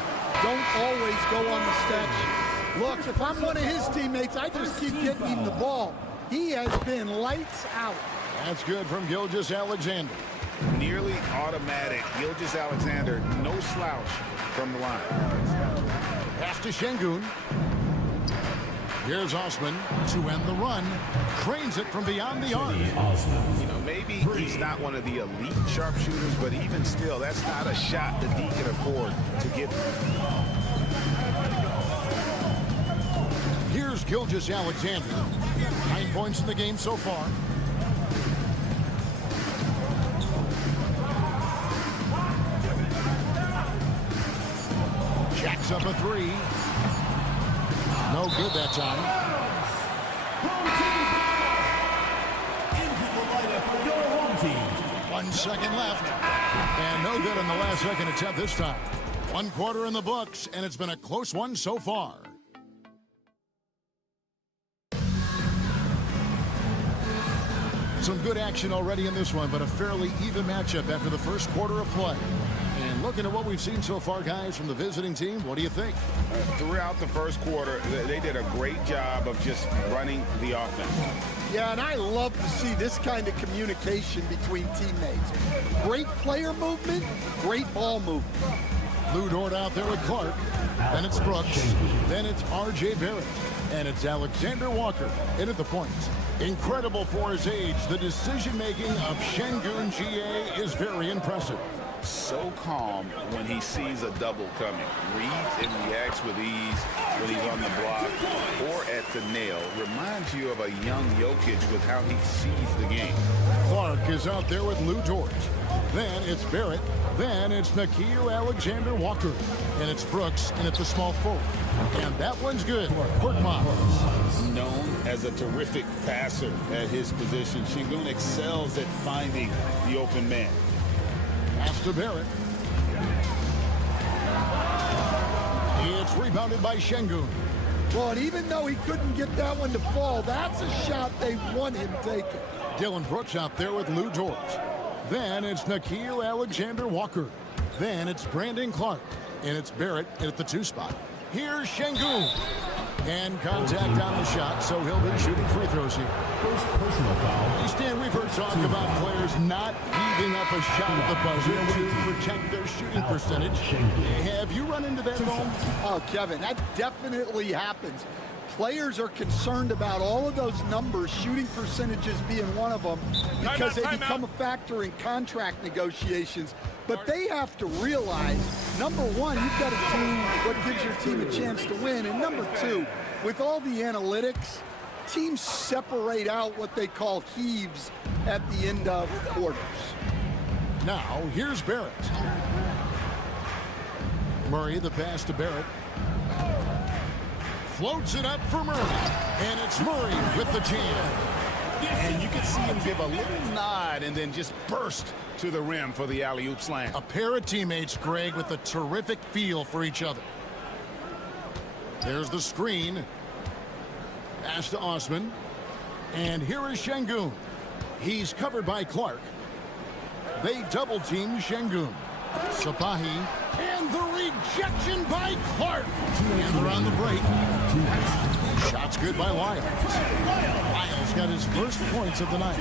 don't always go on the stat sheet. Look, if I'm one of his teammates, I just keep getting him the ball. He has been lights out. That's good from Gilgeous-Alexander. Nearly automatic. Gilgeous-Alexander, no slouch from the line. Pass to Şengün. Here's Osman to end the run. Cranes it from beyond the arc. You know, maybe he's not one of the elite sharpshooters, but even still, that's not a shot that he can afford to give. Here's Gilgeous-Alexander. 9 points in the game so far. Jacks up a 3. No good that time. Into the lineup for your home team. 1 second left. And no good on the last second attempt this time. 1 quarter in the books, and it's been a close one so far. Some good action already in this one, but a fairly even matchup after the first quarter of play. And looking at what we've seen so far, guys, from the visiting team, what do you think? Throughout the first quarter, they did a great job of just running the offense. Yeah, and I love to see this kind of communication between teammates. Great player movement, great ball movement. Lou Dort out there with Clark. Then it's Brooks. Then it's R.J. Barrett. And it's Alexander Walker in at the point. Incredible for his age, the decision-making of Şengün GA is very impressive. So calm when he sees a double coming. Reads and reacts with ease when he's on the block or at the nail. Reminds you of a young Jokic with how he sees the game. Clark is out there with Lou Dort. Then it's Barrett. Then it's Nickeil Alexander-Walker. And it's Brooks in at the small forward. And that one's good. Korkmaz. Known as a terrific passer at his position, Şengün excels at finding the open man. Pass to Barrett. It's rebounded by Şengün. Well, and even though he couldn't get that one to fall, that's a shot they want him taking. Dylan Brooks out there with Lou Dort. Then it's Nickeil Alexander-Walker. Then it's Brandon Clark. And it's Barrett at the 2 spot. Here's Şengün. And contact on the shot, so he'll be shooting free throws here. First personal foul. Stan, we've heard talk about players not heaving up a shot at the buzzer to protect their shooting percentage. Have you run into that at all? Oh, Kevin, that definitely happens. Players are concerned about all of those numbers, shooting percentages being one of them, because they become a factor in contract negotiations. But they have to realize, number one, you've got to do what gives your team a chance to win. And number two, with all the analytics, teams separate out what they call heaves at the end of quarters. Now, here's Barrett. Murray, the pass to Barrett. Floats it up for Murray. And it's Murray with the jam. And you can see him give a little nod and then just burst to the rim for the alley-oop slam. A pair of teammates, Greg, with a terrific feel for each other. There's the screen. Pass to Osman. And here is Şengün. He's covered by Clark. They double-team Şengün. Sapahi. And the rejection by Clark. And they're on the break. Shot's good by Wiles. Wiles got his first points of the night.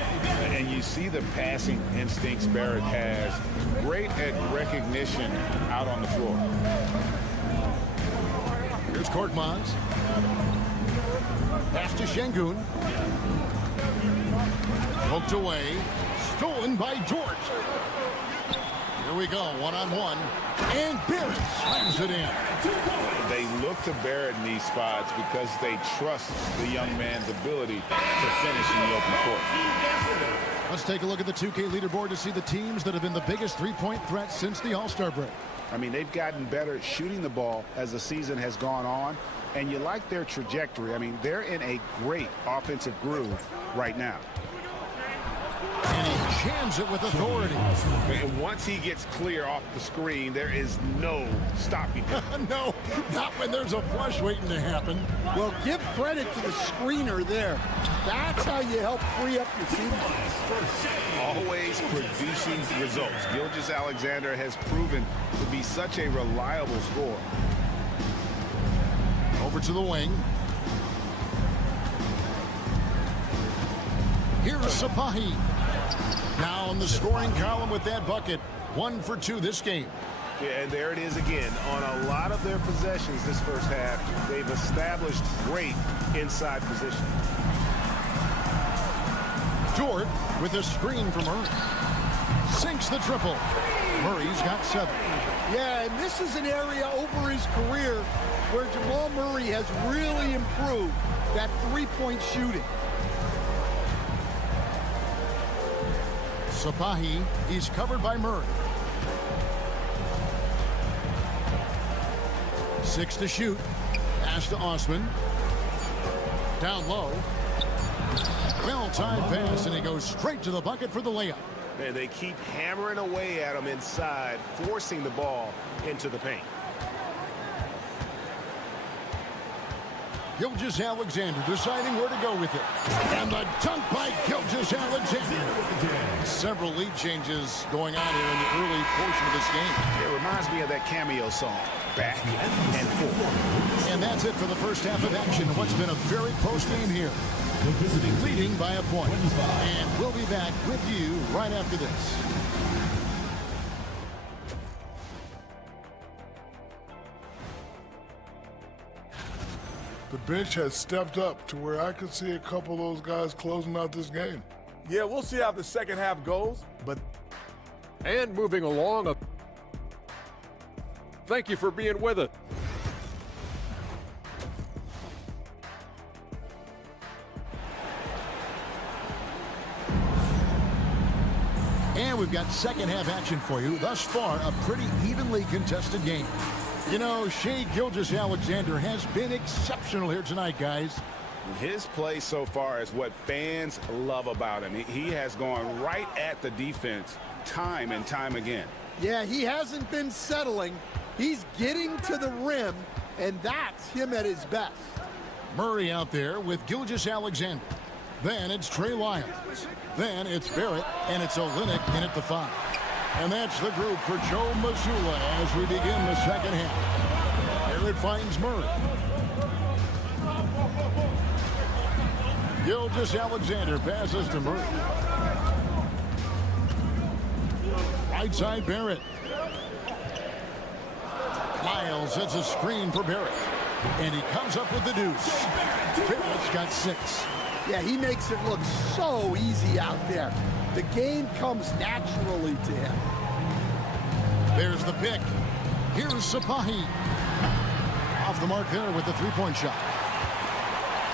And you see the passing instincts Barrett has. Great at recognition out on the floor. Here's Korkmaz. Pass to Şengün. Poked away. Stolen by George. Here we go, one-on-one. And Barrett slams it in. They look to Barrett in these spots because they trust the young man's ability to finish in the open court. Let's take a look at the 2K leaderboard to see the teams that have been the biggest three-point threats since the All-Star break. I mean, they've gotten better at shooting the ball as the season has gone on, and you like their trajectory. I mean, they're in a great offensive groove right now. And he jams it with authority. And once he gets clear off the screen, there is no stopping him. No, not when there's a flush waiting to happen. Well, give credit to the screener there. That's how you help free up your teammates. Always producing results. Gilgeous-Alexander has proven to be such a reliable scorer. Over to the wing. Here's Sapahi. Now in the scoring column with that bucket. 1 for 2 this game. Yeah, and there it is again. On a lot of their possessions this first half, they've established great inside position. Dort with a screen from Murray. Sinks the triple. Murray's got 7. Yeah, and this is an area over his career where Jamal Murray has really improved that three-point shooting. Sapahi, he's covered by Murray. 6 to shoot. Pass to Osman. Down low. Well-timed pass, and he goes straight to the bucket for the layup. And they keep hammering away at him inside, forcing the ball into the paint. Gilgeous-Alexander deciding where to go with it. And the dunk by Gilgeous-Alexander. Several lead changes going on here in the early portion of this game. It reminds me of that cameo song, Back and Forth. And that's it for the first half of action. What's been a very close game here. Leading by a point. And we'll be back with you right after this. The bench has stepped up to where I could see a couple of those guys closing out this game. Yeah, we'll see how the second half goes, but... And moving along, thank you for being with us. And we've got second half action for you. Thus far, a pretty evenly contested game. You know, Shai Gilgeous-Alexander has been exceptional here tonight, guys. His play so far is what fans love about him. He has gone right at the defense time and time again. Yeah, he hasn't been settling. He's getting to the rim, and that's him at his best. Murray out there with Gilgeous-Alexander. Then it's Trey Lyles. Then it's Barrett, and it's Olynyk in at the 5. And that's the group for Joe Mazzulla as we begin the second half. Here it finds Murray. Gilgeous-Alexander passes to Murray. Right side, Barrett. Lyles sets a screen for Barrett. And he comes up with the deuce. Barrett's got 6. Yeah, he makes it look so easy out there. The game comes naturally to him. There's the pick. Here's Sapahi. Off the mark there with the three-point shot.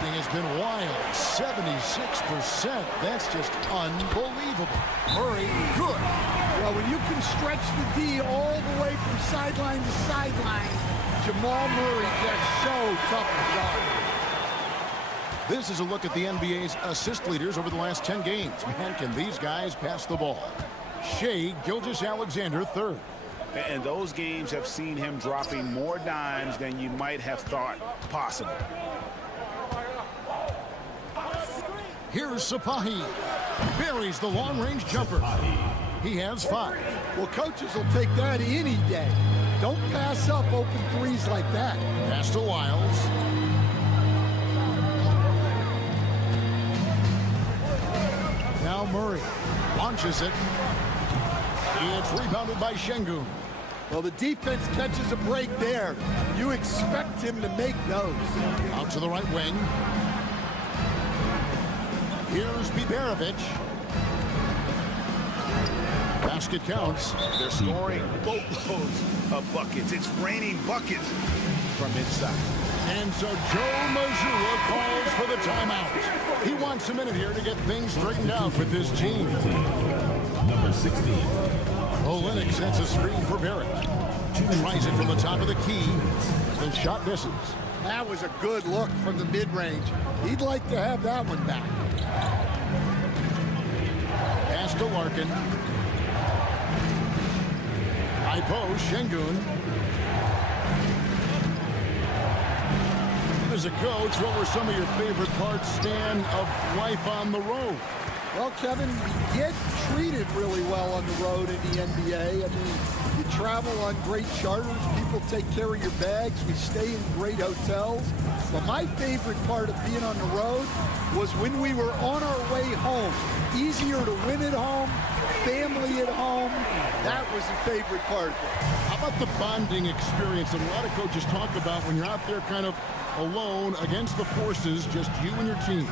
Thing has been wild. 76%. That's just unbelievable. Murray, good. Well, when you can stretch the D all the way from sideline to sideline, Jamal Murray just so tough to guard. This is a look at the NBA's assist leaders over the last 10 games. Man, can these guys pass the ball? Shai Gilgeous-Alexander, 3rd. And those games have seen him dropping more dimes than you might have thought possible. Here's Sapahi. Buries the long-range jumper. He has 5. Well, coaches will take that any day. Don't pass up open threes like that. Pass to Lyles. Now Murray launches it. It's rebounded by Şengün. Well, the defense catches a break there. You expect him to make those. Out to the right wing. Here's Biberovic. Basket counts. They're scoring boatloads of buckets. It's raining buckets from inside. And so Joe Mazzulla calls for the timeout. He wants a minute here to get things straightened out with his team. Number 16. Olynyk sets a screen for Barrett. Tries it from the top of the key. The shot misses. That was a good look from the mid-range. He'd like to have that one back. Pass to Larkin. High post, Şengün. As a coach, what were some of your favorite parts, Stan, of life on the road? Well, Kevin, we get treated really well on the road in the NBA. I mean, you travel on great charters. People take care of your bags. We stay in great hotels. But my favorite part of being on the road was when we were on our way home. Easier to win at home, family at home. That was the favorite part of it. How about the bonding experience that a lot of coaches talk about when you're out there kind of alone against the forces, just you and your team?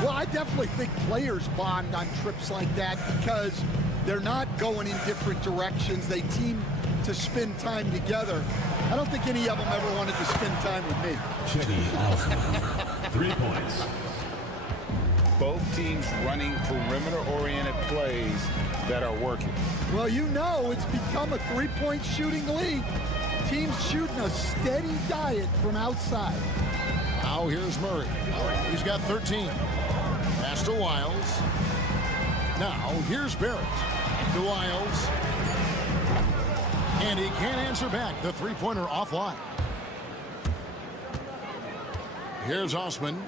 Well, I definitely think players bond on trips like that because they're not going in different directions. They team to spend time together. I don't think any of them ever wanted to spend time with me. Chetty Osman, 3 points. Both teams running perimeter-oriented plays that are working. Well, you know it's become a three-point shooting league. Teams shooting a steady diet from outside. Now here's Murray. He's got 13. Pass to Lyles. Now here's Barrett. To Lyles. And he can't answer back. The three-pointer offline. Here's Osman.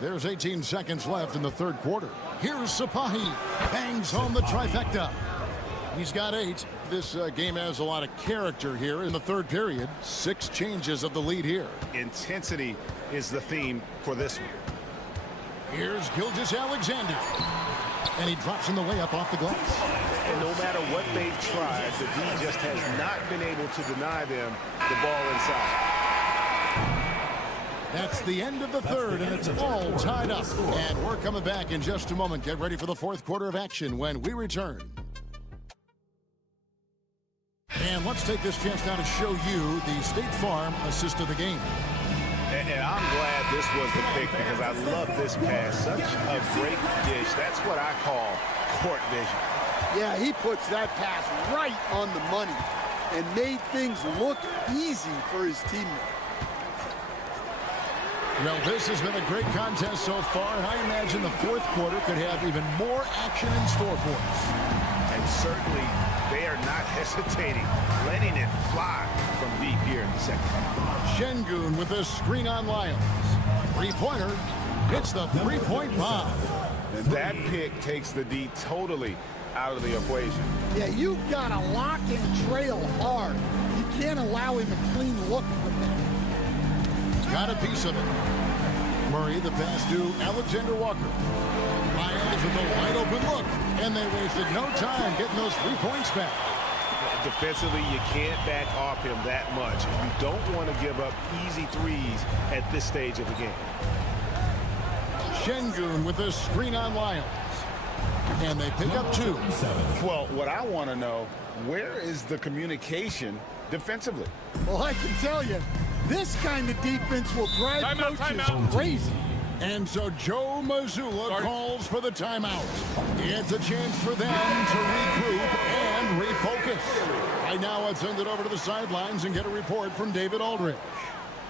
There's 18 seconds left in the third quarter. Here's Sapahi. Bangs home the trifecta. He's got 8. This game has a lot of character here in the third period. 6 changes of the lead here. Intensity is the theme for this one. Here's Gilgeous-Alexander. And he drops in the layup off the glass. And no matter what they've tried, the D just has not been able to deny them the ball inside. That's the end of the third, and it's all tied up. And we're coming back in just a moment. Get ready for the fourth quarter of action when we return. And let's take this chance now to show you the State Farm assist of the game. And I'm glad this was the pick because I love this pass. Such a great dish. That's what I call court vision. Yeah, he puts that pass right on the money and made things look easy for his teammate. Well, this has been a great contest so far, and I imagine the fourth quarter could have even more action in store for us. And certainly they are not hesitating, letting it fly from deep here in the second half. Şengün with a screen on Lyons. Three-pointer hits the three-point bomb. And that pick takes the D totally out of the equation. Yeah, you've got to lock and trail hard. You can't allow him a clean look from that. Got a piece of it. Murray, the pass to Alexander Walker. Lyons with a wide open look, and they wasted no time getting those 3 points back. Defensively, you can't back off him that much. You don't want to give up easy threes at this stage of the game. Şengün with a screen on Lyons. And they pick up 2. Well, what I want to know, where is the communication defensively? Well, I can tell you, this kind of defense will drive coaches crazy. And so Joe Mazzulla calls for the timeout. It's a chance for them to regroup and refocus. Right now, let's send it over to the sidelines and get a report from David Aldridge.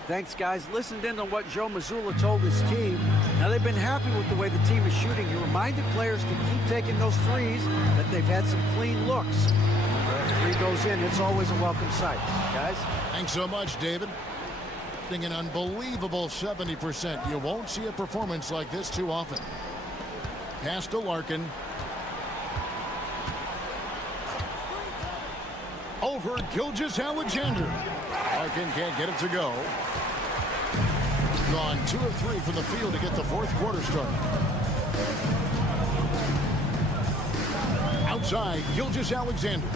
Thanks, guys. Listened in on what Joe Mazzulla told his team. Now, they've been happy with the way the team is shooting. He reminded players to keep taking those threes, that they've had some clean looks. When the three goes in, it's always a welcome sight. Guys? Thanks so much, David. An unbelievable 70%. You won't see a performance like this too often. Pass to Larkin. Over Gilgeous-Alexander. Larkin can't get it to go. Gone 2 of 3 from the field to get the fourth quarter started. Outside, Gilgeous-Alexander.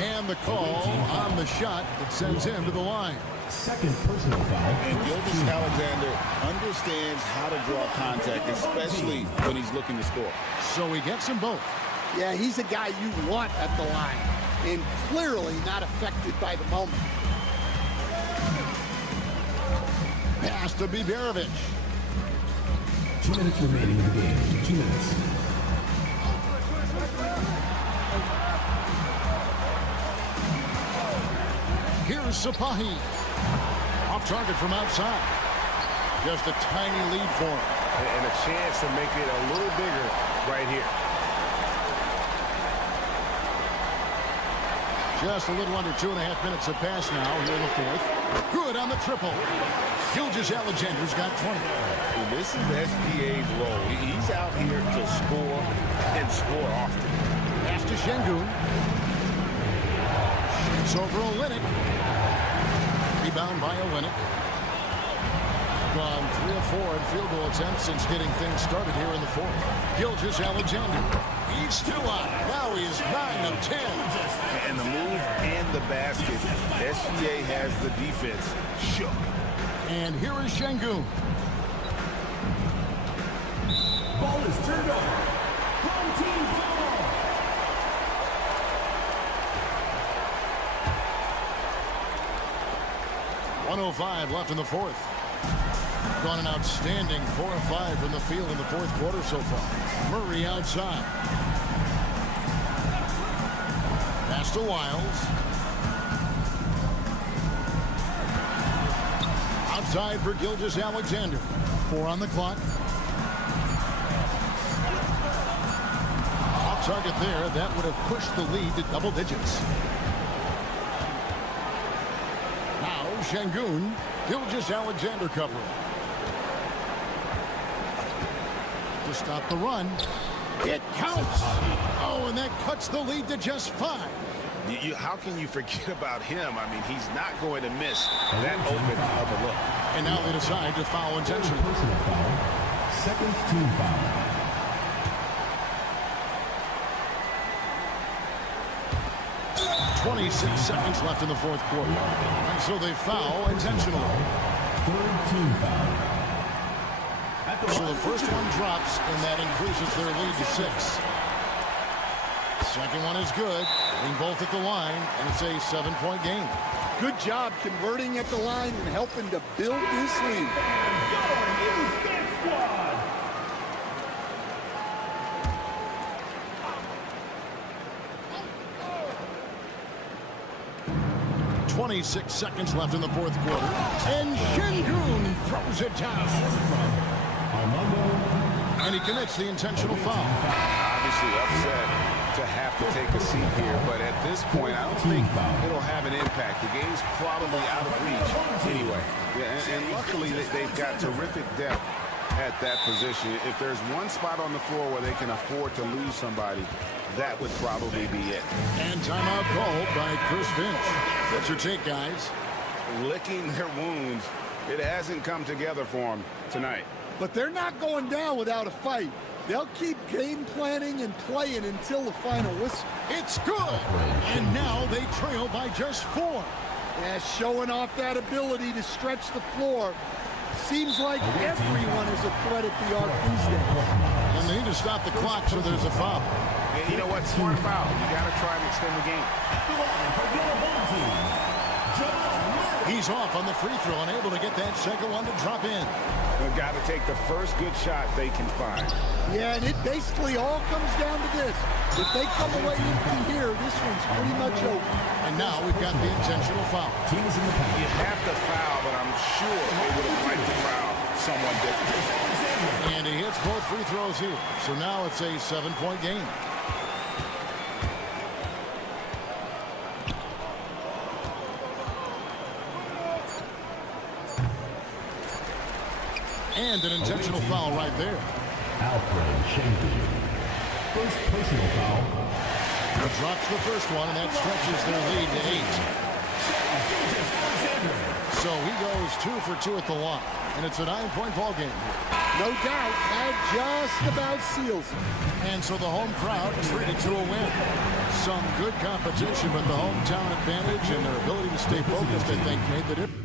And the call on the shot that sends him to the line. Second personal foul. And Gilgeous-Alexander understands how to draw contact, especially when he's looking to score. So he gets them both. Yeah, he's a guy you want at the line, and clearly not affected by the moment. Pass to Biberovic. 2 minutes remaining in the game. 2 minutes. Here's Sapahi. Off target from outside. Just a tiny lead for him. And a chance to make it a little bigger right here. Just a little under 2.5 minutes have passed now here in the fourth. Good on the triple. Gilgeous-Alexander's got 20. And this is SGA's role. He's out here to score and score often. Pass to Şengün. It's over Olynyk. Rebound by Olynyk. Gone 3 of 4 in field goal attempts since getting things started here in the fourth. Gilgeous-Alexander. He's still on. Now he is 9 of 10. And the move and the basket. SGA has the defense shook. And here is Şengün. Ball is turned over. Home team ball. 1:05 left in the fourth. Gone an outstanding 4 of 5 from the field in the fourth quarter so far. Murray outside. Pass to Wiles. Outside for Gilgeous-Alexander. 4 on the clock. Off target there. That would have pushed the lead to double digits. Now Şengün. Gilgeous-Alexander covering. To stop the run. It counts. Oh, and that cuts the lead to just 5. How can you forget about him? I mean, he's not going to miss that open of a look. And now they decide to foul intentionally. Personal foul. Second team foul. .26 seconds left in the fourth quarter. And so they foul intentionally. Third team foul. So the first one drops, and that increases their lead to 6. Second one is good, getting both at the line, and it's a 7-point game. Good job converting at the line and helping to build this lead. 26 seconds left in the fourth quarter. And Şengün throws it down. And he commits the intentional foul. Obviously upset to have to take a seat here, but at this point, I don't think it'll have an impact. The game's probably out of reach anyway. Yeah, and luckily they've got terrific depth at that position. If there's one spot on the floor where they can afford to lose somebody, that would probably be it. And timeout called by Chris Finch. What's your take, guys? Licking their wounds. It hasn't come together for them tonight. But they're not going down without a fight. They'll keep game planning and playing until the final whistle. It's good. And now they trail by just 4. Yeah, showing off that ability to stretch the floor. Seems like everyone is a threat at the arc these days. And they need to stop the clock, so there's a foul. And you know what? Smart foul. You got to try and extend the game. He's off on the free throw, unable to get that second one to drop in. They've got to take the first good shot they can find. Yeah, and it basically all comes down to this. If they come away empty here, this one's pretty much over. And now we've got the intentional foul. Teams in the pass. You have to foul, but I'm sure they would have liked to foul someone different. And he hits both free throws here. So now it's a 7-point game. And an intentional foul right there. Alfred Şengün. First personal foul. He drops the first one, and that stretches their lead to 8. So he goes 2 for 2 at the line, and it's a 9-point ball game here. No doubt, that just about seals it. And so the home crowd treated to a win. Some good competition, but the hometown advantage and their ability to stay focused, I think, made the difference.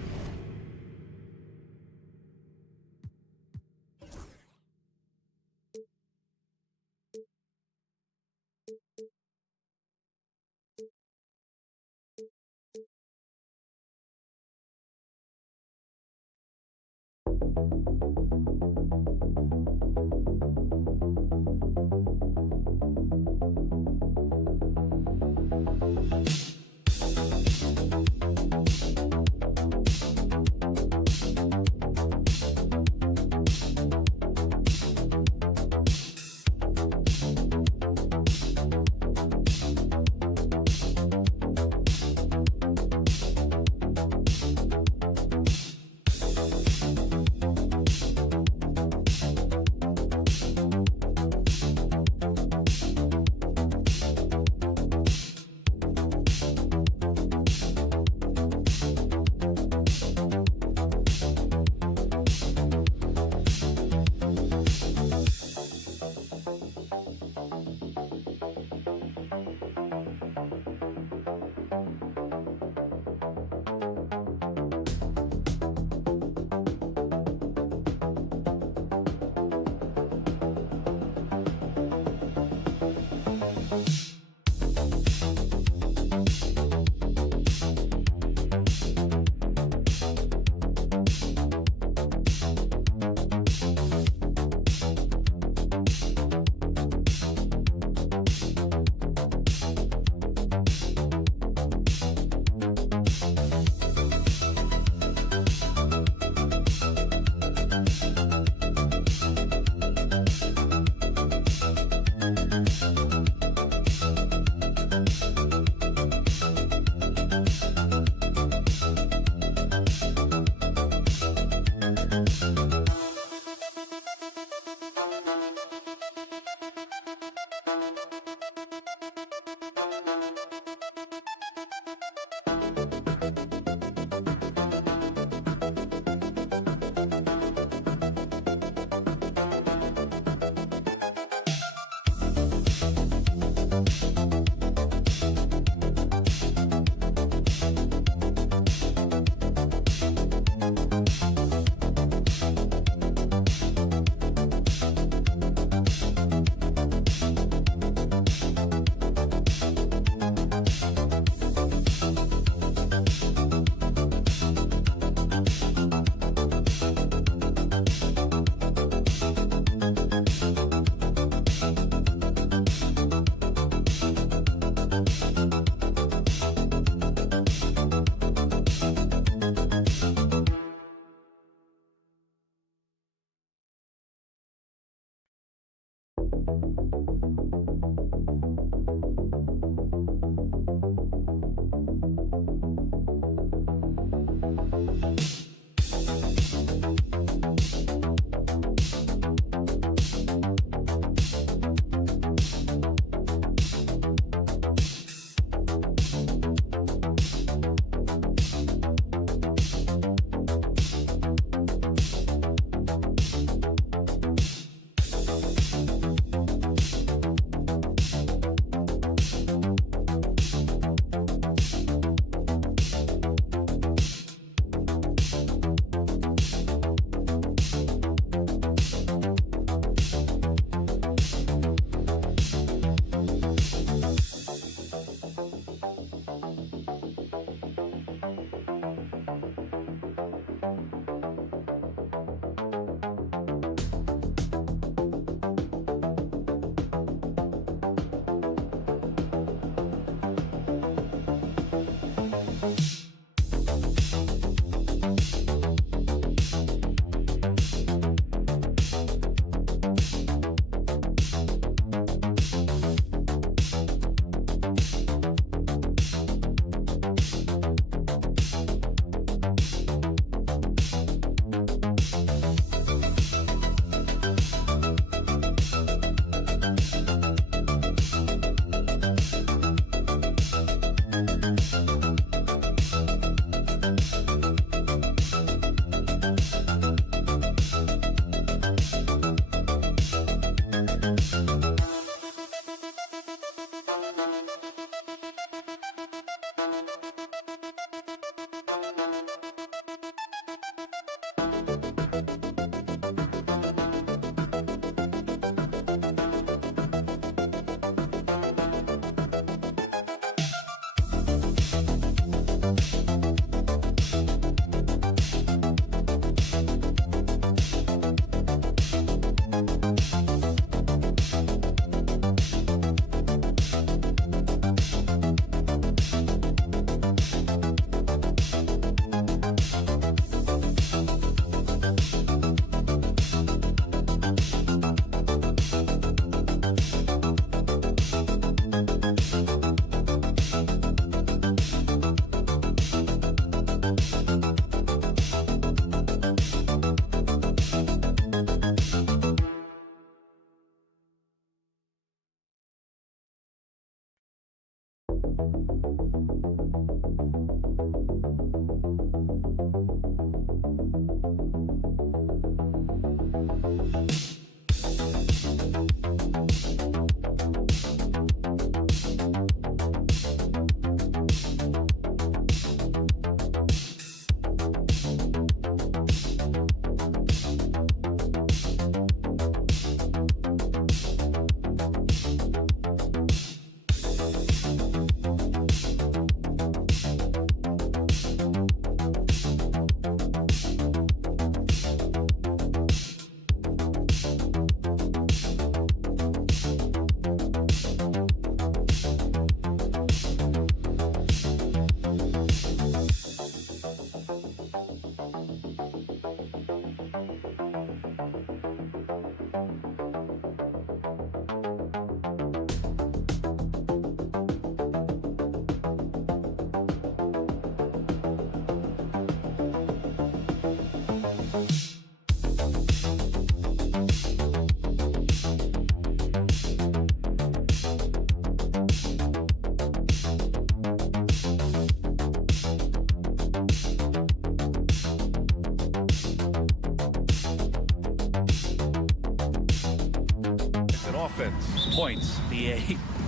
offense. Points, BA,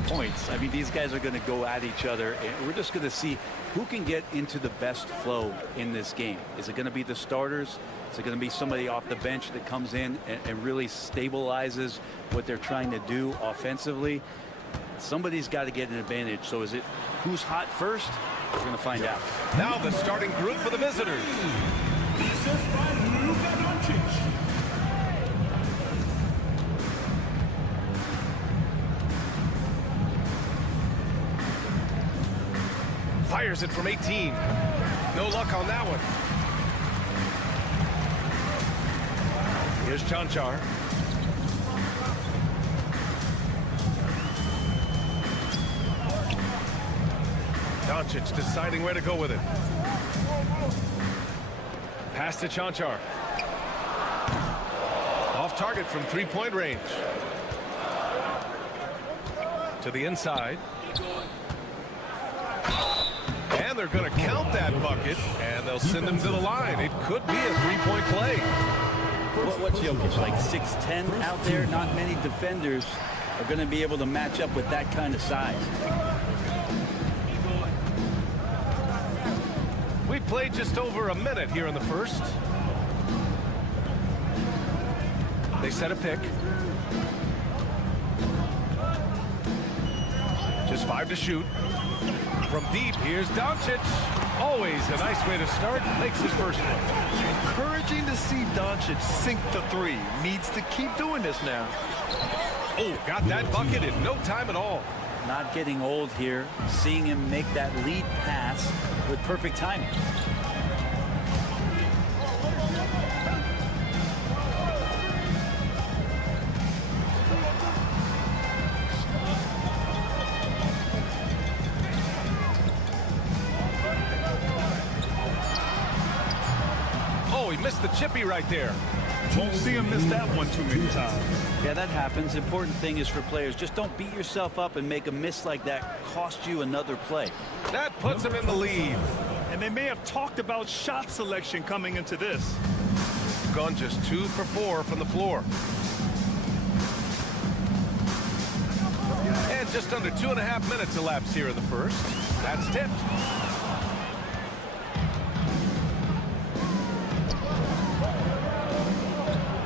points. I mean, these guys are going to go at each other, and we're just going to see who can get into the best flow in this game. Is it going to be the starters? Is it going to be somebody off the bench that comes in and really stabilizes what they're trying to do offensively? Somebody's got to get an advantage. So is it who's hot first? We're going to find out. Now the starting group for the visitors. Fires it from 18. No luck on that one. Here's Chanchar. Doncic deciding where to go with it. Pass to Chanchar. Off target from three-point range. To the inside. And they're going to count that bucket, and they'll send him to the line. It could be a three-point play. What's Jokic, like 6'10" out there? Not many defenders are going to be able to match up with that kind of size. We played just over a minute here in the first. They set a pick. Just 5 to shoot. From deep, here's Doncic. Always a nice way to start. Makes his first one. Encouraging to see Doncic sink the three. Needs to keep doing this now. Oh, got that bucket in no time at all. Not getting old here. Seeing him make that lead pass with perfect timing. Missed the chippy right there. Won't see him miss that one too many times. Yeah, that happens. Important thing is for players, just don't beat yourself up and make a miss like that cost you another play. That puts him in the lead. And they may have talked about shot selection coming into this. Gone just 2 for 4 from the floor. And just under 2.5 minutes elapsed here in the first. That's tipped.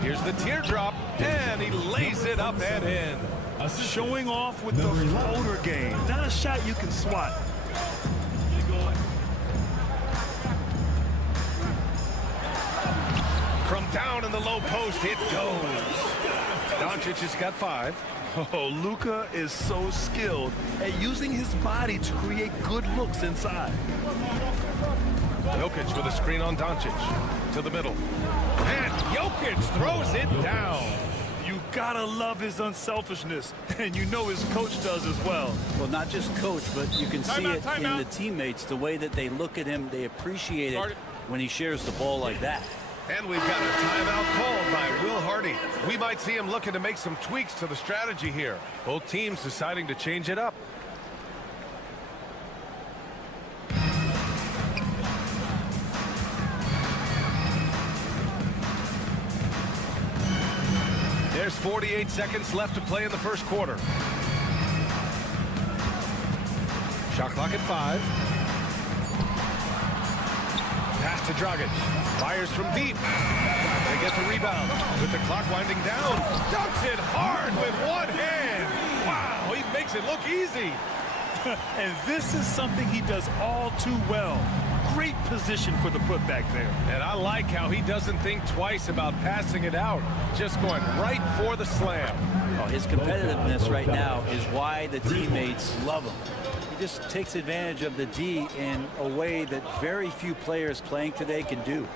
Here's the teardrop, and he lays it up and in. Showing off with the floater game. Not a shot you can swat. From down in the low post, it goes. Doncic has got 5. Oh, Luka is so skilled at using his body to create good looks inside. Jokic with a screen on Doncic. To the middle. And Jokic throws it down. You gotta love his unselfishness, and you know his coach does as well. Well, not just coach, but you can see it in the teammates, the way that they look at him. They appreciate it when he shares the ball like that. And we've got a timeout called by Will Hardy. We might see him looking to make some tweaks to the strategy here. Both teams deciding to change it up. There's 48 seconds left to play in the first quarter. Shot clock at 5. Pass to Dragic. Fires from deep. They get the rebound. With the clock winding down. Dunks it hard with one hand. Wow, he makes it look easy. And this is something he does all too well. Great position for the putback there. And I like how he doesn't think twice about passing it out. Just going right for the slam. Oh, his competitiveness right now is why the teammates love him. He just takes advantage of the D in a way that very few players playing today can do.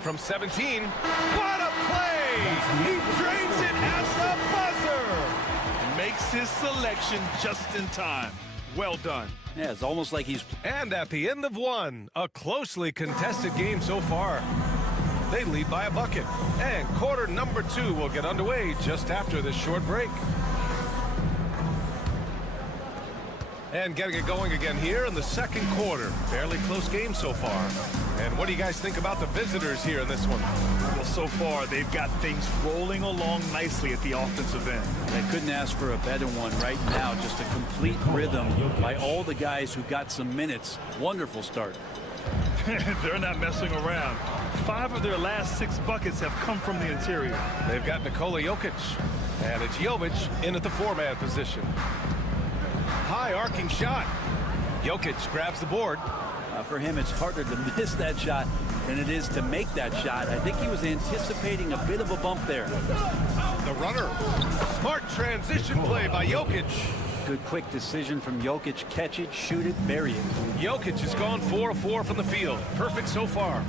From 17, what a play! He drains it at the buzzer! Makes his selection just in time. Well done. Yeah, it's almost like he's... And at the end of one, a closely contested game so far. They lead by a bucket. And quarter number 2 will get underway just after this short break. And getting it going again here in the second quarter. Fairly close game so far. And what do you guys think about the visitors here in this one? Well, so far, they've got things rolling along nicely at the offensive end. They couldn't ask for a better one right now. Just a complete rhythm by all the guys who got some minutes. Wonderful start. They're not messing around. 5 of their last 6 buckets have come from the interior. They've got Nikola Jokic. And it's Jovic in at the 4-man position. High arcing shot. Jokic grabs the board. For him, it's harder to miss that shot than it is to make that shot. I think he was anticipating a bit of a bump there. The runner. Smart transition play by Jokic. Good quick decision from Jokic. Catch it, shoot it, bury it. Jokic has gone 4 of 4 from the field. Perfect so far.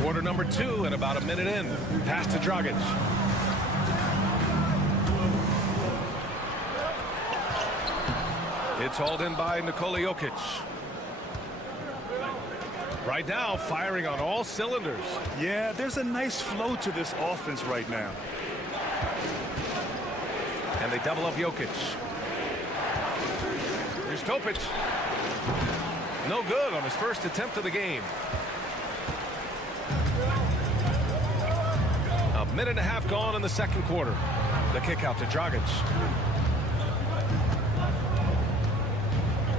Quarter number 2 and about a minute in. Pass to Dragic. It's hauled in by Nikola Jokic. Right now, firing on all cylinders. Yeah, there's a nice flow to this offense right now. And they double up Jokic. Here's Topic. No good on his first attempt of the game. A minute and a half gone in the second quarter. The kick out to Dragic.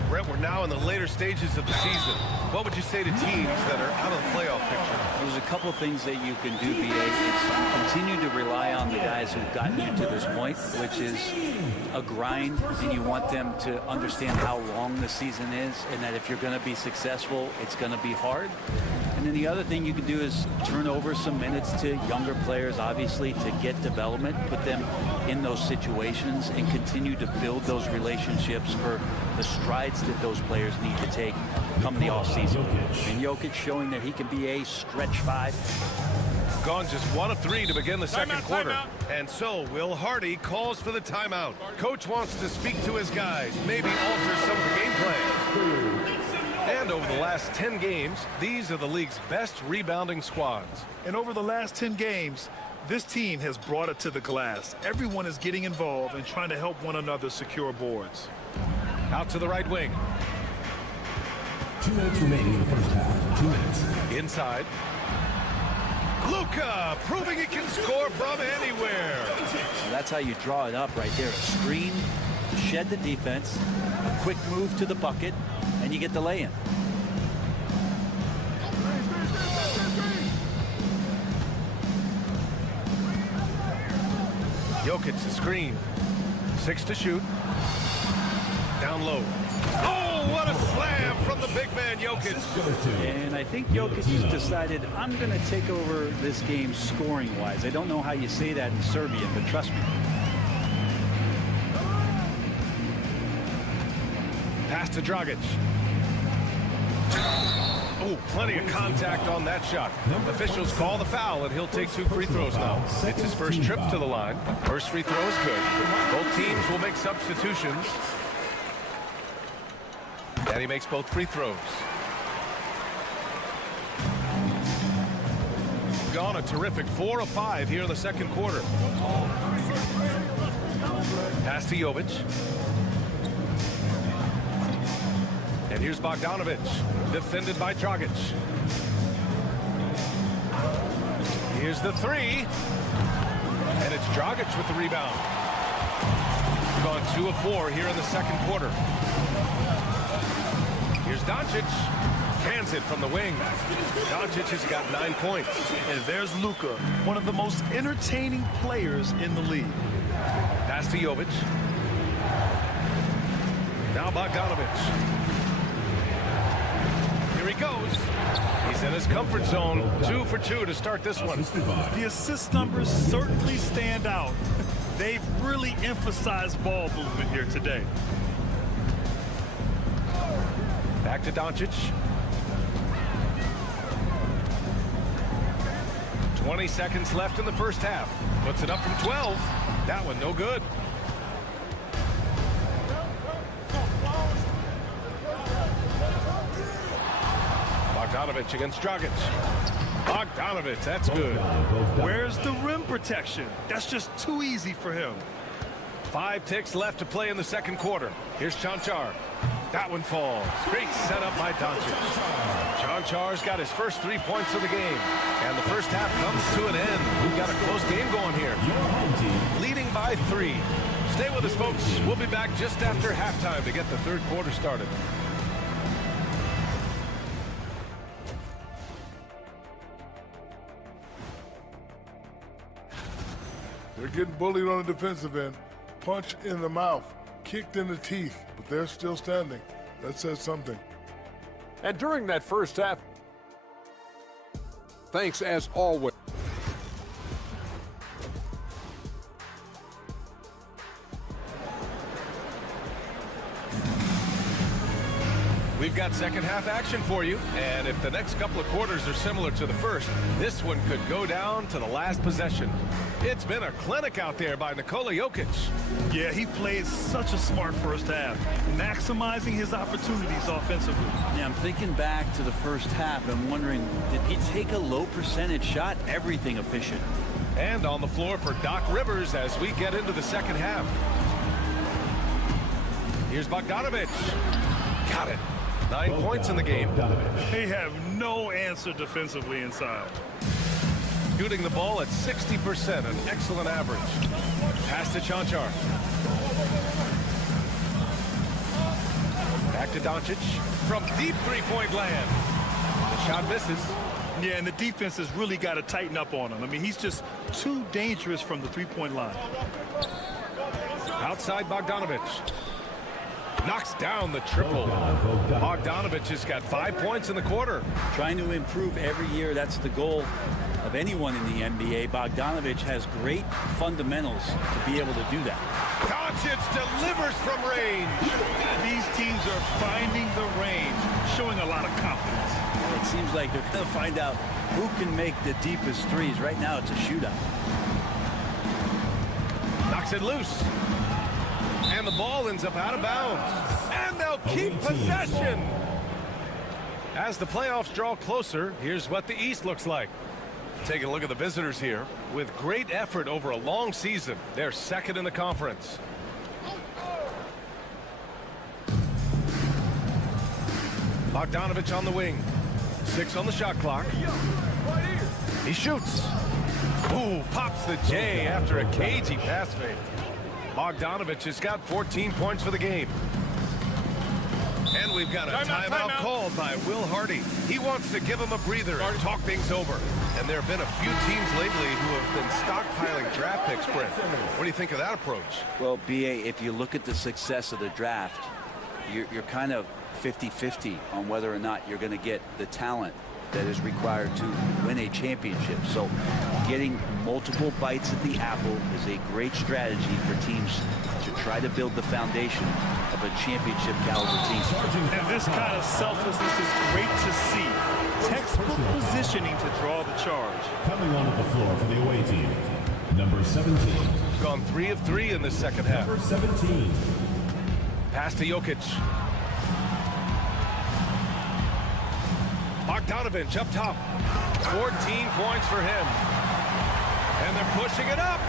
Brent, we're now in the later stages of the season. What would you say to teams that are out of the playoff picture? There's a couple things that you can do, BA. It's continue to rely on the guys who've gotten you to this point, which is a grind, and you want them to understand how long the season is, and that if you're going to be successful, it's going to be hard. And then the other thing you can do is turn over some minutes to younger players, obviously, to get development, put them in those situations, and continue to build those relationships for the strides that those players need to take come the offseason. And Jokic showing that he can be a stretch 5. Gone just 1 of 3 to begin the second quarter. And so Will Hardy calls for the timeout. Coach wants to speak to his guys, maybe alter some of the game plan. And over the last 10 games, these are the league's best rebounding squads. And over the last 10 games, this team has brought it to the glass. Everyone is getting involved and trying to help one another secure boards. Out to the right wing. 2 minutes remaining in the first half. 2 minutes. Inside. Luka proving he can score from anywhere. That's how you draw it up right there. A screen to shed the defense, a quick move to the bucket, and you get the lay-in. Jokic the screen. 6 to shoot. Down low. Oh, what a slam from the big man, Jokic. And I think Jokic has decided, I'm going to take over this game scoring-wise. I don't know how you say that in Serbian, but trust me. Pass to Dragic. Oh, plenty of contact on that shot. Officials call the foul, and he'll take 2 free throws now. It's his first trip to the line. First free throw is good. Both teams will make substitutions. And he makes both free throws. Gone a terrific 4 of 5 here in the second quarter. Pass to Jovic. And here's Bogdanovic, defended by Dragic. Here's the 3. And it's Dragic with the rebound. Gone 2 of 4 here in the second quarter. Here's Doncic. Cans it from the wing. Doncic has got 9 points. And there's Luka, one of the most entertaining players in the league. Pass to Jovic. Now Bogdanovic. Here he goes. He's in his comfort zone. 2 for 2 to start this one. The assist numbers certainly stand out. They've really emphasized ball movement here today. Back to Doncic. 20 seconds left in the first half. Puts it up from 12. That one no good. Bogdanovic against Dragic. Bogdanovic, that's good. Where's the rim protection? That's just too easy for him. 5 ticks left to play in the second quarter. Here's Chanchar. That one falls. Great setup by Doncic. Chanchar's got his first 3 points of the game. And the first half comes to an end. We've got a close game going here. Leading by 3. Stay with us, folks. We'll be back just after halftime to get the third quarter started. They're getting bullied on the defensive end. Punch in the mouth, kicked in the teeth, but they're still standing. That says something. And during that first half, thanks as always. we've got second half action for you. And if the next couple of quarters are similar to the first, this one could go down to the last possession. It's been a clinic out there by Nikola Jokic. Yeah, he played such a smart first half, maximizing his opportunities offensively. Yeah, I'm thinking back to the first half. I'm wondering, did he take a low percentage shot? Everything efficient. And on the floor for Doc Rivers as we get into the second half. Here's Bogdanovic. Got it. 9 points in the game. They have no answer defensively inside. Shooting the ball at 60%, an excellent average. Pass to Chanchar. Back to Doncic from deep three-point land. The shot misses. Yeah, and the defense has really got to tighten up on him. I mean, he's just too dangerous from the three-point line. Outside Bogdanovic. Knocks down the triple. Bogdanovic has got 5 points in the quarter. Trying to improve every year, that's the goal of anyone in the NBA. Bogdanovic has great fundamentals to be able to do that. Doncic delivers from range. These teams are finding the range, showing a lot of confidence. It seems like they're going to find out who can make the deepest threes. Right now, it's a shootout. Knocks it loose. And the ball ends up out of bounds. And they'll keep possession. As the playoffs draw closer, here's what the East looks like. Taking a look at the visitors here. With great effort over a long season, they're second in the conference. Bogdanovic on the wing. 6 on the shot clock. He shoots. Ooh, pops the J after a cagey pass fake. Bogdanovic has got 14 points for the game. And we've got a timeout called by Will Hardy. He wants to give him a breather and talk things over. And there have been a few teams lately who have been stockpiling draft picks, Brent. What do you think of that approach? Well, B.A., if you look at the success of the draft, you're kind of 50-50 on whether or not you're going to get the talent that is required to win a championship. So getting multiple bites at the apple is a great strategy for teams to try to build the foundation of a championship caliber team. And this kind of selflessness is great to see. Textbook positioning to draw the charge. Coming onto the floor for the away team, number 17. Gone 3 of 3 in the second half. Number 17. Pass to Jokic. Bogdanovic up top. 14 points for him. And they're pushing it up.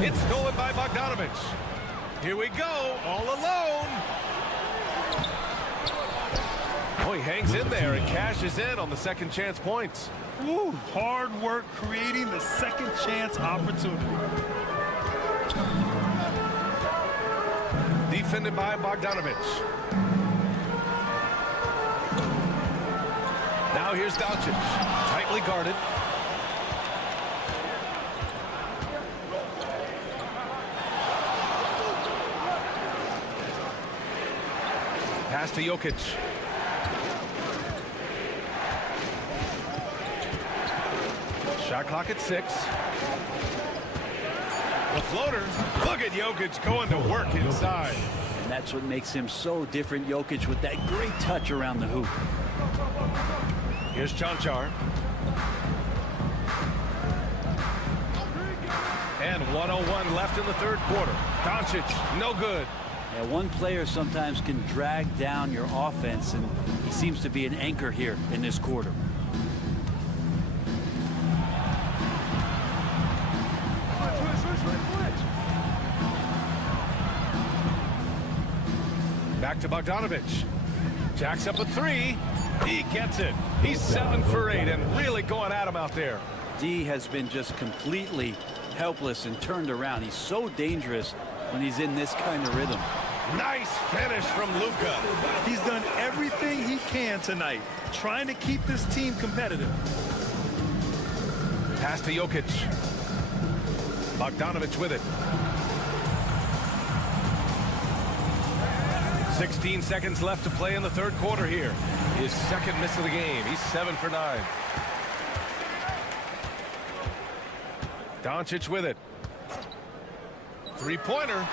It's stolen by Bogdanovic. Here we go, all alone. Oh, he hangs in there and cashes in on the second chance points. Woo, hard work creating the second chance opportunity. Defended by Bogdanovic. Now here's Doncic, tightly guarded. Pass to Jokic. Shot clock at 6. The floater. Look at Jokic going to work inside. And that's what makes him so different, Jokic, with that great touch around the hoop. Here's Chanchar. And 1:01 left in the third quarter. Doncic, no good. Yeah, one player sometimes can drag down your offense, and he seems to be an anchor here in this quarter. Back to Bogdanovic. Jacks up a 3. He gets it. He's 7 for 8 and really going at him out there. D has been just completely helpless and turned around. He's so dangerous when he's in this kind of rhythm. Nice finish from Luka. He's done everything he can tonight, trying to keep this team competitive. Pass to Jokic. Bogdanovic with it. 16 seconds left to play in the third quarter here. His second miss of the game. He's 7 for 9. Doncic with it. Three-pointer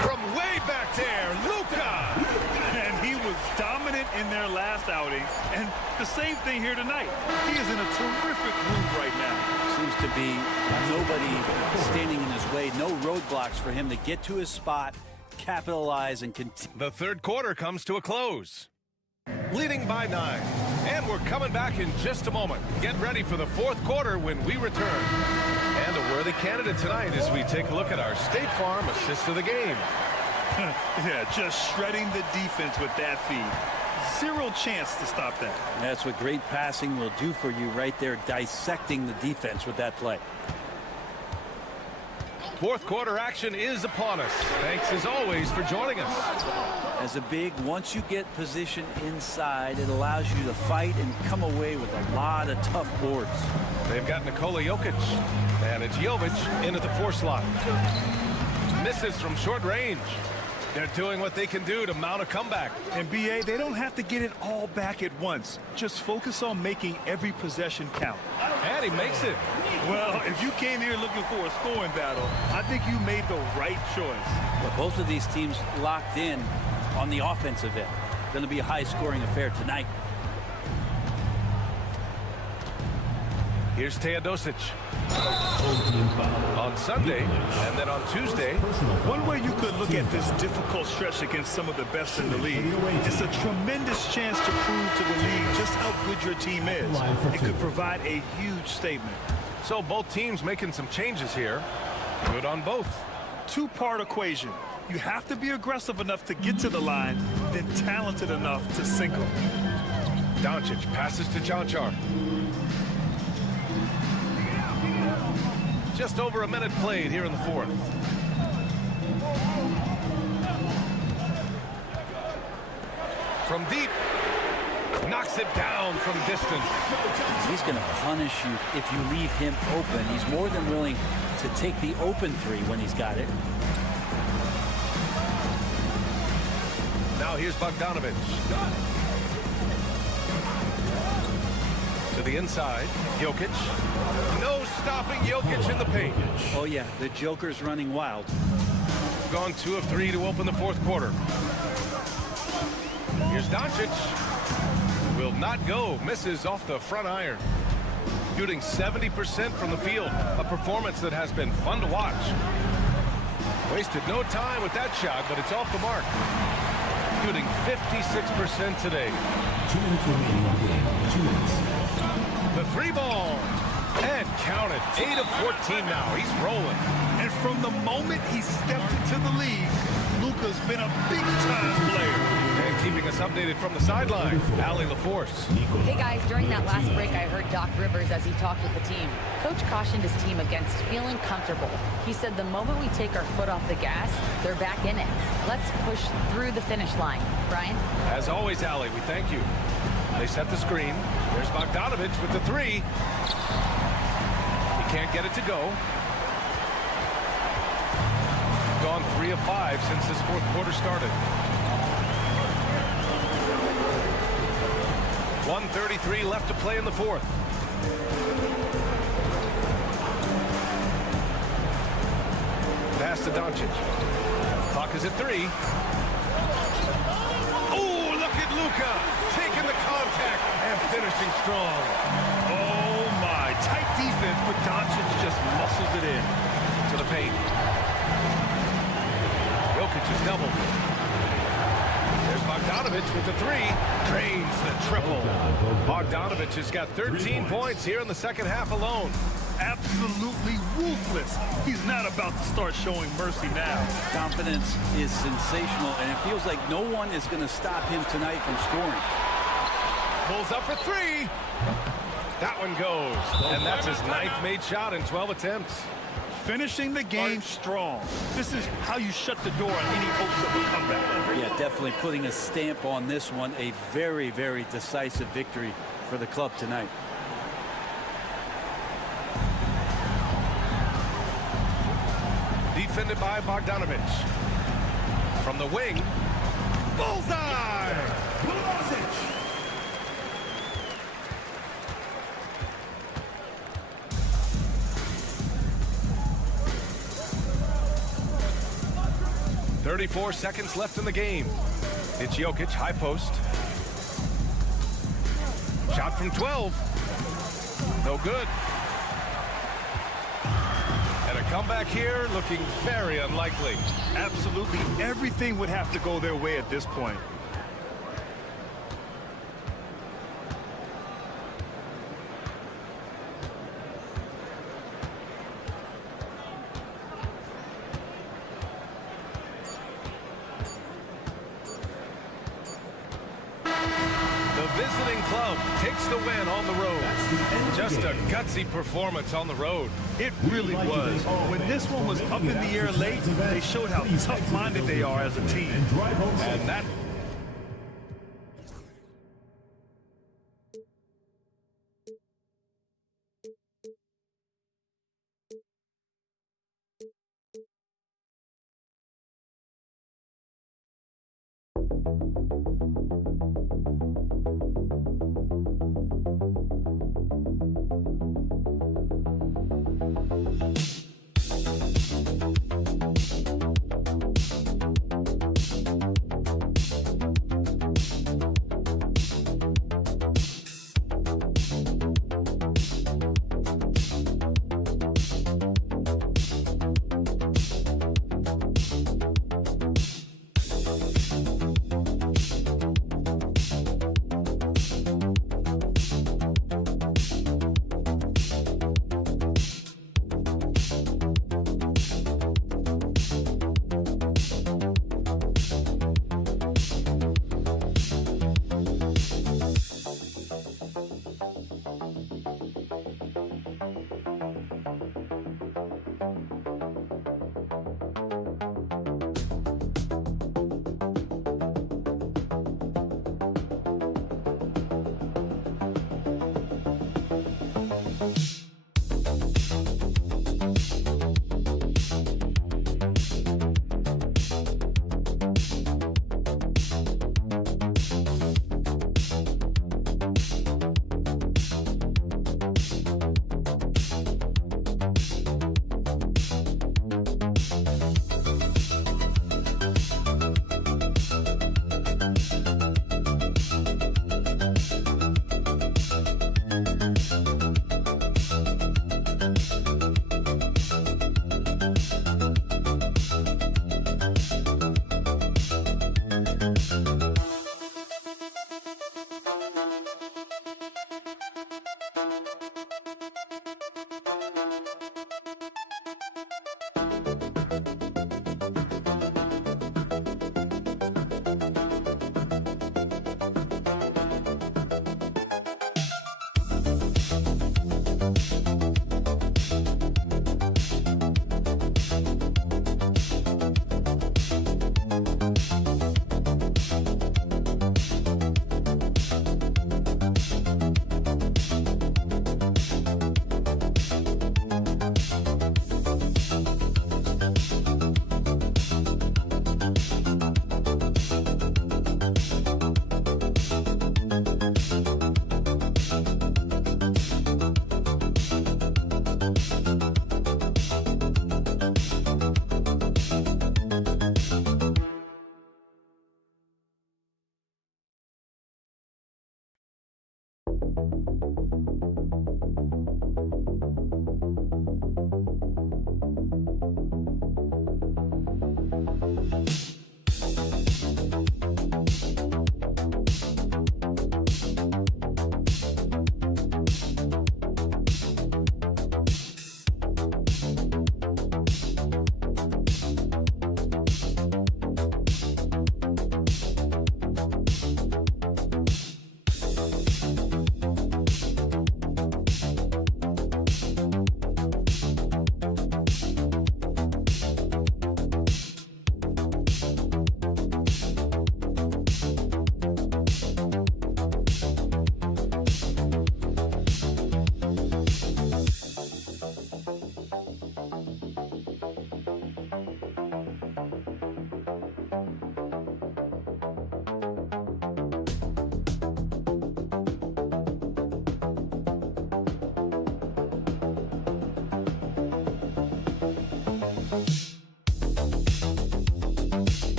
from way back there. Luka! And he was dominant in their last outing. And the same thing here tonight. He is in a terrific groove right now. Seems to be nobody standing in his way. No roadblocks for him to get to his spot, capitalize, and continue. The third quarter comes to a close. Leading by 9. And we're coming back in just a moment. Get ready for the fourth quarter when we return. And a worthy candidate tonight as we take a look at our State Farm assist of the game. Yeah, just shredding the defense with that feed. Zero chance to stop that. That's what great passing will do for you right there, dissecting the defense with that play. Fourth quarter action is upon us. Thanks as always for joining us. As a big, once you get position inside, it allows you to fight and come away with a lot of tough boards. They've got Nikola Jokic, and it's Jovic in at the 4 slot. Misses from short range. They're doing what they can do to mount a comeback. And BA, they don't have to get it all back at once. Just focus on making every possession count. And he makes it. Well, if you came here looking for a scoring battle, I think you made the right choice. But both of these teams locked in on the offensive end. Going to be a high-scoring affair tonight. Here's Teodosic. On Sunday, and then on Tuesday. One way you could look at this difficult stretch against some of the best in the league, it's a tremendous chance to prove to the league just how good your team is. It could provide a huge statement. So both teams making some changes here. Good on both. Two-part equation. You have to be aggressive enough to get to the line, then talented enough to sink them. Doncic passes to Jonchar. Just over a minute played here in the fourth. From deep. Knocks it down from distance. He's going to punish you if you leave him open. He's more than willing to take the open three when he's got it. Now here's Bogdanovic. To the inside, Jokic. No stopping Jokic in the paint. Oh yeah, the Joker's running wild. Gone 2 of 3 to open the fourth quarter. Here's Doncic. Will not go. Misses off the front iron. Shooting 70% from the field. A performance that has been fun to watch. Wasted no time with that shot, but it's off the mark. Shooting 56% today. 2 minutes remaining on the game. 2 minutes. The 3 ball. And count it. 8 of 14 now. He's rolling. And from the moment he stepped into the league, Luka's been a big-time player. And keeping us updated from the sideline, Allie LaForce. Hey guys, during that last break, I heard Doc Rivers as he talked with the team. Coach cautioned his team against feeling comfortable. He said the moment we take our foot off the gas, they're back in it. Let's push through the finish line. Brian? As always, Allie, we thank you. They set the screen. There's Bogdanovic with the 3. He can't get it to go. Gone 3 of 5 since this fourth quarter started. 1:33 left to play in the fourth. Pass to Doncic. Clock is at 3. Oh, look at Luka taking the contact and finishing strong. Oh my, tight defense, but Doncic just muscles it in. To the paint. Jokic is doubled. There's Bogdanovic with the 3. Drains the triple. Bogdanovic has got 13 points here in the second half alone. Absolutely ruthless. He's not about to start showing mercy now. Confidence is sensational, and it feels like no one is going to stop him tonight from scoring. Pulls up for 3. That one goes. And that's his 9th made shot in 12 attempts. Finishing the game strong. This is how you shut the door on any hopes of a comeback. Yeah, definitely putting a stamp on this one. A very, very decisive victory for the club tonight. Defended by Bogdanovic. From the wing. Bullseye! Bullseye! 34 seconds left in the game. It's Jokic, high post. Shot from 12. No good. And a comeback here looking very unlikely. Absolutely everything would have to go their way at this point. Visiting club takes the win on the road. Just a gutsy performance on the road. It really was. When this one was up in the air late, they showed how tough-minded they are as a team. And that...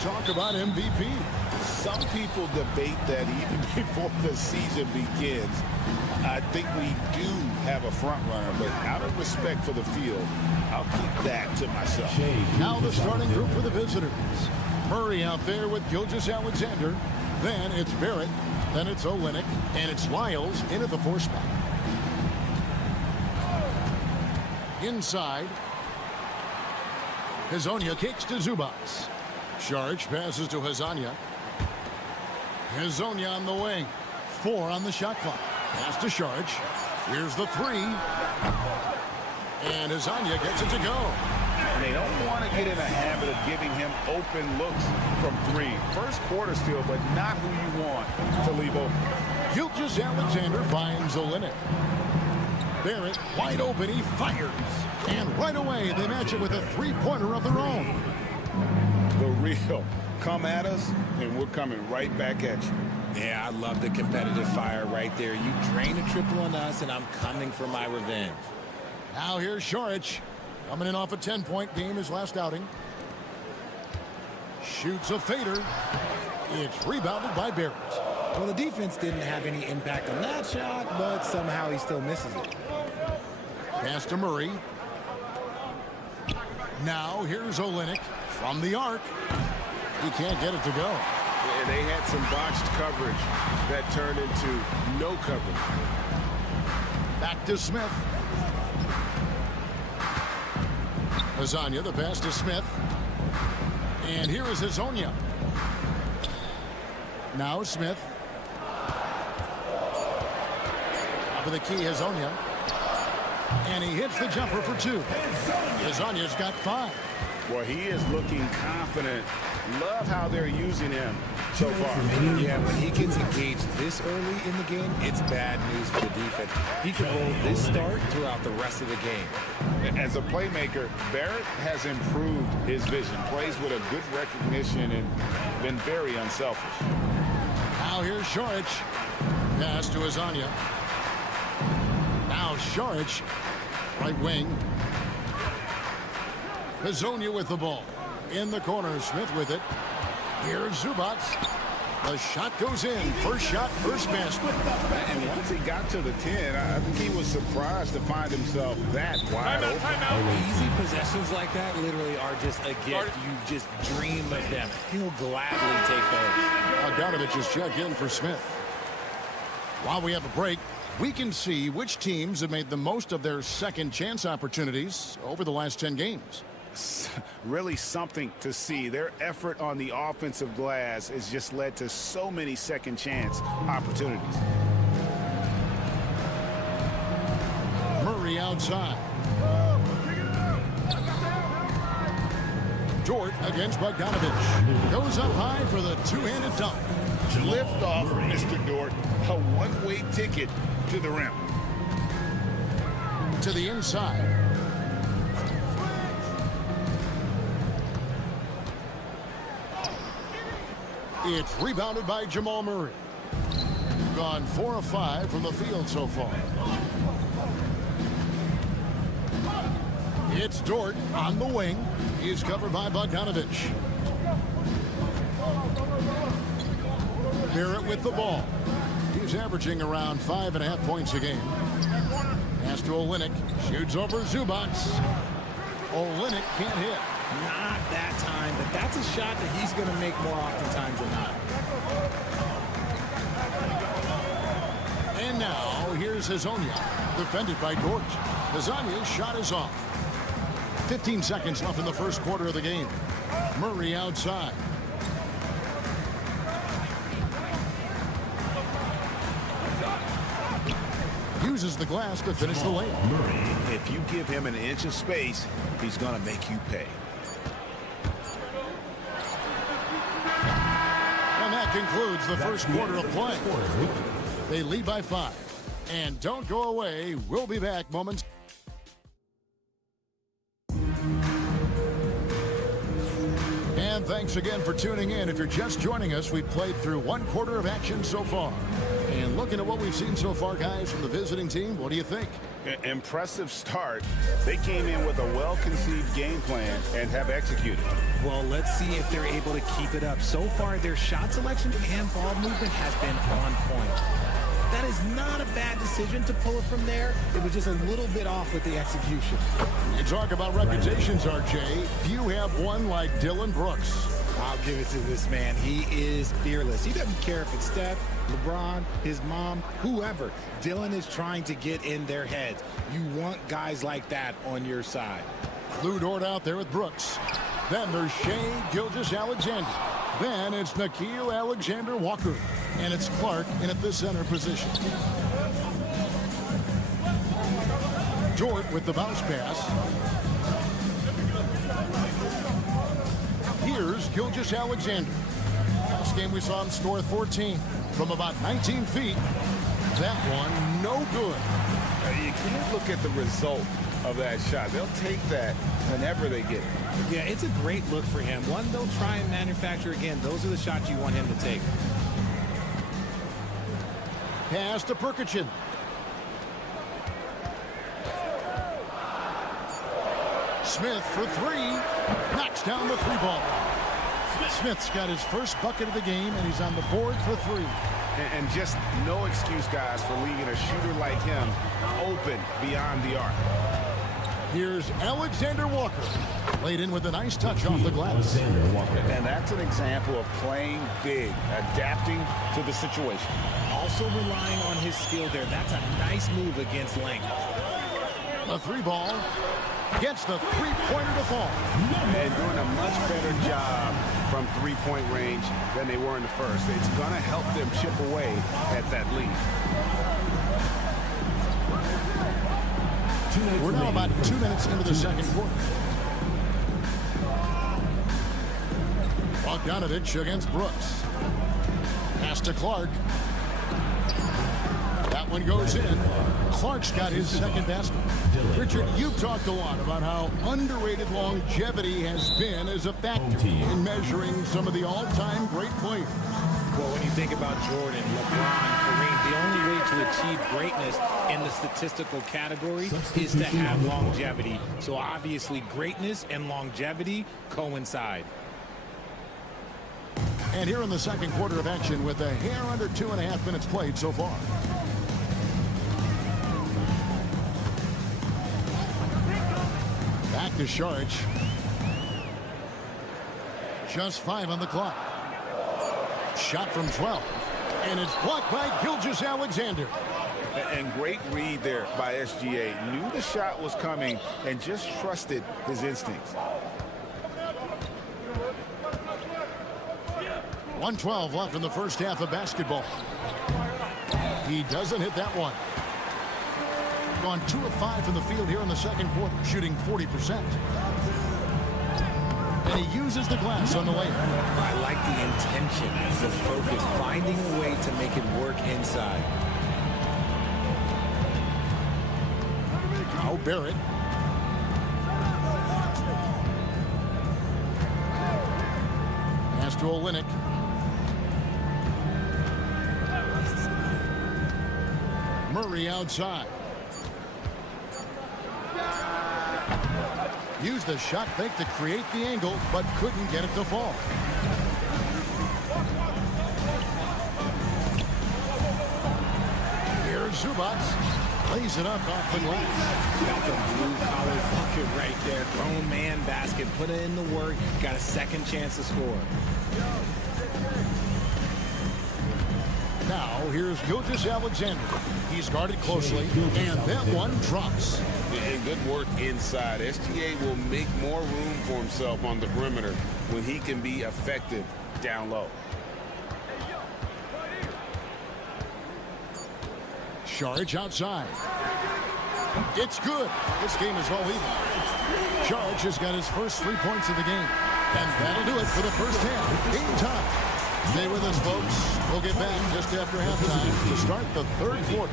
talk about MVP. Some people debate that even before the season begins. I think we do have a front runner, but out of respect for the field, I'll keep that to myself. Now the starting group for the visitors. Murray out there with Gilgeous-Alexander. Then it's Barrett. Then it's Olenek. And it's Lyles in at the 4 spot. Inside. Hazonia kicks to Zubas. Sharch passes to Hazonia. Hazonia on the wing. 4 on the shot clock. Pass to Sharch. Here's the 3. And Hazonia gets it to go. And they don't want to get in a habit of giving him open looks from 3. First quarter still, but not who you want to leave open. Gilgeous-Alexander finds Olenek. Barrett wide open. He fires. And right away, they match it with a 3-pointer of their own. The real. Come at us, and we're coming right back at you. Yeah, I love the competitive fire right there. You drain a triple on us, and I'm coming for my revenge. Now here's Sharch. Coming in off a 10-point game his last outing. Shoots a fader. It's rebounded by Barrett. Well, the defense didn't have any impact on that shot, but somehow he still misses it. Pass to Murray. Now here's Olenek from the arc. He can't get it to go. And they had some botched coverage that turned into no coverage. Back to Smith. Lasagna, the pass to Smith. And here is Hazonia. Now Smith. Top of the key, Hazonia. And he hits the jumper for 2. Hazonia's got 5. Well, he is looking confident. Love how they're using him so far. Yeah, when he gets engaged this early in the game, it's bad news for the defense. He can roll this start throughout the rest of the game. As a playmaker, Barrett has improved his vision. Plays with a good recognition and been very unselfish. Now here's Šorić. Pass to Hazonia. Now Šorić, right wing. Hazonia with the ball. In the corner, Smith with it. Here's Zubac. The shot goes in. First shot, first basket. And once he got to the 10, I think he was surprised to find himself that wide open. Timeout. Easy possessions like that literally are just a gift. You just dream of them. He'll gladly take those. Bogdanovich is checked in for Smith. While we have a break, we can see which teams have made the most of their second chance opportunities over the last 10 games. Really something to see. Their effort on the offensive glass has just led to so many second chance opportunities. Murray outside. Dort against Bogdanovich. Goes up high for the two-handed dunk. Lift off, Mr. Dort. A one-way ticket to the rim. To the inside. It's rebounded by Jamal Murray. Gone 4 of 5 from the field so far. It's Dort on the wing. He's covered by Bogdanovich. Barrett with the ball. He's averaging around 5.5 points a game. Pass to Olenek. Shoots over Zubac. Olenek can't hit. Not that time, but that's a shot that he's going to make more oftentimes than not. And now, here's Hazonia, defended by Dort. Hazonia's shot is off. 15 seconds left in the first quarter of the game. Murray outside. Uses the glass to finish the layup. If you give him an inch of space, he's going to make you pay. And that concludes the first quarter of play. They lead by 5. And don't go away. We'll be back moments. And thanks again for tuning in. If you're just joining us, we've played through 1 quarter of action so far. And looking at what we've seen so far, guys, from the visiting team, what do you think? Impressive start. They came in with a well-conceived game plan and have executed. Well, let's see if they're able to keep it up. So far, their shot selection and ball movement has been on point. That is not a bad decision to pull it from there. It was just a little bit off with the execution. You talk about reputations, RJ. Few have one like Dylan Brooks. I'll give it to this man. He is fearless. He doesn't care if it's Steph, LeBron, his mom, whoever. Dylan is trying to get in their heads. You want guys like that on your side. Lou Dort out there with Brooks. Then there's Shea Gilgeous-Alexander. Then it's Nickeil Alexander-Walker. And it's Clark in at the center position. Dort with the bounce pass. Here's Gilgeous-Alexander. Last game we saw him score 14 from about 19 feet. That one, no good. You can't look at the result of that shot. They'll take that whenever they get it. Yeah, it's a great look for him. One they'll try and manufacture again. Those are the shots you want him to take. Pass to Perkichin. Smith for 3. Knocks down the 3-ball. Smith's got his first bucket of the game, and he's on the board for 3. And just no excuse, guys, for leaving a shooter like him open beyond the arc. Here's Alexander Walker. Laid in with a nice touch off the glass. And that's an example of playing big, adapting to the situation. Also relying on his skill there. That's a nice move against length. The three ball gets the three-pointer to fall. And doing a much better job from three-point range than they were in the first. It's going to help them chip away at that lead. We're now about 2 minutes into the second quarter. Bogdanovich against Brooks. Pass to Clark. That one goes in. Clark's got his second basket. Richard, you've talked a lot about how underrated longevity has been as a factor in measuring some of the all-time great players. Well, when you think about Jordan, LeBron, Kareem, the only way to achieve greatness in the statistical category is to have longevity. So obviously greatness and longevity coincide. And here in the second quarter of action with a hair under 2.5 minutes played so far. Back to Saric. Just 5 on the clock. Shot from 12. And it's blocked by Gilgeous-Alexander. And great read there by SGA. Knew the shot was coming and just trusted his instincts. 1:12 left in the first half of basketball. He doesn't hit that one. Gone 2 of 5 from the field here in the second quarter, shooting 40%. And he uses the glass on the layup. I like the intention, the focus, finding a way to make it work inside. Now Barrett. Pass to Olynyk. Murray outside. Used the shot fake to create the angle, but couldn't get it to fall. Here's Zubac. Lays it up off the glass. Got the blue-collar bucket right there. Grown man basket. Put in the work. Got a second chance to score. Now, here's Gilgeous-Alexander. He's guarded closely, and that one drops. And good work inside. SGA will make more room for himself on the perimeter when he can be effective down low. Saric outside. It's good. This game is all even. Saric has got his first 3 points of the game. And that'll do it for the first half. Game time. Stay with us, folks. We'll get back just after halftime to start the third quarter.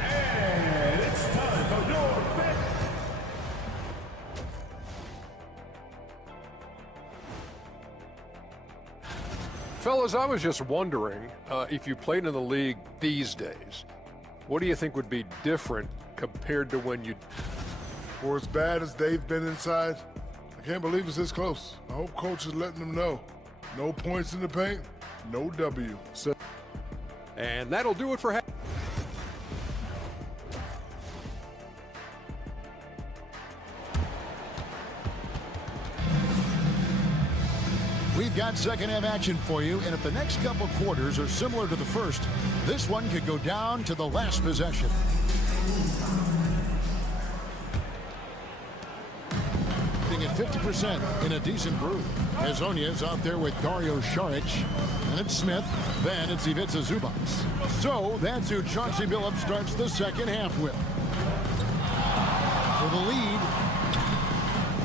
And it's time for your fifth. Fellas, I was just wondering if you played in the league these days, what do you think would be different compared to when you... For as bad as they've been inside, I can't believe it's this close. I hope coach is letting them know. No points in the paint, no W. And that'll do it for half. We've got second half action for you, and if the next couple quarters are similar to the first, this one could go down to the last possession. At 50% in a decent groove. Hezonja's out there with Dario Saric. And it's Smith. Then it's Ivica Zubac. So that's who Chauncey Billups starts the second half with. For the lead.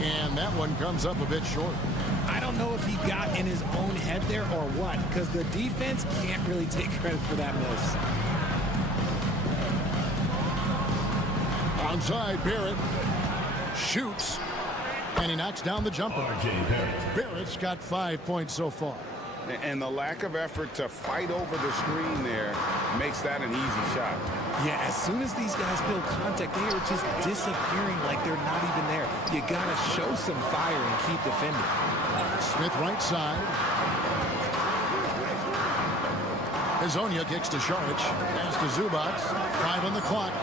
And that one comes up a bit short. I don't know if he got in his own head there or what, because the defense can't really take credit for that miss. Onside, Barrett shoots. And he knocks down the jumper. Barrett's got 5 points so far. And the lack of effort to fight over the screen there makes that an easy shot. Yeah, as soon as these guys feel contact, they are just disappearing like they're not even there. You got to show some fire and keep defending. Smith right side. Hezonja kicks to Saric. Pass to Zubac. 5 on the clock.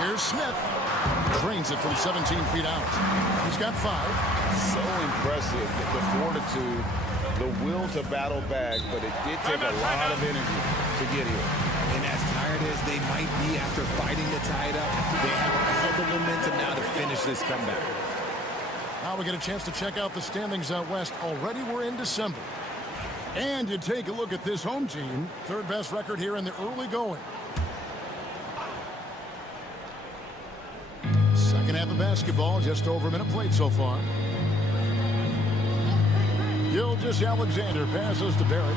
Here's Here's Smith. Drains it from 17 feet out. He's got 5. So impressive, the fortitude, the will to battle back, but it did take a lot of energy to get here. And as tired as they might be after fighting to tie it up, they have all the momentum now to finish this comeback. Now we get a chance to check out the standings out west. Already we're in December. And you take a look at this home team. Third best record here in the early going. Second half of basketball, just over a minute played so far. Gilgeous-Alexander passes to Barrett.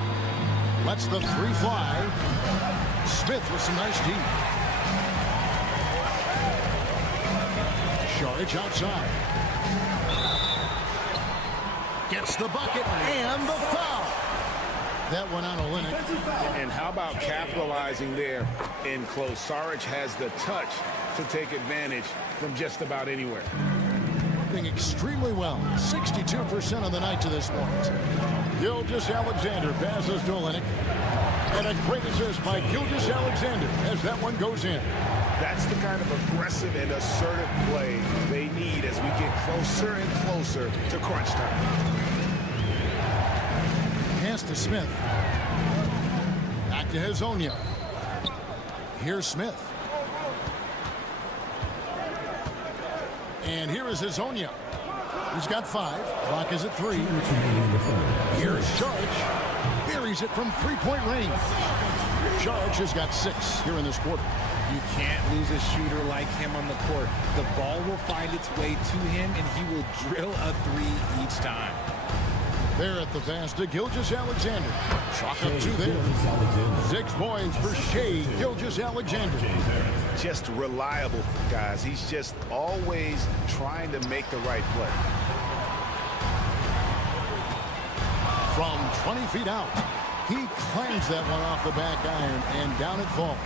Lets the 3 fly. Smith with some nice D. Saric outside. Gets the bucket and the foul. That one on Olynyk. And how about capitalizing there in close? Saric has the touch to take advantage from just about anywhere. Working extremely well. 62% on the night to this point. Gilgeous-Alexander passes to Olynyk. And a great assist by Gilgeous-Alexander as that one goes in. That's the kind of aggressive and assertive play they need as we get closer and closer to crunch time. Pass to Smith. Back to Hezonja. Here's Smith. And here is Hezonja. He's got 5. Clock is at 3. Here's Saric. Buries it from 3-point range. Saric has got 6 here in this quarter. You can't lose a shooter like him on the court. The ball will find its way to him, and he will drill a 3 each time. There at the pass to Gilgeous-Alexander. Chalk up 2 there. 6 points for Shai Gilgeous-Alexander. Just reliable, guys. He's just always trying to make the right play. From 20 feet out, he claims that one off the back iron, and down it falls.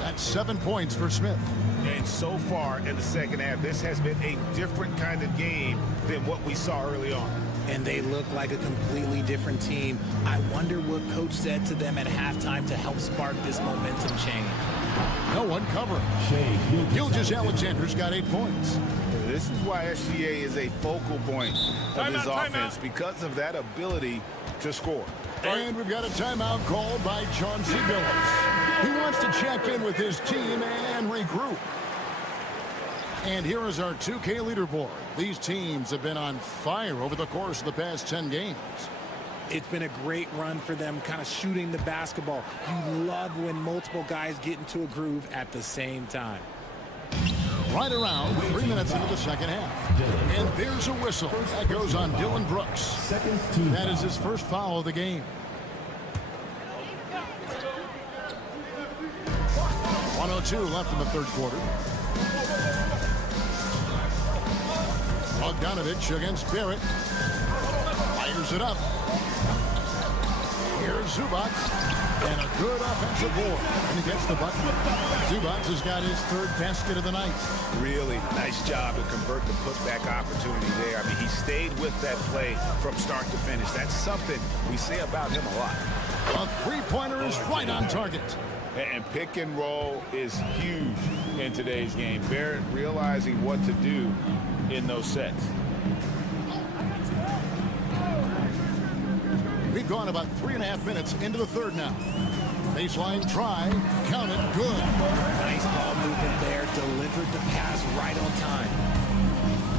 That's 7 points for Smith. And so far in the second half, this has been a different kind of game than what we saw early on. And they look like a completely different team. I wonder what coach said to them at halftime to help spark this momentum change. No one covering. Gilgeous-Alexander's got 8 points. This is why SGA is a focal point of his offense, because of that ability to score. And we've got a timeout called by Chauncey Billups. He wants to check in with his team and regroup. And here is our 2K leaderboard. These teams have been on fire over the course of the past 10 games. It's been a great run for them, kind of shooting the basketball. You love when multiple guys get into a groove at the same time. Right around 3 minutes into the second half. And there's a whistle. That goes on Dylan Brooks. That is his first foul of the game. 1:02 left in the third quarter. Bogdanovich against Barrett. Fires it up. Here's Zubac. And a good offensive board. And he gets the bucket. Zubac has got his 3rd basket of the night. Really nice job to convert the putback opportunity there. I mean, he stayed with that play from start to finish. That's something we say about him a lot. A 3-pointer is right on target. And pick and roll is huge in today's game. Barrett realizing what to do in those sets. We've gone about 3.5 minutes into the third now. Baseline try. Count it. Good. Nice ball movement there. Delivered the pass right on time.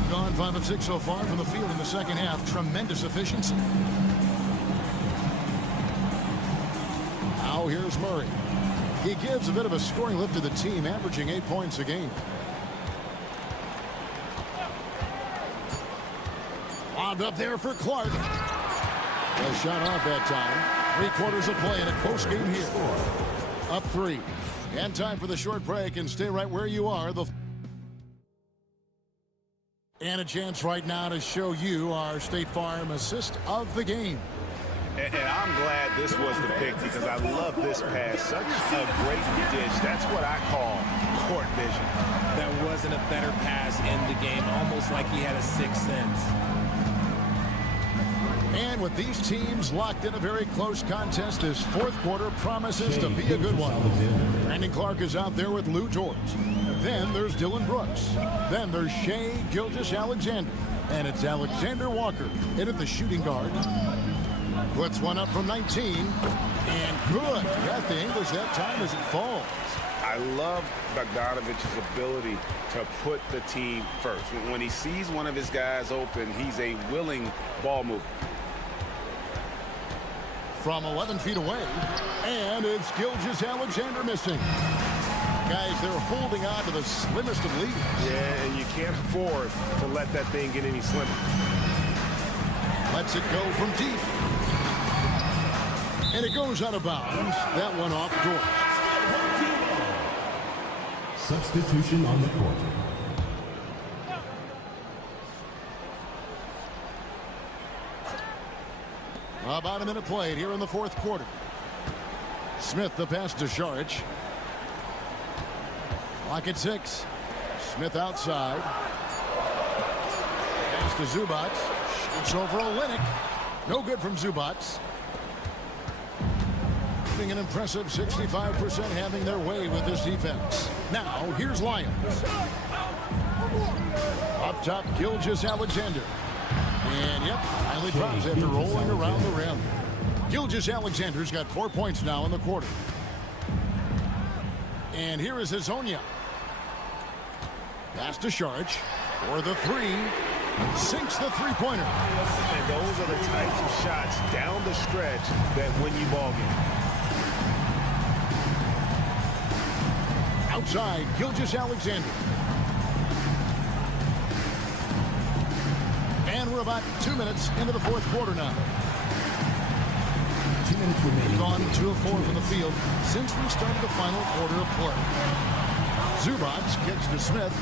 Gone 5 of 6 so far from the field in the second half. Tremendous efficiency. Now here's Murray. He gives a bit of a scoring lift to the team, averaging 8 points a game. Lobbed up there for Clark. A shot off that time. 3/4 of play in a close game here. Up 3. And time for the short break, and stay right where you are. And a chance right now to show you our State Farm assist of the game. And I'm glad this was the pick, because I love this pass. Such a great dish. That's what I call court vision. That wasn't a better pass in the game. Almost like he had a 6th sense. And with these teams locked in a very close contest, this fourth quarter promises to be a good one. Brandon Clark is out there with Lou George. Then there's Dylan Brooks. Then there's Shea Gilgeous-Alexander. And it's Alexander Walker in at the shooting guard. Puts one up from 19. And good. Got the English that time as it falls. I love Bogdanovic's ability to put the team first. When he sees one of his guys open, he's a willing ball mover. From 11 feet away, and it's Gilgeous-Alexander missing. Guys, they're holding on to the slimmest of leads. Yeah, and you can't afford to let that thing get any slimmer. Lets it go from deep. And it goes out of bounds. That one off George. Substitution on the court. About a minute played here in the fourth quarter. Smith the pass to Šarić. Clock at 6. Smith outside. Pass to Zubac. Shoots over Olynyk. No good from Zubac. Being an impressive 65% having their way with this defense. Now here's Lyons. Up top, Gilgeous-Alexander. And yep, finally drops after rolling around the rim. Gilgeous-Alexander's got 4 points now in the quarter. And here is Hezonja. Pass to Šarić for the three. Sinks the three-pointer. And those are the types of shots down the stretch that win you ball games. Outside, Gilgeous-Alexander. And we're about 2 minutes into the fourth quarter now. 2 minutes remaining. Gone 2 of 4 from the field since we started the final quarter of play. Zubac kicks to Smith.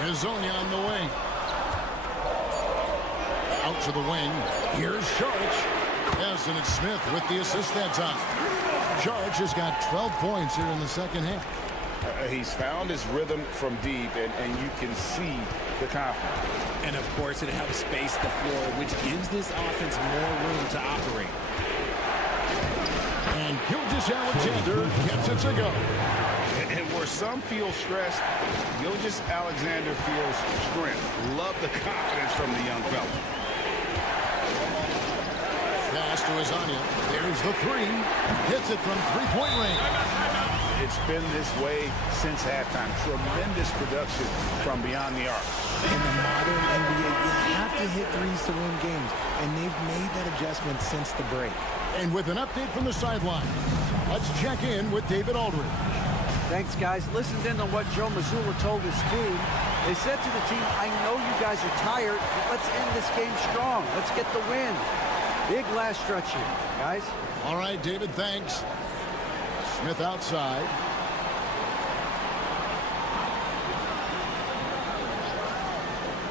Hezonja on the wing. Out to the wing. Here's Šarić. Yes, and it's Smith with the assist that time. Šarić has got 12 points here in the second half. He's found his rhythm from deep, and you can see the confidence. And of course, it helps space the floor, which gives this offense more room to operate. And Gilgeous-Alexander gets it to go. And where some feel stressed, Gilgeous-Alexander feels strength. Love the confidence from the young fella. Pass to Hezonja. There's the three. Hits it from three-point range. It's been this way since halftime. Tremendous production from beyond the arc. In the modern NBA, you have to hit threes to win games, and they've made that adjustment since the break. And with an update from the sideline, let's check in with David Aldridge. Thanks, guys. Listened in on what Joe Mazzulla told his team. They said to the team, I know you guys are tired, but let's end this game strong. Let's get the win. Big last stretch here, guys. All right, David, thanks. Smith outside.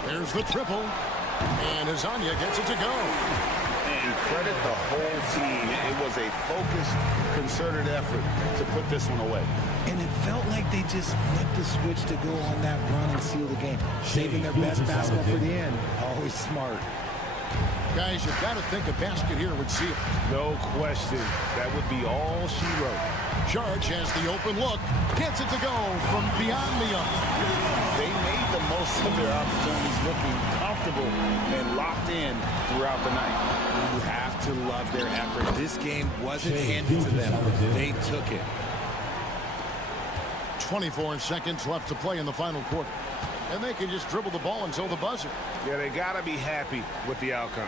There's the triple. And Hezonja gets it to go. And credit the whole team. It was a focused, concerted effort to put this one away. And it felt like they just flipped the switch to go on that run and seal the game. Saving their best basketball for the end. Always smart. Guys, you've got to think a basket here would seal. No question. That would be all she wrote. Šarić has the open look. Gets it to go from beyond the arc. They made the most of their opportunities, looking comfortable and locked in throughout the night. You have to love their effort. This game wasn't handed to them. They took it. 24 seconds left to play in the final quarter. And they can just dribble the ball until the buzzer. Yeah, they got to be happy with the outcome.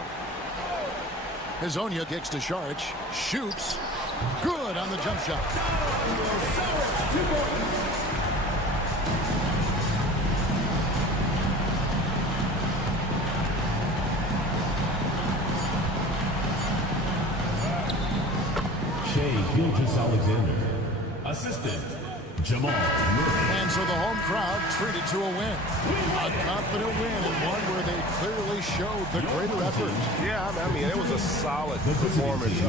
Hezonja kicks to Šarić. Shoots. Good on the jump shot. Shea Gilgeous-Alexander. Assistant, Jamal Murray. And so the home crowd treated to a win. A confident win and one where they clearly showed the greater effort. Yeah, I mean, it was a solid performance.